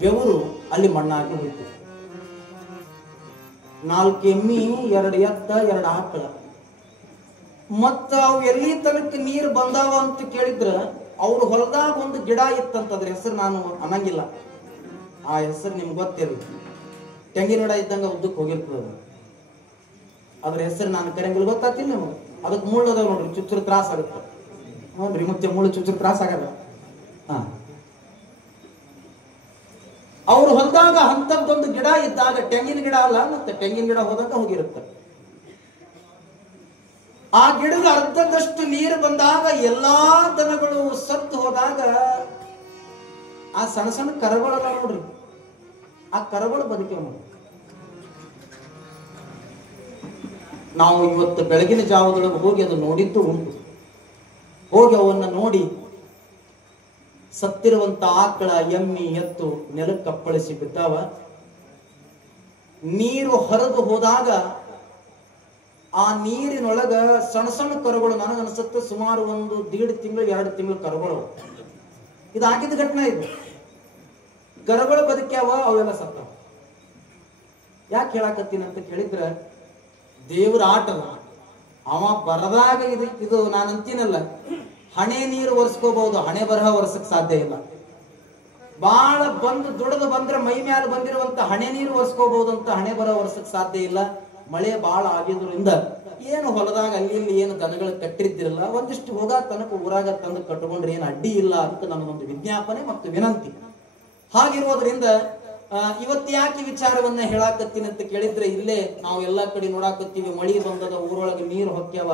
ಬೆವರು ಅಲ್ಲಿ ಮಣ್ಣಾಗಿ ಹೋಯ್ತು. 4 ಎಮ್ಮಿ, 2 ಎತ್ತ, 2 ಆಕಳ. ಮತ್ತ ಅವು ಎಲ್ಲಿ ತನಕ ನೀರು ಬಂದಾವ ಅಂತ ಕೇಳಿದ್ರ, ಅವ್ರ ಹೊಲದಾಗ ಒಂದು ಗಿಡ ಇತ್ತಂತ. ಅದ್ರ ಹೆಸರು ನಾನು ಅನ್ನಂಗಿಲ್ಲ, ಆ ಹೆಸರು ನಿಮ್ಗೆ ಗೊತ್ತಿರಲಿ. ತೆಂಗಿನ ಗಿಡ ಇದ್ದಂಗ ಉದ್ದಕ್ಕೆ ಹೋಗಿರ್ತದ. ಅದ್ರ ಹೆಸರು ನಾನು ಕರೆಯಂಗಿಲ್ಲ, ಗೊತ್ತಾಗ್ತಿಲ್ಲ ನಿಮಗೆ. ಅದಕ್ಕೆ ಮುಳ್ಳು ಅದಾವ ನೋಡ್ರಿ, ಚುಚ್ಚರು ತ್ರಾಸ ಆಗುತ್ತೆ ನೋಡ್ರಿ. ಮತ್ತೆ ಮುಳ್ಳು ಚುಚ್ಚರು ತ್ರಾಸ ಆಗಲ್ಲ. ಅವ್ರ ಹೊಲದಾಗ ಅಂತದ್ದೊಂದು ಗಿಡ ಇದ್ದಾಗ, ತೆಂಗಿನ ಗಿಡ ಅಲ್ಲ, ಮತ್ತೆ ತೆಂಗಿನ ಗಿಡ ಹೋದಾಗ ಹೋಗಿರುತ್ತೆ. ಆ ಗಿಡದ ಅರ್ಧದಷ್ಟು ನೀರು ಬಂದಾಗ ಎಲ್ಲಾ ದನಗಳು ಸತ್ತು ಹೋದಾಗ ಆ ಸಣ್ಣ ಸಣ್ಣ ಕರುಗಳು ನೋಡ್ರಿ, ಆ ಕರುಗಳು ಬದುಕೆ ನೋಡಿ. ನಾವು ಇವತ್ತು ಬೆಳಗಿನ ಜಾವದೊಳಗೆ ಹೋಗಿ ಅದು ನೋಡಿದ್ದು ಉಂಟು. ಹೋಗಿ ಅವನ್ನ ನೋಡಿ ಸತ್ತಿರುವಂತ ಆಕಳ, ಎಮ್ಮಿ, ಎತ್ತು ನೆಲಕ್ಕೆ ಅಪ್ಪಳಿಸಿ ಬಿದ್ದಾವ. ನೀರು ಹರಿದು ಹೋದಾಗ ಆ ನೀರಿನೊಳಗ ಸಣ್ಣ ಸಣ್ಣ ಕರುಗಳು, ನನಗನ್ಸುತ್ತೆ ಸುಮಾರು 1.5 ತಿಂಗಳು 2 ತಿಂಗಳು ಕರುಗಳು. ಇದು ಆಗಿದ್ದ ಘಟನೆ. ಇದು ಕರುಗಳು ಬದುಕ್ಯಾವ, ಅವೆಲ್ಲ ಸತ್ತಾವ. ಯಾಕೆ ಹೇಳಾಕತ್ತೀನಿ ಅಂತ ಕೇಳಿದ್ರೆ, ದೇವ್ರ ಆಟಲ್ಲ. ಅವ ಬರದಾಗ ಇದು ನಾನು ಅಂತೀನಲ್ಲ, ಹಣೆ ನೀರು ಒರೆಸ್ಕೋಬಹುದು, ಹಣೆ ಬರಹ ಒರೆಸಕ್ ಸಾಧ್ಯ ಇಲ್ಲ. ಬಾಳ ಬಂದು ದುಡಿದು ಬಂದ್ರೆ ಮೈ ಮ್ಯಾಲ ಬಂದಿರುವಂತ ಹಣೆ ನೀರು ಒರೆಸ್ಕೋಬಹುದು ಅಂತ ಹಣೆ ಬರಹ ಒರೆಸಕ್ ಸಾಧ್ಯ ಇಲ್ಲ. ಮಳೆ ಬಾಳ ಆಗಿದ್ರಿಂದ ಏನು ಹೊಲದಾಗ ಅಲ್ಲಿ ಇಲ್ಲಿ ಏನು ದನಗಳು ಕಟ್ಟಿರ್ತಿರಲ್ಲ, ಒಂದಿಷ್ಟು ಹೋಗ ತನಕ ಊರಾಗ ತಂದು ಕಟ್ಕೊಂಡ್ರೆ ಏನು ಅಡ್ಡಿ ಇಲ್ಲ ಅಂತ ನಮಗೊಂದು ವಿಜ್ಞಾಪನೆ ಮತ್ತು ವಿನಂತಿ. ಹಾಗಿರೋದ್ರಿಂದ ಇವತ್ತು ಯಾಕೆ ವಿಚಾರವನ್ನ ಹೇಳಾಕತ್ತೀನಿ ಅಂತ ಕೇಳಿದ್ರೆ, ಇಲ್ಲೇ ನಾವು ಎಲ್ಲಾ ಕಡೆ ನೋಡಾಕತ್ತೀವಿ, ಮಳಿ ಬಂದದ, ಊರೊಳಗೆ ನೀರು ಹೊಕ್ಕ್ಯಾವ.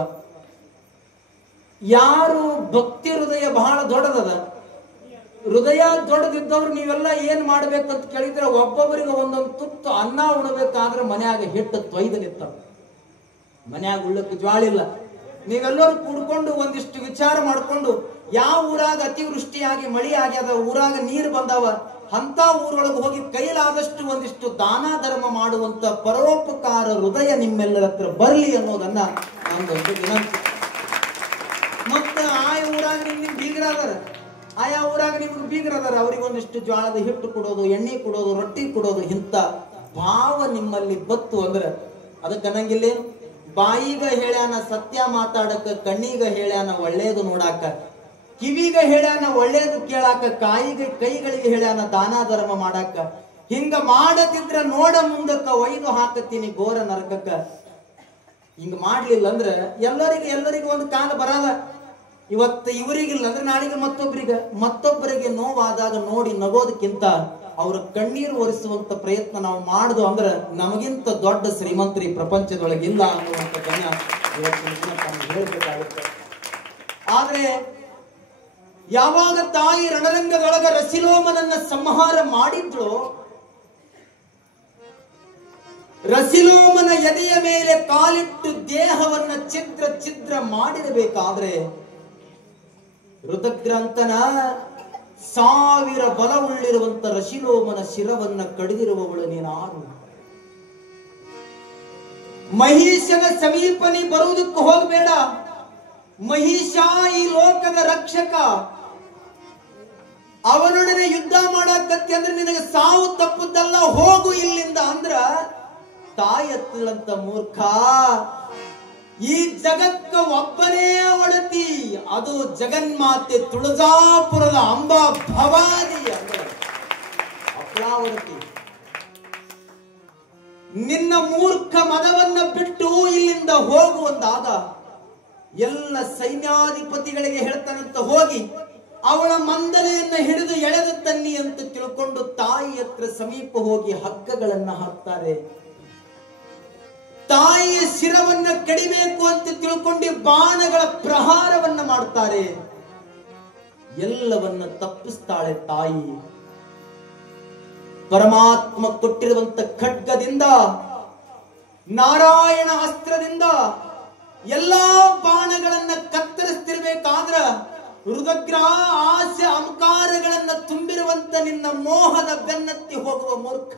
ಯಾರು ಭಕ್ತಿ ಹೃದಯ ಬಹಳ ದೊಡ್ಡದದ, ಹೃದಯ ದೊಡ್ಡದಿದ್ದವ್ರು ನೀವೆಲ್ಲ ಏನ್ ಮಾಡ್ಬೇಕಂತ ಕೇಳಿದ್ರೆ, ಒಬ್ಬೊಬ್ಬರಿಗೆ ಒಂದೊಂದು ತುತ್ತು ಅನ್ನ ಉಣಬೇಕಾದ್ರೆ ಮನ್ಯಾಗ ಹಿಟ್ಟು ತೊಯ್ದಲಿತ್ತ, ಮನ್ಯಾಗ ಉಳ್ಳಕ್ಕೆ ಜ್ವಾಳಿಲ್ಲ. ನೀವೆಲ್ಲರೂ ಕೂಡ್ಕೊಂಡು ಒಂದಿಷ್ಟು ವಿಚಾರ ಮಾಡ್ಕೊಂಡು, ಯಾವ ಊರಾಗ ಅತಿವೃಷ್ಟಿಯಾಗಿ ಮಳಿ ಆಗ್ಯದ, ಊರಾಗ ನೀರು ಬಂದಾವ, ಅಂತ ಊರೊಳಗೆ ಹೋಗಿ ಕೈಲಾದಷ್ಟು ಒಂದಿಷ್ಟು ದಾನ ಧರ್ಮ ಮಾಡುವಂತ ಪರೋಪಕಾರ ಹೃದಯ ನಿಮ್ಮೆಲ್ಲರ ಹತ್ರ ಬರಲಿ ಅನ್ನೋದನ್ನ ನಂದೊಂದು ವಿನಂತಿ. ಮತ್ತ ಆಯಾ ಊರಾಗ ನಿಮ್ಗೆ ಬೀಗರಾದಾರ, ಆಯಾ ಊರಾಗ ನಿಮ್ಗೆ ಬೀಗರದಾರ, ಅವ್ರಿಗೆ ಒಂದಿಷ್ಟು ಜ್ವಾಳದ ಹಿಟ್ಟು ಕೊಡೋದು, ಎಣ್ಣೆ ಕೊಡೋದು, ರೊಟ್ಟಿ ಕೊಡೋದು, ಇಂಥ ಭಾವ ನಿಮ್ಮಲ್ಲಿ ಬತ್ತು ಅಂದ್ರೆ ಅದಕ್ಕೆ ಅನ್ನಂಗಿಲ್ಲ. ಬಾಯಿಗ ಹೇಳ್ಯಾನ ಸತ್ಯ ಮಾತಾಡಕ, ಕಣ್ಣಿಗ ಹೇಳ್ಯಾನ ಒಳ್ಳೇದು ನೋಡಾಕ, ಕಿವಿಗ ಹೇಳ್ಯಾನ ಒಳ್ಳೇದು ಕೇಳಾಕ, ಕೈಗಳಿಗೆ ಹೇಳ್ಯಾನ ದಾನ ಧರ್ಮ ಮಾಡಾಕ. ಹಿಂಗ ಮಾಡದಿದ್ರ ನೋಡ ಮುಂದಕ್ಕ ಒಯ್ದು ಹಾಕತ್ತೀನಿ ಘೋರ ನರಕಕ್ಕ. ಹಿಂಗ ಮಾಡ್ಲಿಲ್ಲ ಅಂದ್ರೆ ಎಲ್ಲರಿಗೂ ಒಂದು ಕಾಲ ಬರದ. ಇವತ್ತು ಇವರಿಗಿಲ್ಲ ಅಂದ್ರೆ ನಾಳೆಗೆ ಮತ್ತೊಬ್ಬರಿಗೆ ನೋವಾದಾಗ ನೋಡಿ ನಗೋದಕ್ಕಿಂತ ಅವರ ಕಣ್ಣೀರು ಒರೆಸುವಂತ ಪ್ರಯತ್ನ ನಾವು ಮಾಡುದು ಅಂದ್ರೆ ನಮಗಿಂತ ದೊಡ್ಡ ಶ್ರೀಮಂತರಿ ಪ್ರಪಂಚದೊಳಗಿಲ್ಲ ಅನ್ನುವಂಥದ್ದನ್ನ ಇವತ್ತಿನ ದಿನ ತಾನು ಹೇಳ್ಬೇಕಾಗುತ್ತೆ. ಆದ್ರೆ ಯಾವಾಗ ತಾಯಿ ರಣರಂಗದೊಳಗ ರಸಿಲೋಮನನ್ನ ಸಂಹಾರ ಮಾಡಿದ್ಳು, ರಸಿಲೋಮನ ಎದೆಯ ಮೇಲೆ ಕಾಲಿಟ್ಟು ದೇಹವನ್ನ ಛಿದ್ರ ಮಾಡಿರಬೇಕಾದ್ರೆ ಋತಗ್ರಂಥನ 1000 ಬಲವುಳ್ಳಿರುವಂತ ರಸಿಲೋಮನ ಶಿರವನ್ನ ಕಡಿದಿರುವವಳು ನೀನಾರು? ಮಹಿಷನ ಸಮೀಪ ನೀ ಬರುವುದಕ್ಕೆ ಹೋಗಬೇಡ. ಮಹಿಷ ಈ ಲೋಕದ ರಕ್ಷಕ, ಅವನೊಡನೆ ಯುದ್ಧ ಮಾಡಕತ್ತಿ ಅಂದ್ರೆ ನಿನಗೆ ಸಾವು ತಪ್ಪುದಲ್ಲ, ಹೋಗು ಇಲ್ಲಿಂದ ಅಂದ್ರ ತಾಯತ್ತಳಂತ ಮೂರ್ಖ. ಈ ಜಗಕ್ಕ ಒಬ್ಬನೇ ಒಡತಿ, ಅದು ಜಗನ್ಮಾತೆ ತುಳಜಾಪುರದ ಅಂಬಾ ಭವಾನಿ ಅಪ್ಲಾವಡತಿ. ನಿನ್ನ ಮೂರ್ಖ ಮದವನ್ನ ಬಿಟ್ಟು ಇಲ್ಲಿಂದ ಹೋಗುವಂದಾಗ ಎಲ್ಲ ಸೈನ್ಯಾಧಿಪತಿಗಳಿಗೆ ಹೇಳ್ತಾನಂತ, ಹೋಗಿ ಅವಳ ಮಂದಲೆಯನ್ನ ಹಿಡಿದು ಎಳೆದು ತನ್ನಿ ಅಂತ ತಿಳ್ಕೊಂಡು ತಾಯಿ ಹತ್ರ ಸಮೀಪ ಹೋಗಿ ಹಗ್ಗಗಳನ್ನ ಹಾಕ್ತಾರೆ. ತಾಯಿಯ ಶಿರವನ್ನ ಕಡಿಬೇಕು ಅಂತ ತಿಳ್ಕೊಂಡು ಬಾಣಗಳ ಪ್ರಹಾರವನ್ನ ಮಾಡ್ತಾರೆ. ಎಲ್ಲವನ್ನ ತಪ್ಪಿಸ್ತಾಳೆ ತಾಯಿ. ಪರಮಾತ್ಮ ಕೊಟ್ಟಿರುವಂತ ಖಡ್ಗದಿಂದ, ನಾರಾಯಣ ಅಸ್ತ್ರದಿಂದ ಎಲ್ಲಾ ಬಾಣಗಳನ್ನ ಕತ್ತರಿಸ್ತಿರ್ಬೇಕಾದ್ರ ಋತಗ್ರ ಆಸೆ ಅಹಂಕಾರಗಳನ್ನ ತುಂಬಿರುವಂತ ನಿನ್ನ ಮೋಹದ ಬೆನ್ನತ್ತಿ ಹೋಗುವ ಮೂರ್ಖ,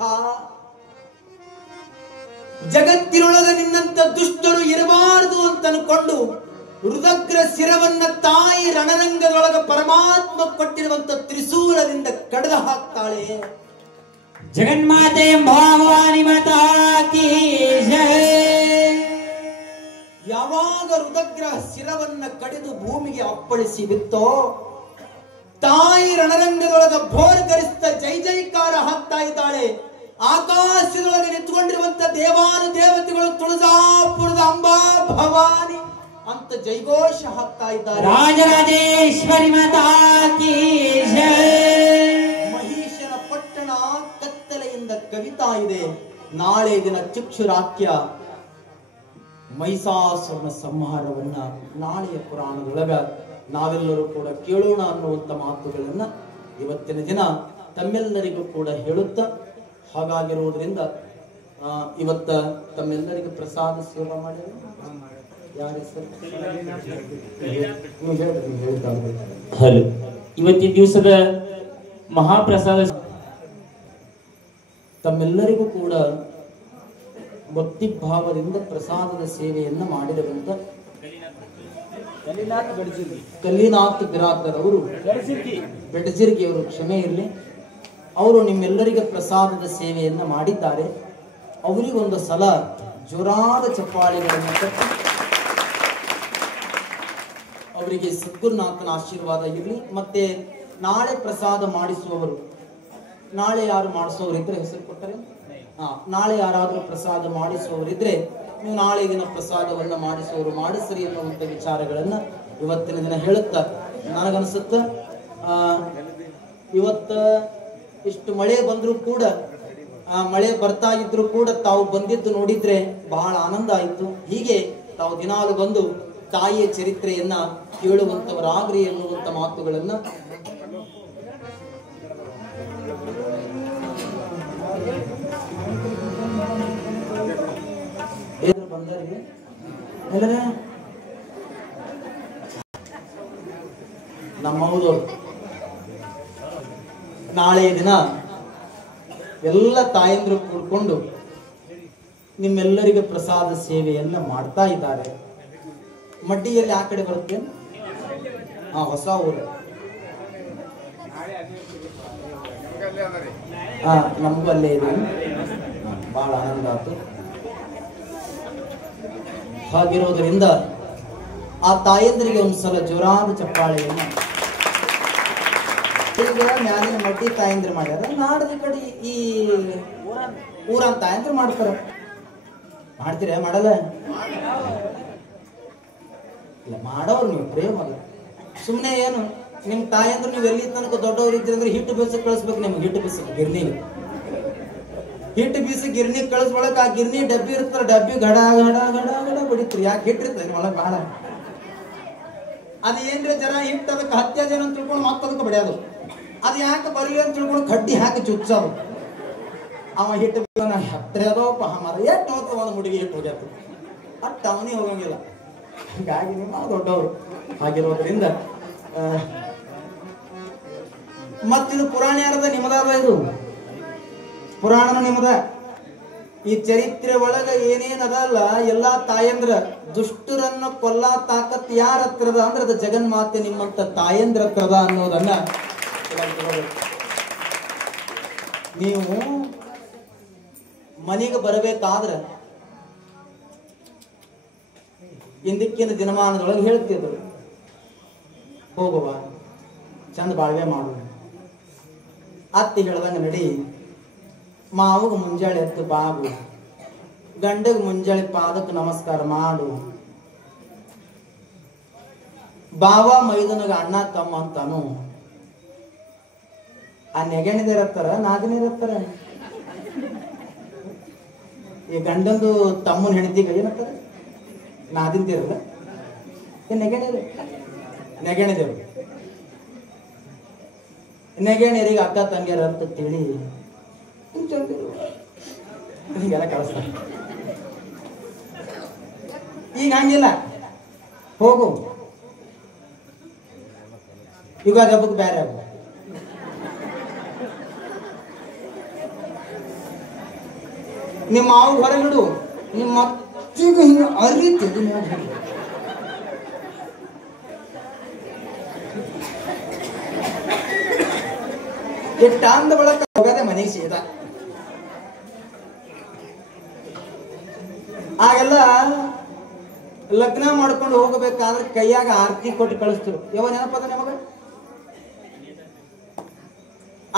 ಜಗತ್ತಿನೊಳಗ ನಿನ್ನಂತ ದುಷ್ಟರು ಇರಬಾರದು ಅಂತ ಅನ್ಕೊಂಡು ಋತಗ್ರ ಶಿರವನ್ನ ತಾಯಿ ರಣರಂಗದೊಳಗ ಪರಮಾತ್ಮ ಕೊಟ್ಟಿರುವಂತ ತ್ರಿಶೂಲದಿಂದ ಕಡಿದು ಹಾಕ್ತಾಳೆ. ಜಗನ್ಮಾತೆ ಭವಾನಿ ಮಾತಾ ಕೀ ಜೈ. ಯಾವಾಗ ಋತಗ್ರ ಶಿರವನ್ನ ಕಡಿದು ಭೂಮಿಗೆ ಅಪ್ಪಳಿಸಿ ಬಿತ್ತೋ, ತಾಯಿ ರಣರಂಗದೊಳಗ ಭೋರ್ಗರಿಸ್ತ ಜೈ ಜೈಕಾರ ಹಾಕ್ತಾ ಇದ್ದಾಳೆ. ಆಕಾಶದೊಳಗೆ ನಿಂತುಕೊಂಡಿರುವಂತ ದೇವಾನು ದೇವತೆಗಳು ತುಳಜಾಪುರದ ಅಂಬಾ ಭವಾನಿ ಅಂತ ಜೈಘೋಷ ಹಾಕ್ತಾ ಇದ್ದಾರೆ. ರಾಜರಾಜೇಶ್ವರಿ ಮಾತಾ ಕೀ ಜೈ. ಮಹಿಷನ ಪಟ್ಟಣ ಕತ್ತಲೆಯಿಂದ ಕವಿತಾ ಇದೆ. ನಾಳೆ ದಿನ ಚಕ್ಷುರಾಖ್ಯ ಮಹಿಷಾಸುರನ ಸಂಹಾರವನ್ನ ನಾಳೆಯ ಪುರಾಣದೊಳಗ ನಾವೆಲ್ಲರೂ ಕೂಡ ಕೇಳೋಣ ಅನ್ನುವಂತ ಮಾತುಗಳನ್ನ ಇವತ್ತಿನ ದಿನ ತಮ್ಮೆಲ್ಲರಿಗೂ ಕೂಡ ಹೇಳುತ್ತಾ, ಹಾಗಾಗಿರುವುದರಿಂದ ಇವತ್ತ ತಮ್ಮೆಲ್ಲರಿಗೂ ಪ್ರಸಾದ ಸೇವಾ ಮಾಡಿದ ಯಾರ ಹೆಸರು? ಹಲೋ, ಇವತ್ತಿನ ದಿವಸದ ಮಹಾಪ್ರಸಾದ ತಮ್ಮೆಲ್ಲರಿಗೂ ಕೂಡ ಭಕ್ತಿ ಭಾವದಿಂದ ಪ್ರಸಾದದ ಸೇವೆಯನ್ನ ಮಾಡಿರುವಂತ ಕಲ್ಲಿನಾಥ್ ಬಿರಾದರ್ ಅವರು, ಬೆಡಜಿರ್ಗಿ ಅವರು, ಕ್ಷಮೆ ಇರಲಿ, ಅವರು ನಿಮ್ಮೆಲ್ಲರಿಗೆ ಪ್ರಸಾದದ ಸೇವೆಯನ್ನ ಮಾಡಿದ್ದಾರೆ. ಅವರಿಗೊಂದು ಸಲ ಜೋರಾದ ಚಪ್ಪಾಳೆಗಳನ್ನು ಕಟ್ಟಿ ಅವರಿಗೆ ಸದ್ಗುರುನಾಥನ ಆಶೀರ್ವಾದ ಇರಲಿ. ಮತ್ತೆ ನಾಳೆ ಪ್ರಸಾದ ಮಾಡಿಸುವವರು, ನಾಳೆ ಯಾರು ಮಾಡಿಸೋರಿದ್ರೆ ಹೆಸರು ಕೊಟ್ಟರೆ, ನಾಳೆ ಯಾರಾದರೂ ಪ್ರಸಾದ ಮಾಡಿಸುವವರಿದ್ರೆ ನೀವು ನಾಳೆ ದಿನ ಪ್ರಸಾದವನ್ನ ಮಾಡಿಸುವವರು ಮಾಡಿಸ್ರಿ ಎನ್ನುವಂತ ವಿಚಾರಗಳನ್ನ ಇವತ್ತಿನ ದಿನ ಹೇಳುತ್ತಾ, ನನಗನ್ಸುತ್ತ ಇವತ್ತ ಇಷ್ಟು ಮಳೆ ಬಂದರೂ ಕೂಡ, ಮಳೆ ಬರ್ತಾ ಇದ್ರು ಕೂಡ ತಾವು ಬಂದಿದ್ದು ನೋಡಿದ್ರೆ ಬಹಳ ಆನಂದ ಆಯಿತು. ಹೀಗೆ ತಾವು ದಿನಾಲು ಬಂದು ತಾಯಿಯ ಚರಿತ್ರೆಯನ್ನ ಕೇಳುವಂತವರಾಗ್ರಿ ಎನ್ನುವಂತ ಮಾತುಗಳನ್ನ ಬಂದರಿಗೆ ಎಲ್ಲರ ನಮ್ಮವರು ನಾಳೆ ದಿನ ಎಲ್ಲ ತಾಯಂದ್ರು ಕೂಡ್ಕೊಂಡು ನಿಮ್ಮೆಲ್ಲರಿಗೆ ಪ್ರಸಾದ ಸೇವೆಯನ್ನ ಮಾಡ್ತಾ ಇದ್ದಾರೆ. ಮಡ್ಡಿಯಲ್ಲಿ ಆ ಕಡೆ ಬರುತ್ತೆ, ಹೊಸ ಊರು, ನಮಗೂ ಅಲ್ಲೇ ಇದೆ. ಬಹಳ ಆನಂದ ಆಯ್ತು. ಹಾಗಿರೋದ್ರಿಂದ ಆ ತಾಯಂದ್ರಿಗೆ ಒಂದ್ಸಲ ಜೋರಾದ ಚಪ್ಪಾಳೆಯನ್ನ ಮ್ಯಾಲಿನ ಮಡ್ಡಿ ತಾಯಂದ್ರ ಮಾಡ್ಯಾರ. ನಾಡದ ಕಡೆ ಈ ಊರನ್ ತಾಯಂದ್ರ ಮಾಡ್ತಾರ. ಮಾಡ್ತೀರ? ಮಾಡಲ್ಲ? ಇಲ್ಲ, ಮಾಡೋರು ನೀವು ಪ್ರೇಮ ಅಲ್ಲ. ಸುಮ್ಮನೆ ಏನು ನಿಮ್ಮ ತಾಯಿ ಅಂದ್ರೆ ನೀವು ಎಲ್ಲಿ ತನಕ ದೊಡ್ಡವ್ರು ಇದ್ರಿ ಅಂದ್ರೆ ಹಿಟ್ಟು ಬೀಸಕ್ಕೆ ಕಳಿಸ್ಬೇಕು. ನಿಮ್ಗೆ ಹಿಟ್ಟು ಬೀಸಕ್ಕೆ ಗಿರ್ನಿಗೆ ಹಿಟ್ಟು ಬೀಸಿ ಗಿರ್ನಿಗೆ ಕಳಿಸ್ಕೊಳಕ್ ಆ ಗಿರ್ನಿ ಡಬ್ಬಿ ಇರ್ತಾರೆ, ಡಬ್ಬಿ ಗಡ ಗಡ ಗಡ ಗಡ ಬಡಿತ್ರಿ. ಯಾಕೆ ಹಿಟ್ಟಿರ್ತದೆ ಒಳಗೆ ಬಹಳ ಅದು ಏನ್ರಿ ಜನ ಹಿಟ್ಟು ಅದಕ್ಕೆ ಹತ್ಯೆ ಜನ ಅಂತ ತಿಳ್ಕೊಂಡು ಮತ್ತದಕ್ಕೆ ಬಡಿಯೋದು. ಅದು ಯಾಕೆ ಬರಲಿ ಅಂತ ತಿಳ್ಕೊಂಡು ಕಡ್ಡಿ ಹಾಕಿ ಚುಚ್ಚೋದು. ಅವ ಹಿಟ್ಟು ಹತ್ತಿರ ಅದೋಪ್ಪ ಮರ ಎಷ್ಟು ಹೋಗ್ತವ ಒಂದು ಮುಡಿಗೆ ಹಿಟ್ಟು ಹೋಗ್ಯಾತು ಅಟ್ಟು ಅವನಿಗೆ ಹೋಗಂಗಿಲ್ಲ. ಹೀಗಾಗಿ ನಿಮ್ಮ ದೊಡ್ಡವರು ಆಗಿರೋದ್ರಿಂದ ಮತ್ತಿದು ಪುರಾಣ ಯಾರದ ನಿಮ್ಮದಾದ, ಇದು ಪುರಾಣನು ನಿಮ್ಮದ. ಈ ಚರಿತ್ರೆ ಒಳಗ ಏನೇನದಲ್ಲ ಎಲ್ಲಾ ತಾಯಂದ್ರ ದುಷ್ಟರನ್ನ ಕೊಲ್ಲಾ ತಾಕತ್ ಯಾರ ಹತ್ರದ ಅಂದ್ರೆ ಅದು ಜಗನ್ಮಾತೆ ನಿಮ್ಮಂತ ತಾಯಂದ್ರ ಹತ್ರದ ಅನ್ನೋದನ್ನ ನೀವು ಮನೆಗೆ ಬರಬೇಕಾದ್ರೆ ಹಿಂದಕ್ಕಿನ ದಿನಮಾನದೊಳಗೆ ಹೇಳ್ತಿದ್ರು, ಹೋಗುವ ಚಂದ ಬಾಳ್ವೆ ಮಾಡು. ಅತ್ತಿ ಹೇಳ್ದಂಗ ನಡಿ, ಮಾವಗ ಮುಂಜಾಳೆ ಎತ್ತು ಬಾಗು, ಗಂಡಗ ಮುಂಜಾಳೆ ಪಾದಕ್ಕೆ ನಮಸ್ಕಾರ ಮಾಡು, ಬಾವ ಮೈದನಗ ಅಣ್ಣ ತಮ್ಮ ಅಂತಾನು. ಆ ನೆಗೆಣಿದಿರತ್ತಾರ ನಾದಿನಿರತ್ತಾರ. ಈ ಗಂಡಂದು ತಮ್ಮನ ಹೆಂಡತಿಗ ಏನಂತಾರ ನಾದಿಂತಿರಲ್ಲ, ನೆಗೆಣಿರ ನೆಗೆಣಿದೇವ್ರು. ನೆಗೆಣಿಯರಿಗೆ ಅಕ್ಕ ತಂಗಿಯರ ಅಂತ ತಿಳಿ ಹಿಂಗೆಲ್ಲ ಕಳಿಸ್ತಾರೆ. ಈಗ ಹಂಗಿಲ್ಲ, ಹೋಗು ಯುಗಾದಿ ಹಬ್ಬಕ್ಕೆ ಬೇರೆ ಹಬ್ಬ. ನಿಮ್ಮ ಮಾವು ಹೊರಗಿಡು, ನಿಮ್ಮ ಅತ್ತಿಗೆ ಹಿಂಗೆ ಅರಿತಿದ್ದು ಇಟ್ಟ ಅಂದ ಬಳಕ ಹೋಗದೆ ಮನೆಗೆ ಸೀದಾ. ಆಗೆಲ್ಲ ಲಗ್ನ ಮಾಡ್ಕೊಂಡು ಹೋಗಬೇಕಾದ್ರೆ ಕೈಯಾಗ ಆರತಿ ಕೊಟ್ಟು ಕಳಿಸ್ತಿರು. ಯಾವ ನೆನಪದ ನಮಗ?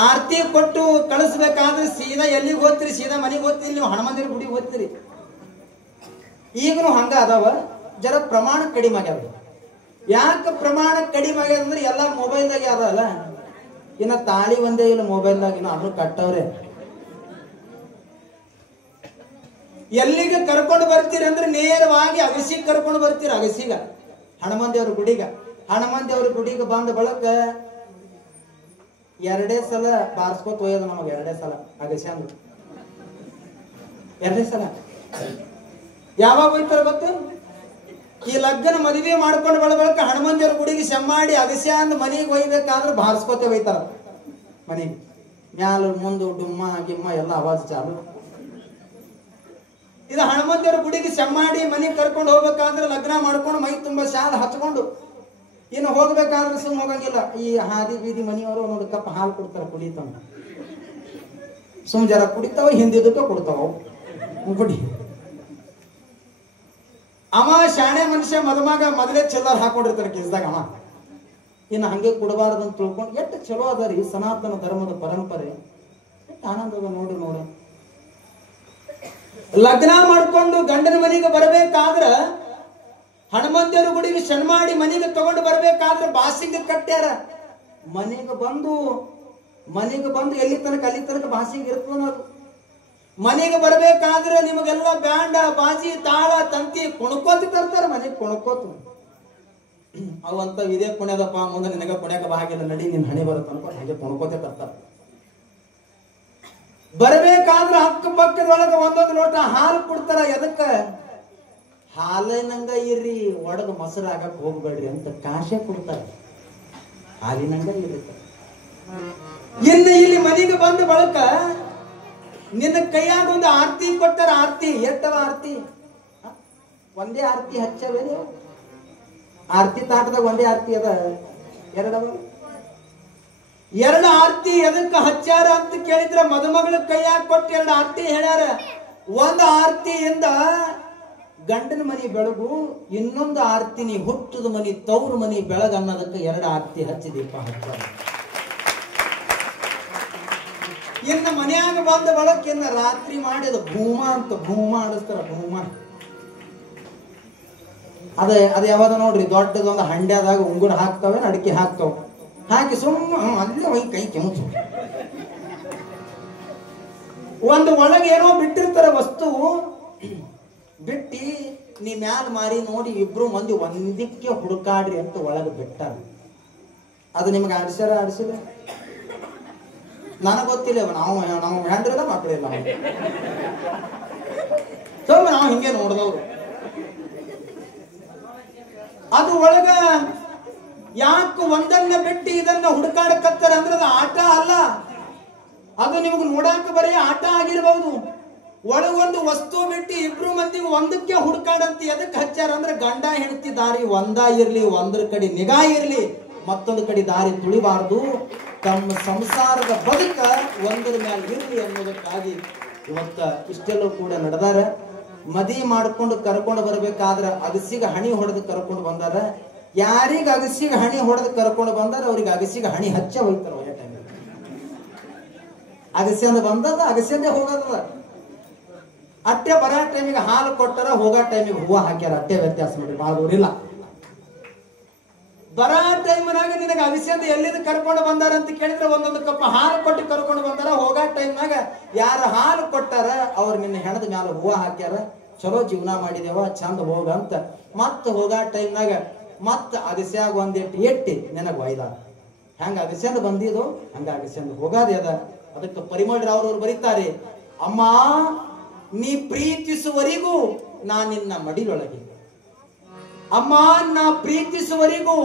ಆರತಿ ಕೊಟ್ಟು ಕಳಿಸ್ಬೇಕಾದ್ರೆ ಸೀದಾ ಎಲ್ಲಿಗೆ ಹೋಗ್ತೀರಿ? ಸೀದಾ ಮನೆಗೆ ಹೋಗ್ತೀರಿ, ನೀವು ಹನುಮಂದಿರ ಗುಡಿಗೆ ಹೋಗ್ತೀರಿ. ಈಗನು ಹಂಗ ಅದಾವ, ಜರ ಪ್ರಮಾಣ ಕಡಿಮೆ ಆಗ್ಯಾವ. ಯಾಕೆ ಪ್ರಮಾಣ ಕಡಿಮೆ ಆಗ್ಯಾದ ಅಂದ್ರೆ ಎಲ್ಲ ಮೊಬೈಲ್ದಾಗೆ ಅದಲ್ಲ. ಇನ್ನ ತಾಳಿ ಒಂದೇ ಇಲ್ಲ ಮೊಬೈಲ್ದಾಗ, ಇನ್ನು ಅದ್ರ ಕಟ್ಟವ್ರೆ. ಎಲ್ಲಿಗೆ ಕರ್ಕೊಂಡು ಬರ್ತೀರಿ ಅಂದ್ರೆ ನೇರವಾಗಿ ಅಗಸಿಗೆ ಕರ್ಕೊಂಡು ಬರ್ತೀರಿ. ಅಗಸಿಗ ಹನುಮಂದೇವ್ರ ಗುಡಿಗ, ಹನುಮಂದೇವ್ರ ಗುಡಿಗೆ ಬಂದ ಬಳಕ ಎರಡೇ ಸಲ ಬಾರಿಸ್ಕೊತ ಹೋಯೋದು ನಮಗೆ. ಎರಡೇ ಸಲ ಅಗಸಿ ಅಂದ್ರು, ಎರಡೇ ಸಲ. ಯಾವಾಗ ಹೋಯ್ತಾರ ಗೊತ್ತು? ಈ ಲಗ್ನ ಮದುವೆ ಮಾಡ್ಕೊಂಡು ಬಳಕ ಹನುಮಂದೇವ್ರ ಗುಡಿಗೆ ಸೆಮ್ಮಾಡಿ ಅಗಸ್ಯ ಅಂದ್ ಮನೆಗೆ ಒಯ್ಬೇಕಾದ್ರೆ ಬಾರಿಸ್ಕೊತೆ ಒಯ್ತಾರ. ಮನೆಗೆ ಮ್ಯಾಲ ಮುಂದು ಡುಮ್ಮ ಗಿಮ್ಮ ಎಲ್ಲ ಆವಾಜ್ ಚಾಲು. ಇದು ಹನುಮಂದೇವ್ರ ಗುಡಿಗೆ ಸೆಮ್ಮಾಡಿ ಮನೆಗೆ ಕರ್ಕೊಂಡು ಹೋಗ್ಬೇಕಾದ್ರೆ ಲಗ್ನ ಮಾಡ್ಕೊಂಡು ಮೈ ತುಂಬಾ ಶಾಲ ಹಚ್ಕೊಂಡು ಇನ್ನು ಹೋಗ್ಬೇಕಾದ್ರೆ ಸುಮ್ ಹೋಗಂಗಿಲ್ಲ. ಈ ಹಾದಿ ಬೀದಿ ಮನೆಯವರು ಒಂದೊಂದು ಕಪ್ ಹಾಲು ಕೊಡ್ತಾರ, ಕುಡಿತಾವ. ಸುಮ್ ಜರ ಕುಡಿತಾವ, ಹಿಂದಿದ್ದಕ್ಕೆ ಕೊಡ್ತಾವ ಕುಡಿ. ಅವ ಶಾಣೆ ಮನುಷ್ಯ ಮದುಮಗ ಮೊದಲೇ ಚಿಲ್ಲರ್ ಹಾಕೊಂಡಿರ್ತಾರೆ ಕಿಸ್ದಾಗ. ಅವ ಇನ್ನು ಹಂಗೆ ಕೊಡಬಾರ್ದು ಅಂತ ತಿಳ್ಕೊಂಡು ಎಷ್ಟು ಚಲೋ ಅದ ರೀ ಸನಾತನ ಧರ್ಮದ ಪರಂಪರೆ. ಎಷ್ಟು ಆನಂದದ ನೋಡು ನೋಡು. ಲಗ್ನ ಮಾಡ್ಕೊಂಡು ಗಂಡನ ಮನೆಗೆ ಬರಬೇಕಾದ್ರ ಹನುಮಂತೇವ್ರ ಗುಡಿಗೆ ಶಣ್ಮಾಡಿ ಮನೆಗೆ ತಗೊಂಡು ಬರ್ಬೇಕಾದ್ರೆ ಬಾಸಿಂಗ ಕಟ್ಟ್ಯಾರ. ಮನೆಗೆ ಬಂದು ಎಲ್ಲಿ ತನಕ ಅಲ್ಲಿ ತನಕ ಬಾಸಿಂಗ್ ಇರ್ತದ. ಮನೆಗೆ ಬರ್ಬೇಕಾದ್ರೆ ನಿಮಗೆಲ್ಲ ಬ್ಯಾಂಡ ಬಾಜಿ ತಾಳ ತಂತಿ ಕುಣ್ಕೋತ ತರ್ತಾರ. ಮನೆಗೆ ಕುಣ್ಕೋತ ಅವಂತ ಇದೇ ಕುಣ್ಯದಪ್ಪ, ಮುಂದೆ ನಿನಗ ಕುಣ್ಯಾಕ ಬಾಗಿಲ್ಲ, ನಡಿ ನಿನ್ ಹಣೆ ಬರುತ್ತೆ ಅನ್ಕೊಂಡು ಹಾಗೆ ಕುಣ್ಕೋತೆ ತರ್ತಾರ. ಬರ್ಬೇಕಾದ್ರೆ ಅಕ್ಕಪಕ್ಕದೊಳಗ ಒಂದೊಂದು ಲೋಟ ಹಾಲು ಕೊಡ್ತಾರ. ಎದಕ್ಕ? ಹಾಲಿನಂಗ ಇರ್ರಿ, ಒಡಗ ಮೊಸರು ಆಗಕ್ ಹೋಗ್ಬೇಡ್ರಿ ಅಂತ ಕಾಶೆ ಕೊಡ್ತಾರ. ಹಾಲಿನಂಗ ಇರುತ್ತೆ. ಇನ್ನು ಇಲ್ಲಿ ಮನೆಗೆ ಬಂದ ಬಳಕ ನಿನ್ನ ಕೈಯಾಗ ಒಂದು ಆರತಿ ಕೊಟ್ಟಾರ. ಆರತಿ ಎಷ್ಟವ? ಆರತಿ ಒಂದೇ ಆರತಿ ಹಚ್ಚವೇನು? ಆರತಿ ತಾಟದಾಗ ಒಂದೇ ಆರತಿ ಅದ, ಎರಡವ? ಎರಡು ಆರತಿ ಎದಕ್ಕೆ ಹಚ್ಚಾರ ಅಂತ ಕೇಳಿದ್ರೆ ಮದುಮಗಳ ಕೈಯಾಗ ಕೊಟ್ಟು ಎರಡು ಆರತಿ ಹೇಳ್ಯಾರ. ಒಂದು ಆರತಿಯಿಂದ ಗಂಡನ ಮನಿ ಬೆಳಗು, ಇನ್ನೊಂದು ಆರತಿ ನೀ ಹುಟ್ಟದ ಮನಿ ತವ್ರ ಮನಿ ಬೆಳಗ ಅನ್ನೋದಕ್ಕೆ ಎರಡು ಆರತಿ ಹಚ್ಚಿ ದೀಪ ಹಚ್ಚಾರ. ಇನ್ನು ಮನ್ಯಾಗ ಬಂದ ಬಳಕ ಇನ್ನು ರಾತ್ರಿ ಮಾಡಿದ ಭೂಮ ಅಂತ ಭೂಮ ಆಡಿಸ್ತಾರ. ಭೂಮ ಅದ ಯಾವಾಗ ನೋಡ್ರಿ ದೊಡ್ಡದೊಂದು ಹಂಡ್ಯಾದಾಗ ಉಂಗುರ ಹಾಕ್ತಾವೆ ಅಡಿಕೆ ಹಾಕ್ತಾವ ಹಾಕಿ ಅಲ್ಲೇ ಹೋಗಿ ಕೈ ಕೆಂಚು ಒಂದು ಒಳಗೆ ಏನೋ ಬಿಟ್ಟಿರ್ತಾರೆ ವಸ್ತು ಬಿಟ್ಟಿ ನೀ ಮ್ಯಾಲ ಮಾರಿ ನೋಡಿ ಇಬ್ರು ಮಂದಿ ಒಂದಿಕ್ಕೆ ಹುಡುಕಾಡ್ರಿ ಅಂತ ಒಳಗೆ ಬಿಟ್ಟಾರ. ಅದು ನಿಮ್ಗೆ ಆಡಿಸಿಲ್ಲ ನನಗೆ ಗೊತ್ತಿಲ್ಲ. ನಾವು ಹೆಂಡ್ರಿಲ್ಲ ಮಕ್ಕಳಿಲ್ಲ, ಸ್ವಲ್ಪ ನಾವು ಹಿಂಗೆ ನೋಡಿದವ್ರು. ಅದು ಒಳಗ ಯಾಕೆ ಒಂದನ್ನ ಬಿಟ್ಟು ಇದನ್ನ ಹುಡುಕಾಡಕತ್ತಾರೆ ಅಂದ್ರೆ ಅದು ಆಟ ಅಲ್ಲ, ಅದು ನಿಮ್ಗೆ ನೋಡಾಕ ಬರೀ ಆಟ ಆಗಿರ್ಬಹುದು. ಒಳಗೊಂದು ವಸ್ತು ಬಿಟ್ಟು ಇಬ್ರು ಮಂದಿಗೆ ಒಂದಕ್ಕೆ ಹುಡುಕಾಡಂತ ಎದಕ್ಕೆ ಹಚ್ಚಾರ ಅಂದ್ರೆ ಗಂಡ ಹೆಂಡತಿ ದಾರಿ ಒಂದ ಇರ್ಲಿ, ಒಂದ್ರ ಕಡೆ ನಿಗಾ ಇರ್ಲಿ, ಮತ್ತೊಂದು ಕಡೆ ದಾರಿ ತುಳಿಬಾರದು, ತಮ್ಮ ಸಂಸಾರದ ಬದುಕ ಒಂದರ ಮೇಲೆ ಇರ್ಲಿ ಅನ್ನೋದಕ್ಕಾಗಿ ಇವತ್ತ ಇಷ್ಟೆಲ್ಲೂ ಕೂಡ ನಡೆದಾರ. ಮದಿ ಮಾಡ್ಕೊಂಡು ಕರ್ಕೊಂಡು ಬರ್ಬೇಕಾದ್ರ ಅಗಸಿಗೆ ಹಣಿ ಹೊಡೆದು ಕರ್ಕೊಂಡು ಬಂದಾರ. ಯಾರಿಗ ಅಗಸಿಗೆ ಹಣಿ ಹೊಡೆದು ಕರ್ಕೊಂಡು ಬಂದಾರ ಅವ್ರಿಗೆ ಅಗಸಿಗೆ ಹಣಿ ಹಚ್ಚ ಹೋಗ್ತಾರ. ಒಳ್ಳೆ ಟೈಮ್ ಅಗಸಿಯಂದ ಬಂದದ ಅಗಸಿಯಂದೇ ಹೋಗದ. ಅಟ್ಟೆ ಬರೋ ಟೈಮಿಗೆ ಹಾಲು ಕೊಟ್ಟಾರ, ಹೋಗೋ ಟೈಮಿಗೆ ಹೂವು ಹಾಕ್ಯಾರ. ಅಟ್ಟೆ ವ್ಯತ್ಯಾಸ ನೋಡಿ, ಭಾಳ ದೂರಿಲ್ಲ. ಬರೋ ಟೈಮ್ನಾಗ ನಿನಗೆ ಅಗಸಿಯಂದ ಎಲ್ಲಿಂದ ಕರ್ಕೊಂಡು ಬಂದಾರ ಅಂತ ಕೇಳಿದ್ರೆ ಒಂದೊಂದು ಕಪ್ ಹಾಲು ಕೊಟ್ಟು ಕರ್ಕೊಂಡು ಬಂದಾರ. ಹೋಗೋ ಟೈಮ್ನಾಗ ಯಾರು ಹಾಲು ಕೊಟ್ಟಾರ ಅವ್ರು ನಿನ್ನ ಹೆಣದ ಮ್ಯಾಲ ಹೂವು ಹಾಕ್ಯಾರ. ಚಲೋ ಜೀವನ ಮಾಡಿದೇವ, ಚಂದ ಹೋಗ ಅಂತ. ಮತ್ತ ಹೋಗೋ ಟೈಮ್ನಾಗ ಮತ್ತ ಅಗಸ್ಯಾಗ ಒಂದಿಟ್ಟು ಎಟ್ಟಿ ನಿನಗೆ ಒಯ್ದಾರ. ಹೆಂಗ ಅಗಸ್ಯಂದ ಬಂದಿದ್ದು ಹಂಗ ಅಗಸ್ಯಂದ ಹೋಗಾದೆ ಅದ. ಅದಕ್ಕೆ ಪರಿಮಳ ರಾವ್ರವ್ರು ಬರೀತಾರೆ, ಅಮ್ಮ ನೀ ಪ್ರೀತಿಸುವರಿಗೂ ನಾ ನಿನ್ನ ಮಡಿಲೊಳಗೆ. ಅಮ್ಮ ನಾ ಪ್ರೀತಿಸುವರಿಗೂ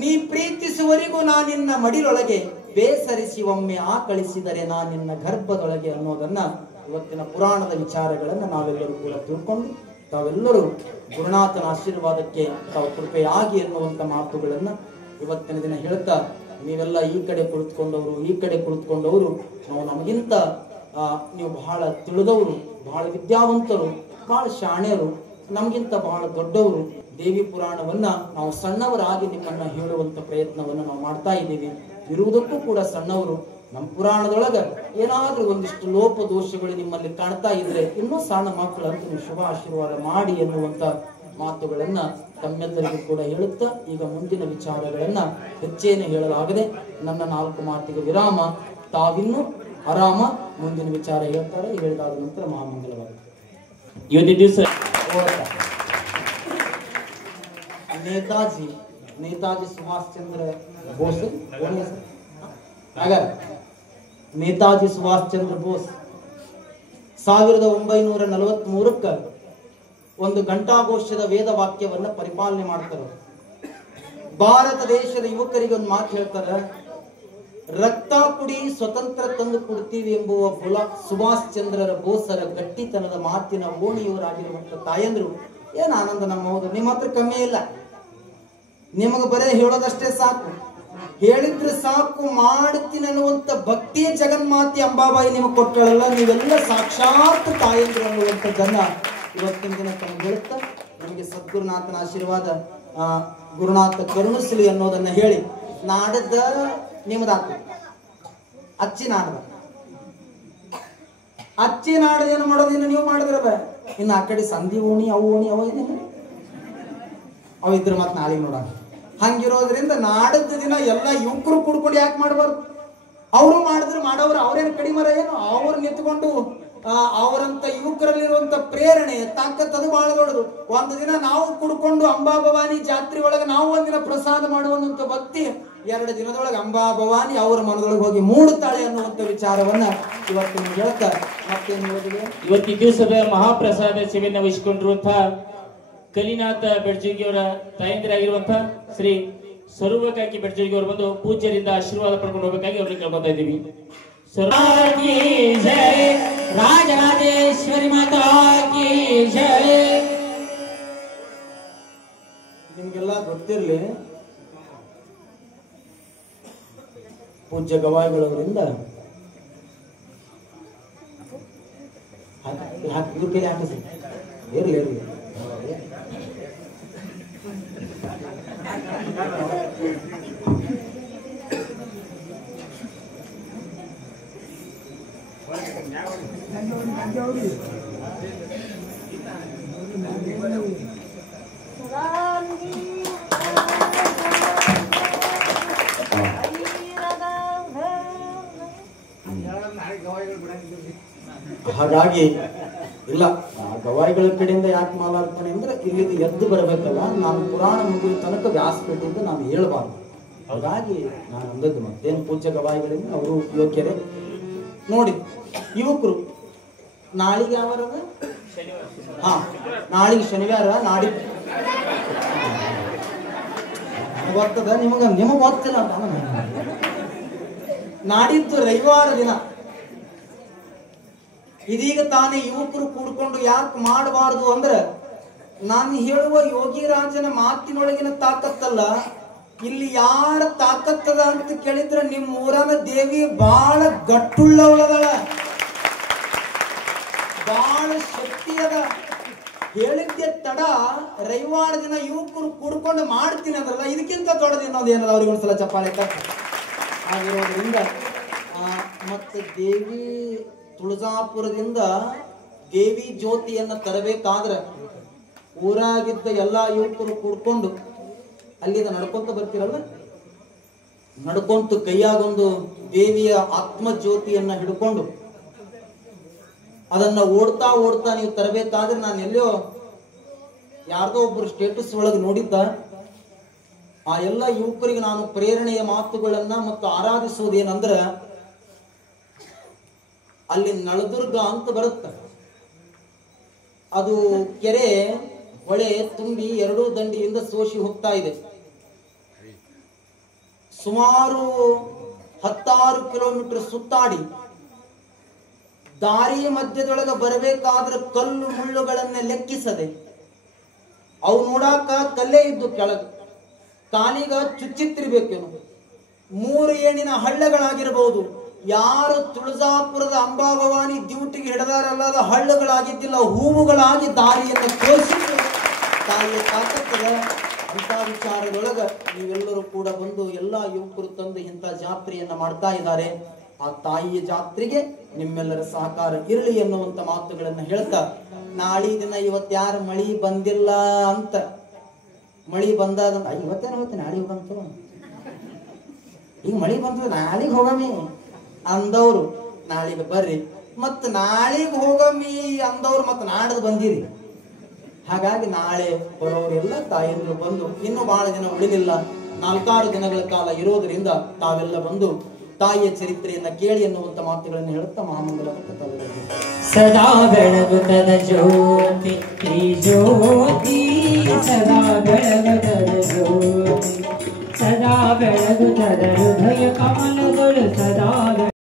ನೀ ಪ್ರೀತಿಸುವರಿಗೂ ನಾ ನಿನ್ನ ಮಡಿಲೊಳಗೆ, ಬೇಸರಿಸಿ ಒಮ್ಮೆ ಆಕಳಿಸಿದರೆ ನಾ ನಿನ್ನ ಗರ್ಭದೊಳಗೆ ಅನ್ನೋದನ್ನ ಇವತ್ತಿನ ಪುರಾಣದ ವಿಚಾರಗಳನ್ನ ನಾವೆಲ್ಲರೂ ಕೂಡ ತಿಳ್ಕೊಂಡು ತಾವೆಲ್ಲರೂ ಗುರುನಾಥನ ಆಶೀರ್ವಾದಕ್ಕೆ ತಾವು ಕೃಪೆಯಾಗಿ ಎನ್ನುವಂತ ಮಾತುಗಳನ್ನ ಇವತ್ತಿನ ದಿನ ಹೇಳ್ತಾ, ನೀವೆಲ್ಲ ಈ ಕಡೆ ಕುಳಿತುಕೊಂಡವರು ನಾವು ನಮಗಿಂತ ನೀವು ಬಹಳ ತಿಳಿದವರು, ಬಹಳ ವಿದ್ಯಾವಂತರು, ಬಹಳ ಶಾಣ್ಯರು, ನಮಗಿಂತ ಬಹಳ ದೊಡ್ಡವರು. ದೇವಿ ಪುರಾಣವನ್ನ ನಾವು ಸಣ್ಣವರಾಗಿ ನಿಮ್ಮನ್ನ ಹೇಳುವಂತ ಪ್ರಯತ್ನವನ್ನ ನಾವು ಮಾಡ್ತಾ ಇದ್ದೀವಿ. ಇರುವುದಕ್ಕೂ ಕೂಡ ಸಣ್ಣವರು. ನಮ್ಮ ಪುರಾಣದೊಳಗ ಏನಾದ್ರೂ ಒಂದಿಷ್ಟು ಲೋಪ ದೋಷಗಳು ನಿಮ್ಮಲ್ಲಿ ಕಾಣ್ತಾ ಇದ್ರೆ ಇನ್ನೂ ಸಣ್ಣ ಮಕ್ಕಳು ಅಂತ ನೀವು ಶುಭ ಆಶೀರ್ವಾದ ಮಾಡಿ ಎನ್ನುವಂತ ಮಾತುಗಳನ್ನ ತಮ್ಮೆಲ್ಲರಿಗೂ ಕೂಡ ಹೇಳುತ್ತಾ, ಈಗ ಮುಂದಿನ ವಿಚಾರಗಳನ್ನ ಹೆಚ್ಚೇನೆ ಹೇಳಲಾಗದೆ ನನ್ನ 4 ಮಾತಿಗೆ ವಿರಾಮ. ತಾವಿನ್ನೂ ಆರಾಮ ಮುಂದಿನ ವಿಚಾರ ಹೇಳ್ತಾರೆ. ಹೇಳಿದಾದ ನಂತರ ಮಹಾಮಂಗಲವಾಗುತ್ತೆ. ಇವತ್ತಿನ ದಿವಸ ನೇತಾಜಿ ಸುಭಾಷ್ ಚಂದ್ರ ಬೋಸ್, ನೇತಾಜಿ ಸುಭಾಷ್ ಚಂದ್ರ ಬೋಸ್ 1943ಕ್ಕ ಒಂದು ಘಂಟಾಘೋಷದ ವೇದ ವಾಕ್ಯವನ್ನ ಪರಿಪಾಲನೆ ಮಾಡ್ತಾರೆ. ಭಾರತ ದೇಶದ ಯುವಕರಿಗೆ ಒಂದು ಮಾತು ಹೇಳ್ತಾರೆ, ರಕ್ತ ಕುಡಿ ಸ್ವತಂತ್ರ ತಂದು ಕೊಡ್ತೀವಿ ಎಂಬುವ ಸುಭಾಷ್ ಚಂದ್ರರ ಬೋಸರ ಗಟ್ಟಿತನದ ಮಾತಿನ ಓಣಿಯವರಾಗಿರುವಂತ ತಾಯಂದ್ರು ಏನ್ ಆನಂದ ನಮ್ಮ ಹೌದು. ನಿಮ್ಮ ಹತ್ರ ಕಮ್ಮಿ ಇಲ್ಲ, ನಿಮಗೆ ಬರೇ ಹೇಳೋದಷ್ಟೇ ಸಾಕು, ಹೇಳಿದ್ರೆ ಸಾಕು ಮಾಡ್ತೀನಿ ಅನ್ನುವಂತ ಭಕ್ತಿ ಜಗನ್ಮಾತಿ ಅಂಬಾಬಾಯಿ ನಿಮಗೆ ಕೊಟ್ಟಳಲ್ಲ, ನೀವೆಲ್ಲ ಸಾಕ್ಷಾತ್ ತಾಯಂದ್ರು ಅನ್ನುವಂಥದ್ದನ್ನ ಇವತ್ತಿನ ದಿನ ತಮಗೆ ಹೇಳುತ್ತಾ, ನಮಗೆ ಸದ್ಗುರುನಾಥನ ಆಶೀರ್ವಾದ ಗುರುನಾಥ ಕರುಣಿಸಲಿ ಅನ್ನೋದನ್ನ ಹೇಳಿ, ನಾಡದ ನಿಮ್ಮದಾತು ಅಚ್ಚಿ ನಾಡದ ಏನು ಮಾಡೋದಿನ್ನು ನೀವು ಮಾಡಿದ್ರ ಇನ್ನು ಆ ಕಡೆ ಸಂಧಿ ಓಣಿ ಅವು ಓಣಿ ಅವ ಏನೇನು ಅವ ಇದ್ರ ಮತ್ ನಾಳೆಗೆ ನೋಡ. ಹಂಗಿರೋದ್ರಿಂದ ನಾಡದ ದಿನ ಎಲ್ಲ ಯುವಕರು ಕೂಡ್ಕೊಂಡು ಯಾಕೆ ಮಾಡಬಾರ್ದು? ಅವರು ಮಾಡಿದ್ರು ಮಾಡೋರು ಅವ್ರೇನು ಕಡಿಮರ ಏನು? ಅವ್ರು ನಿಂತ್ಕೊಂಡು ಅವರಂತ ಯುವಕರಲ್ಲಿರುವಂತ ಪ್ರೇರಣೆ ತಾಕತ್ತದು ಬಹಳ ದೊಡ್ಡದು. ಒಂದು ದಿನ ನಾವು ಕುಡ್ಕೊಂಡು ಅಂಬಾ ಭವಾನಿ ಜಾತ್ರೆ ಒಳಗೆ ನಾವು ಒಂದಿನ ಪ್ರಸಾದ ಮಾಡುವಂತ ಭಕ್ತಿ 2 ದಿನದೊಳಗೆ ಅಂಬಾ ಭವಾನಿ ಅವರ ಮನದೊಳಗೆ ಹೋಗಿ ಮೂಡುತ್ತಾಳೆ ಅನ್ನುವಂತ ವಿಚಾರವನ್ನ ಇವತ್ತು ಹೇಳ್ತಾ ಮತ್ತೇನು ಹೇಳಿದ್ರೆ, ಇವತ್ತಿನ ದಿವಸದ ಮಹಾಪ್ರಸಾದ ಸೇವೆಯನ್ನು ವಹಿಸಿಕೊಂಡಿರುವಂತಹ ಕಲಿನಾಥ ಬೆಡ್ಜಗಿಯವರ ತಾಯಂದಿರಾಗಿರುವಂತಹ ಶ್ರೀ ಸ್ವರೂಪಕಾಕಿ ಬೆಡ್ಜಗಿ ಅವರು ಬಂದು ಪೂಜ್ಯರಿಂದ ಆಶೀರ್ವಾದ ಪಡ್ಕೊಂಡು ಹೋಗಬೇಕಾಗಿ ಅವ್ರಿಗೆ ಕೇಳ್ಕೊತಾ ಇದ್ದೀವಿ. ಜಯ ರಾಜರಾಜೇಶ್ವರಿ ಮಾತಾ ಕಿ ಜಯ. ನಿಮ್ಗೆಲ್ಲ ಗೊತ್ತಿರ್ಲಿ, ಪೂಜ್ಯ ಗವಾಯಿಗಳವರಿಂದ ಇವ್ರ ಕೈಲಿ ಹಾಕಿಸಿ ಇರ್ಲಿ Wow. ಹಾಗಾಗಿ ಇಲ್ಲ, ಗವಾಯಿಗಳ ಕಡೆಯಿಂದ ಯಾಕೆ ಮಾಲಾರ್ಪಣೆ ಅಂದ್ರೆ ಇಲ್ಲಿಗೆ ಎದ್ದು ಬರಬೇಕಲ್ಲ, ನಾನು ಪುರಾಣ ಮುಗಿದ ತನಕ ವ್ಯಾಸಪೀಠದಿಂದ ನಾನು ಹೇಳಬಾರ್ದು. ಹಾಗಾಗಿ ನಾನು ಅಂದದ್ದು ಮತ್ತೇನು ಪೂಜ್ಯ ಗವಾಯಿಗಳಿಂದ ಅವರು ಯೋಗ್ಯರೇ. ನೋಡಿ ಯುವಕರು ನಾಳಿಗೆ ಯಾವಾರದ? ಹಾ, ನಾಳಿಗೆ ಶನಿವಾರ. ನಾಡಿದ್ದು ಗೊತ್ತದ ನಿಮಗ್ ಗೊತ್ತಿಲ್ಲ ಅಂತ. ನಾಡಿದ್ದು ರವಿವಾರ ದಿನ. ಇದೀಗ ತಾನೇ ಯುವಕರು ಕೂಡ್ಕೊಂಡು ಯಾಕೆ ಮಾಡಬಾರ್ದು ಅಂದ್ರೆ, ನಾನು ಹೇಳುವ ಯೋಗಿರಾಜನ ಮಾತಿನೊಳಗಿನ ತಾಕತ್ತಲ್ಲ, ಇಲ್ಲಿ ಯಾರ ತಾಕತ್ತದ ಅಂತ ಕೇಳಿದ್ರೆ ನಿಮ್ಮ ಊರನ ದೇವಿ ಬಾಳ ಗಟ್ಟುಳ್ಳವಳದಳ, ಬಾಳ ಶಕ್ತಿ ಅದ. ಹೇಳಿದ್ದೆ ತಡ ರವಿವಾರ ದಿನ ಯುವಕರು ಕೂಡ್ಕೊಂಡು ಮಾಡ್ತೀನಿ ಅಂದ್ರಲ್ಲ, ಇದಕ್ಕಿಂತ ದೊಡ್ಡದು ಇನ್ನೊಂದು ಏನದ ಅವ್ರಿಗೆ ಒಂದ್ಸಲ ಚಪ್ಪಾಳೆ ಆಗಿರೋದ್ರಿಂದ. ಮತ್ತೆ ದೇವಿ ತುಳಜಾಪುರದಿಂದ ದೇವಿ ಜ್ಯೋತಿಯನ್ನ ತರಬೇಕಾದ್ರೆ ಊರಾಗಿದ್ದ ಎಲ್ಲಾ ಯುವಕರು ಕೂಡ್ಕೊಂಡು ಅಲ್ಲಿಂದ ನಡ್ಕೊಂತ ಬರ್ತಿರಲ್ಲ, ನಡ್ಕೊಂತ ಕೈಯಾಗೊಂದು ದೇವಿಯ ಆತ್ಮ ಜ್ಯೋತಿಯನ್ನ ಹಿಡ್ಕೊಂಡು ಅದನ್ನ ಓಡ್ತಾ ಓಡ್ತಾ ನೀವು ತರಬೇಕಾದ್ರೆ, ನಾನು ಎಲ್ಲೋ ಯಾರ್ದೋ ಒಬ್ಬರು ಸ್ಟೇಟಸ್ ಒಳಗೆ ನೋಡಿದ್ದ, ಆ ಎಲ್ಲ ಯುವಕರಿಗೆ ನಾನು ಪ್ರೇರಣೆಯ ಮಾತುಗಳನ್ನ ಮತ್ತು ಆರಾಧಿಸೋದೇನಂದ್ರ, ಅಲ್ಲಿ ನಳದುರ್ಗ ಅಂತ ಬರುತ್ತೆ, ಅದು ಕೆರೆ ಹೊಳೆ ತುಂಬಿ ಎರಡೂ ದಂಡಿಯಿಂದ ಸೋಸಿ ಹೋಗ್ತಾ ಇದೆ. ಸುಮಾರು 16 ಕಿಲೋಮೀಟರ್ ಸುತ್ತಾಡಿ ದಾರಿ ಮಧ್ಯದೊಳಗೆ ಬರಬೇಕಾದ್ರೆ ಕಲ್ಲು ಮುಳ್ಳುಗಳನ್ನ ಲೆಕ್ಕಿಸದೆ, ಅವು ನೋಡಾಕ ಕಲ್ಲೇ ಇದ್ದು ಕೆಳಗೆ ಕಾಲಿಗ ಚುಚ್ಚಿತ್ತಿರ್ಬೇಕೇನು, 3 ಏಣಿನ ಹಳ್ಳಗಳಾಗಿರಬಹುದು. ಯಾರು ತುಳಜಾಪುರದ ಅಂಬಾಭವಾನಿ ಡ್ಯೂಟಿಗೆ ಹಿಡದಾರಲ್ಲದ ಹಳ್ಳಗಳಾಗಿದ್ದಿಲ್ಲ, ಹೂವುಗಳಾಗಿ ದಾರಿಯನ್ನು ತೋರಿಸಿದ್ರು. ತಾಯಿಯ ತಾಕತ್ತದ ಅಂತ ವಿಚಾರದೊಳಗ ನೀವೆಲ್ಲರೂ ಕೂಡ ಬಂದು ಎಲ್ಲಾ ಯುವಕರು ತಂದು ಇಂಥ ಜಾತ್ರೆಯನ್ನ ಮಾಡ್ತಾ ಇದ್ದಾರೆ. ಆ ತಾಯಿಯ ಜಾತ್ರೆಗೆ ನಿಮ್ಮೆಲ್ಲರ ಸಹಕಾರ ಇರಲಿ ಎನ್ನುವಂತ ಮಾತುಗಳನ್ನ ಹೇಳ್ತಾ, ನಾಳಿ ದಿನ ಇವತ್ತು ಯಾರು ಮಳಿ ಬಂದಿಲ್ಲ ಅಂತ, ಮಳಿ ಬಂದಾದಂತ ಇವತ್ತೇನು ನಾಳೆಗೆ ಬಂತು, ಈಗ ಮಳಿ ಬಂತು ನಾಳೆಗೆ ಹೋಗಮಿ ಅಂದವ್ರು ನಾಳೆಗೆ ಬರ್ರಿ, ಮತ್ ನಾಳೆಗೆ ಹೋಗಮಿ ಅಂದವ್ರು ಮತ್ ನಾಡದ್ ಬಂದಿರಿ. ಹಾಗಾಗಿ ನಾಳೆ ಬರೋರೆಲ್ಲ ತಾಯಂದ್ರು ಬಂದು, ಇನ್ನು ಬಹಳ ದಿನ ಉಳಿದಿಲ್ಲ, 4-6 ದಿನಗಳ ಕಾಲ ಇರೋದ್ರಿಂದ ತಾವೆಲ್ಲ ಬಂದು ತಾಯಿಯ ಚರಿತ್ರೆಯನ್ನ ಕೇಳಿ ಎನ್ನುವಂತ ಮಾತುಗಳನ್ನು ಹೇಳುತ್ತಾ ಮಹಾಮಂಗಲ ಸದಾ ಬೆಳಗುತ್ತದ ಜ್ಯೋತಿ ಈ ಜ್ಯೋತಿ, ಸದಾ ಬೆಳಗುತ್ತದ ಜ್ಯೋತಿ, ಸದಾ ಬೆಳಗುತ್ತದ ಹೃದಯ ಕಮಲಗಳು ಸದಾ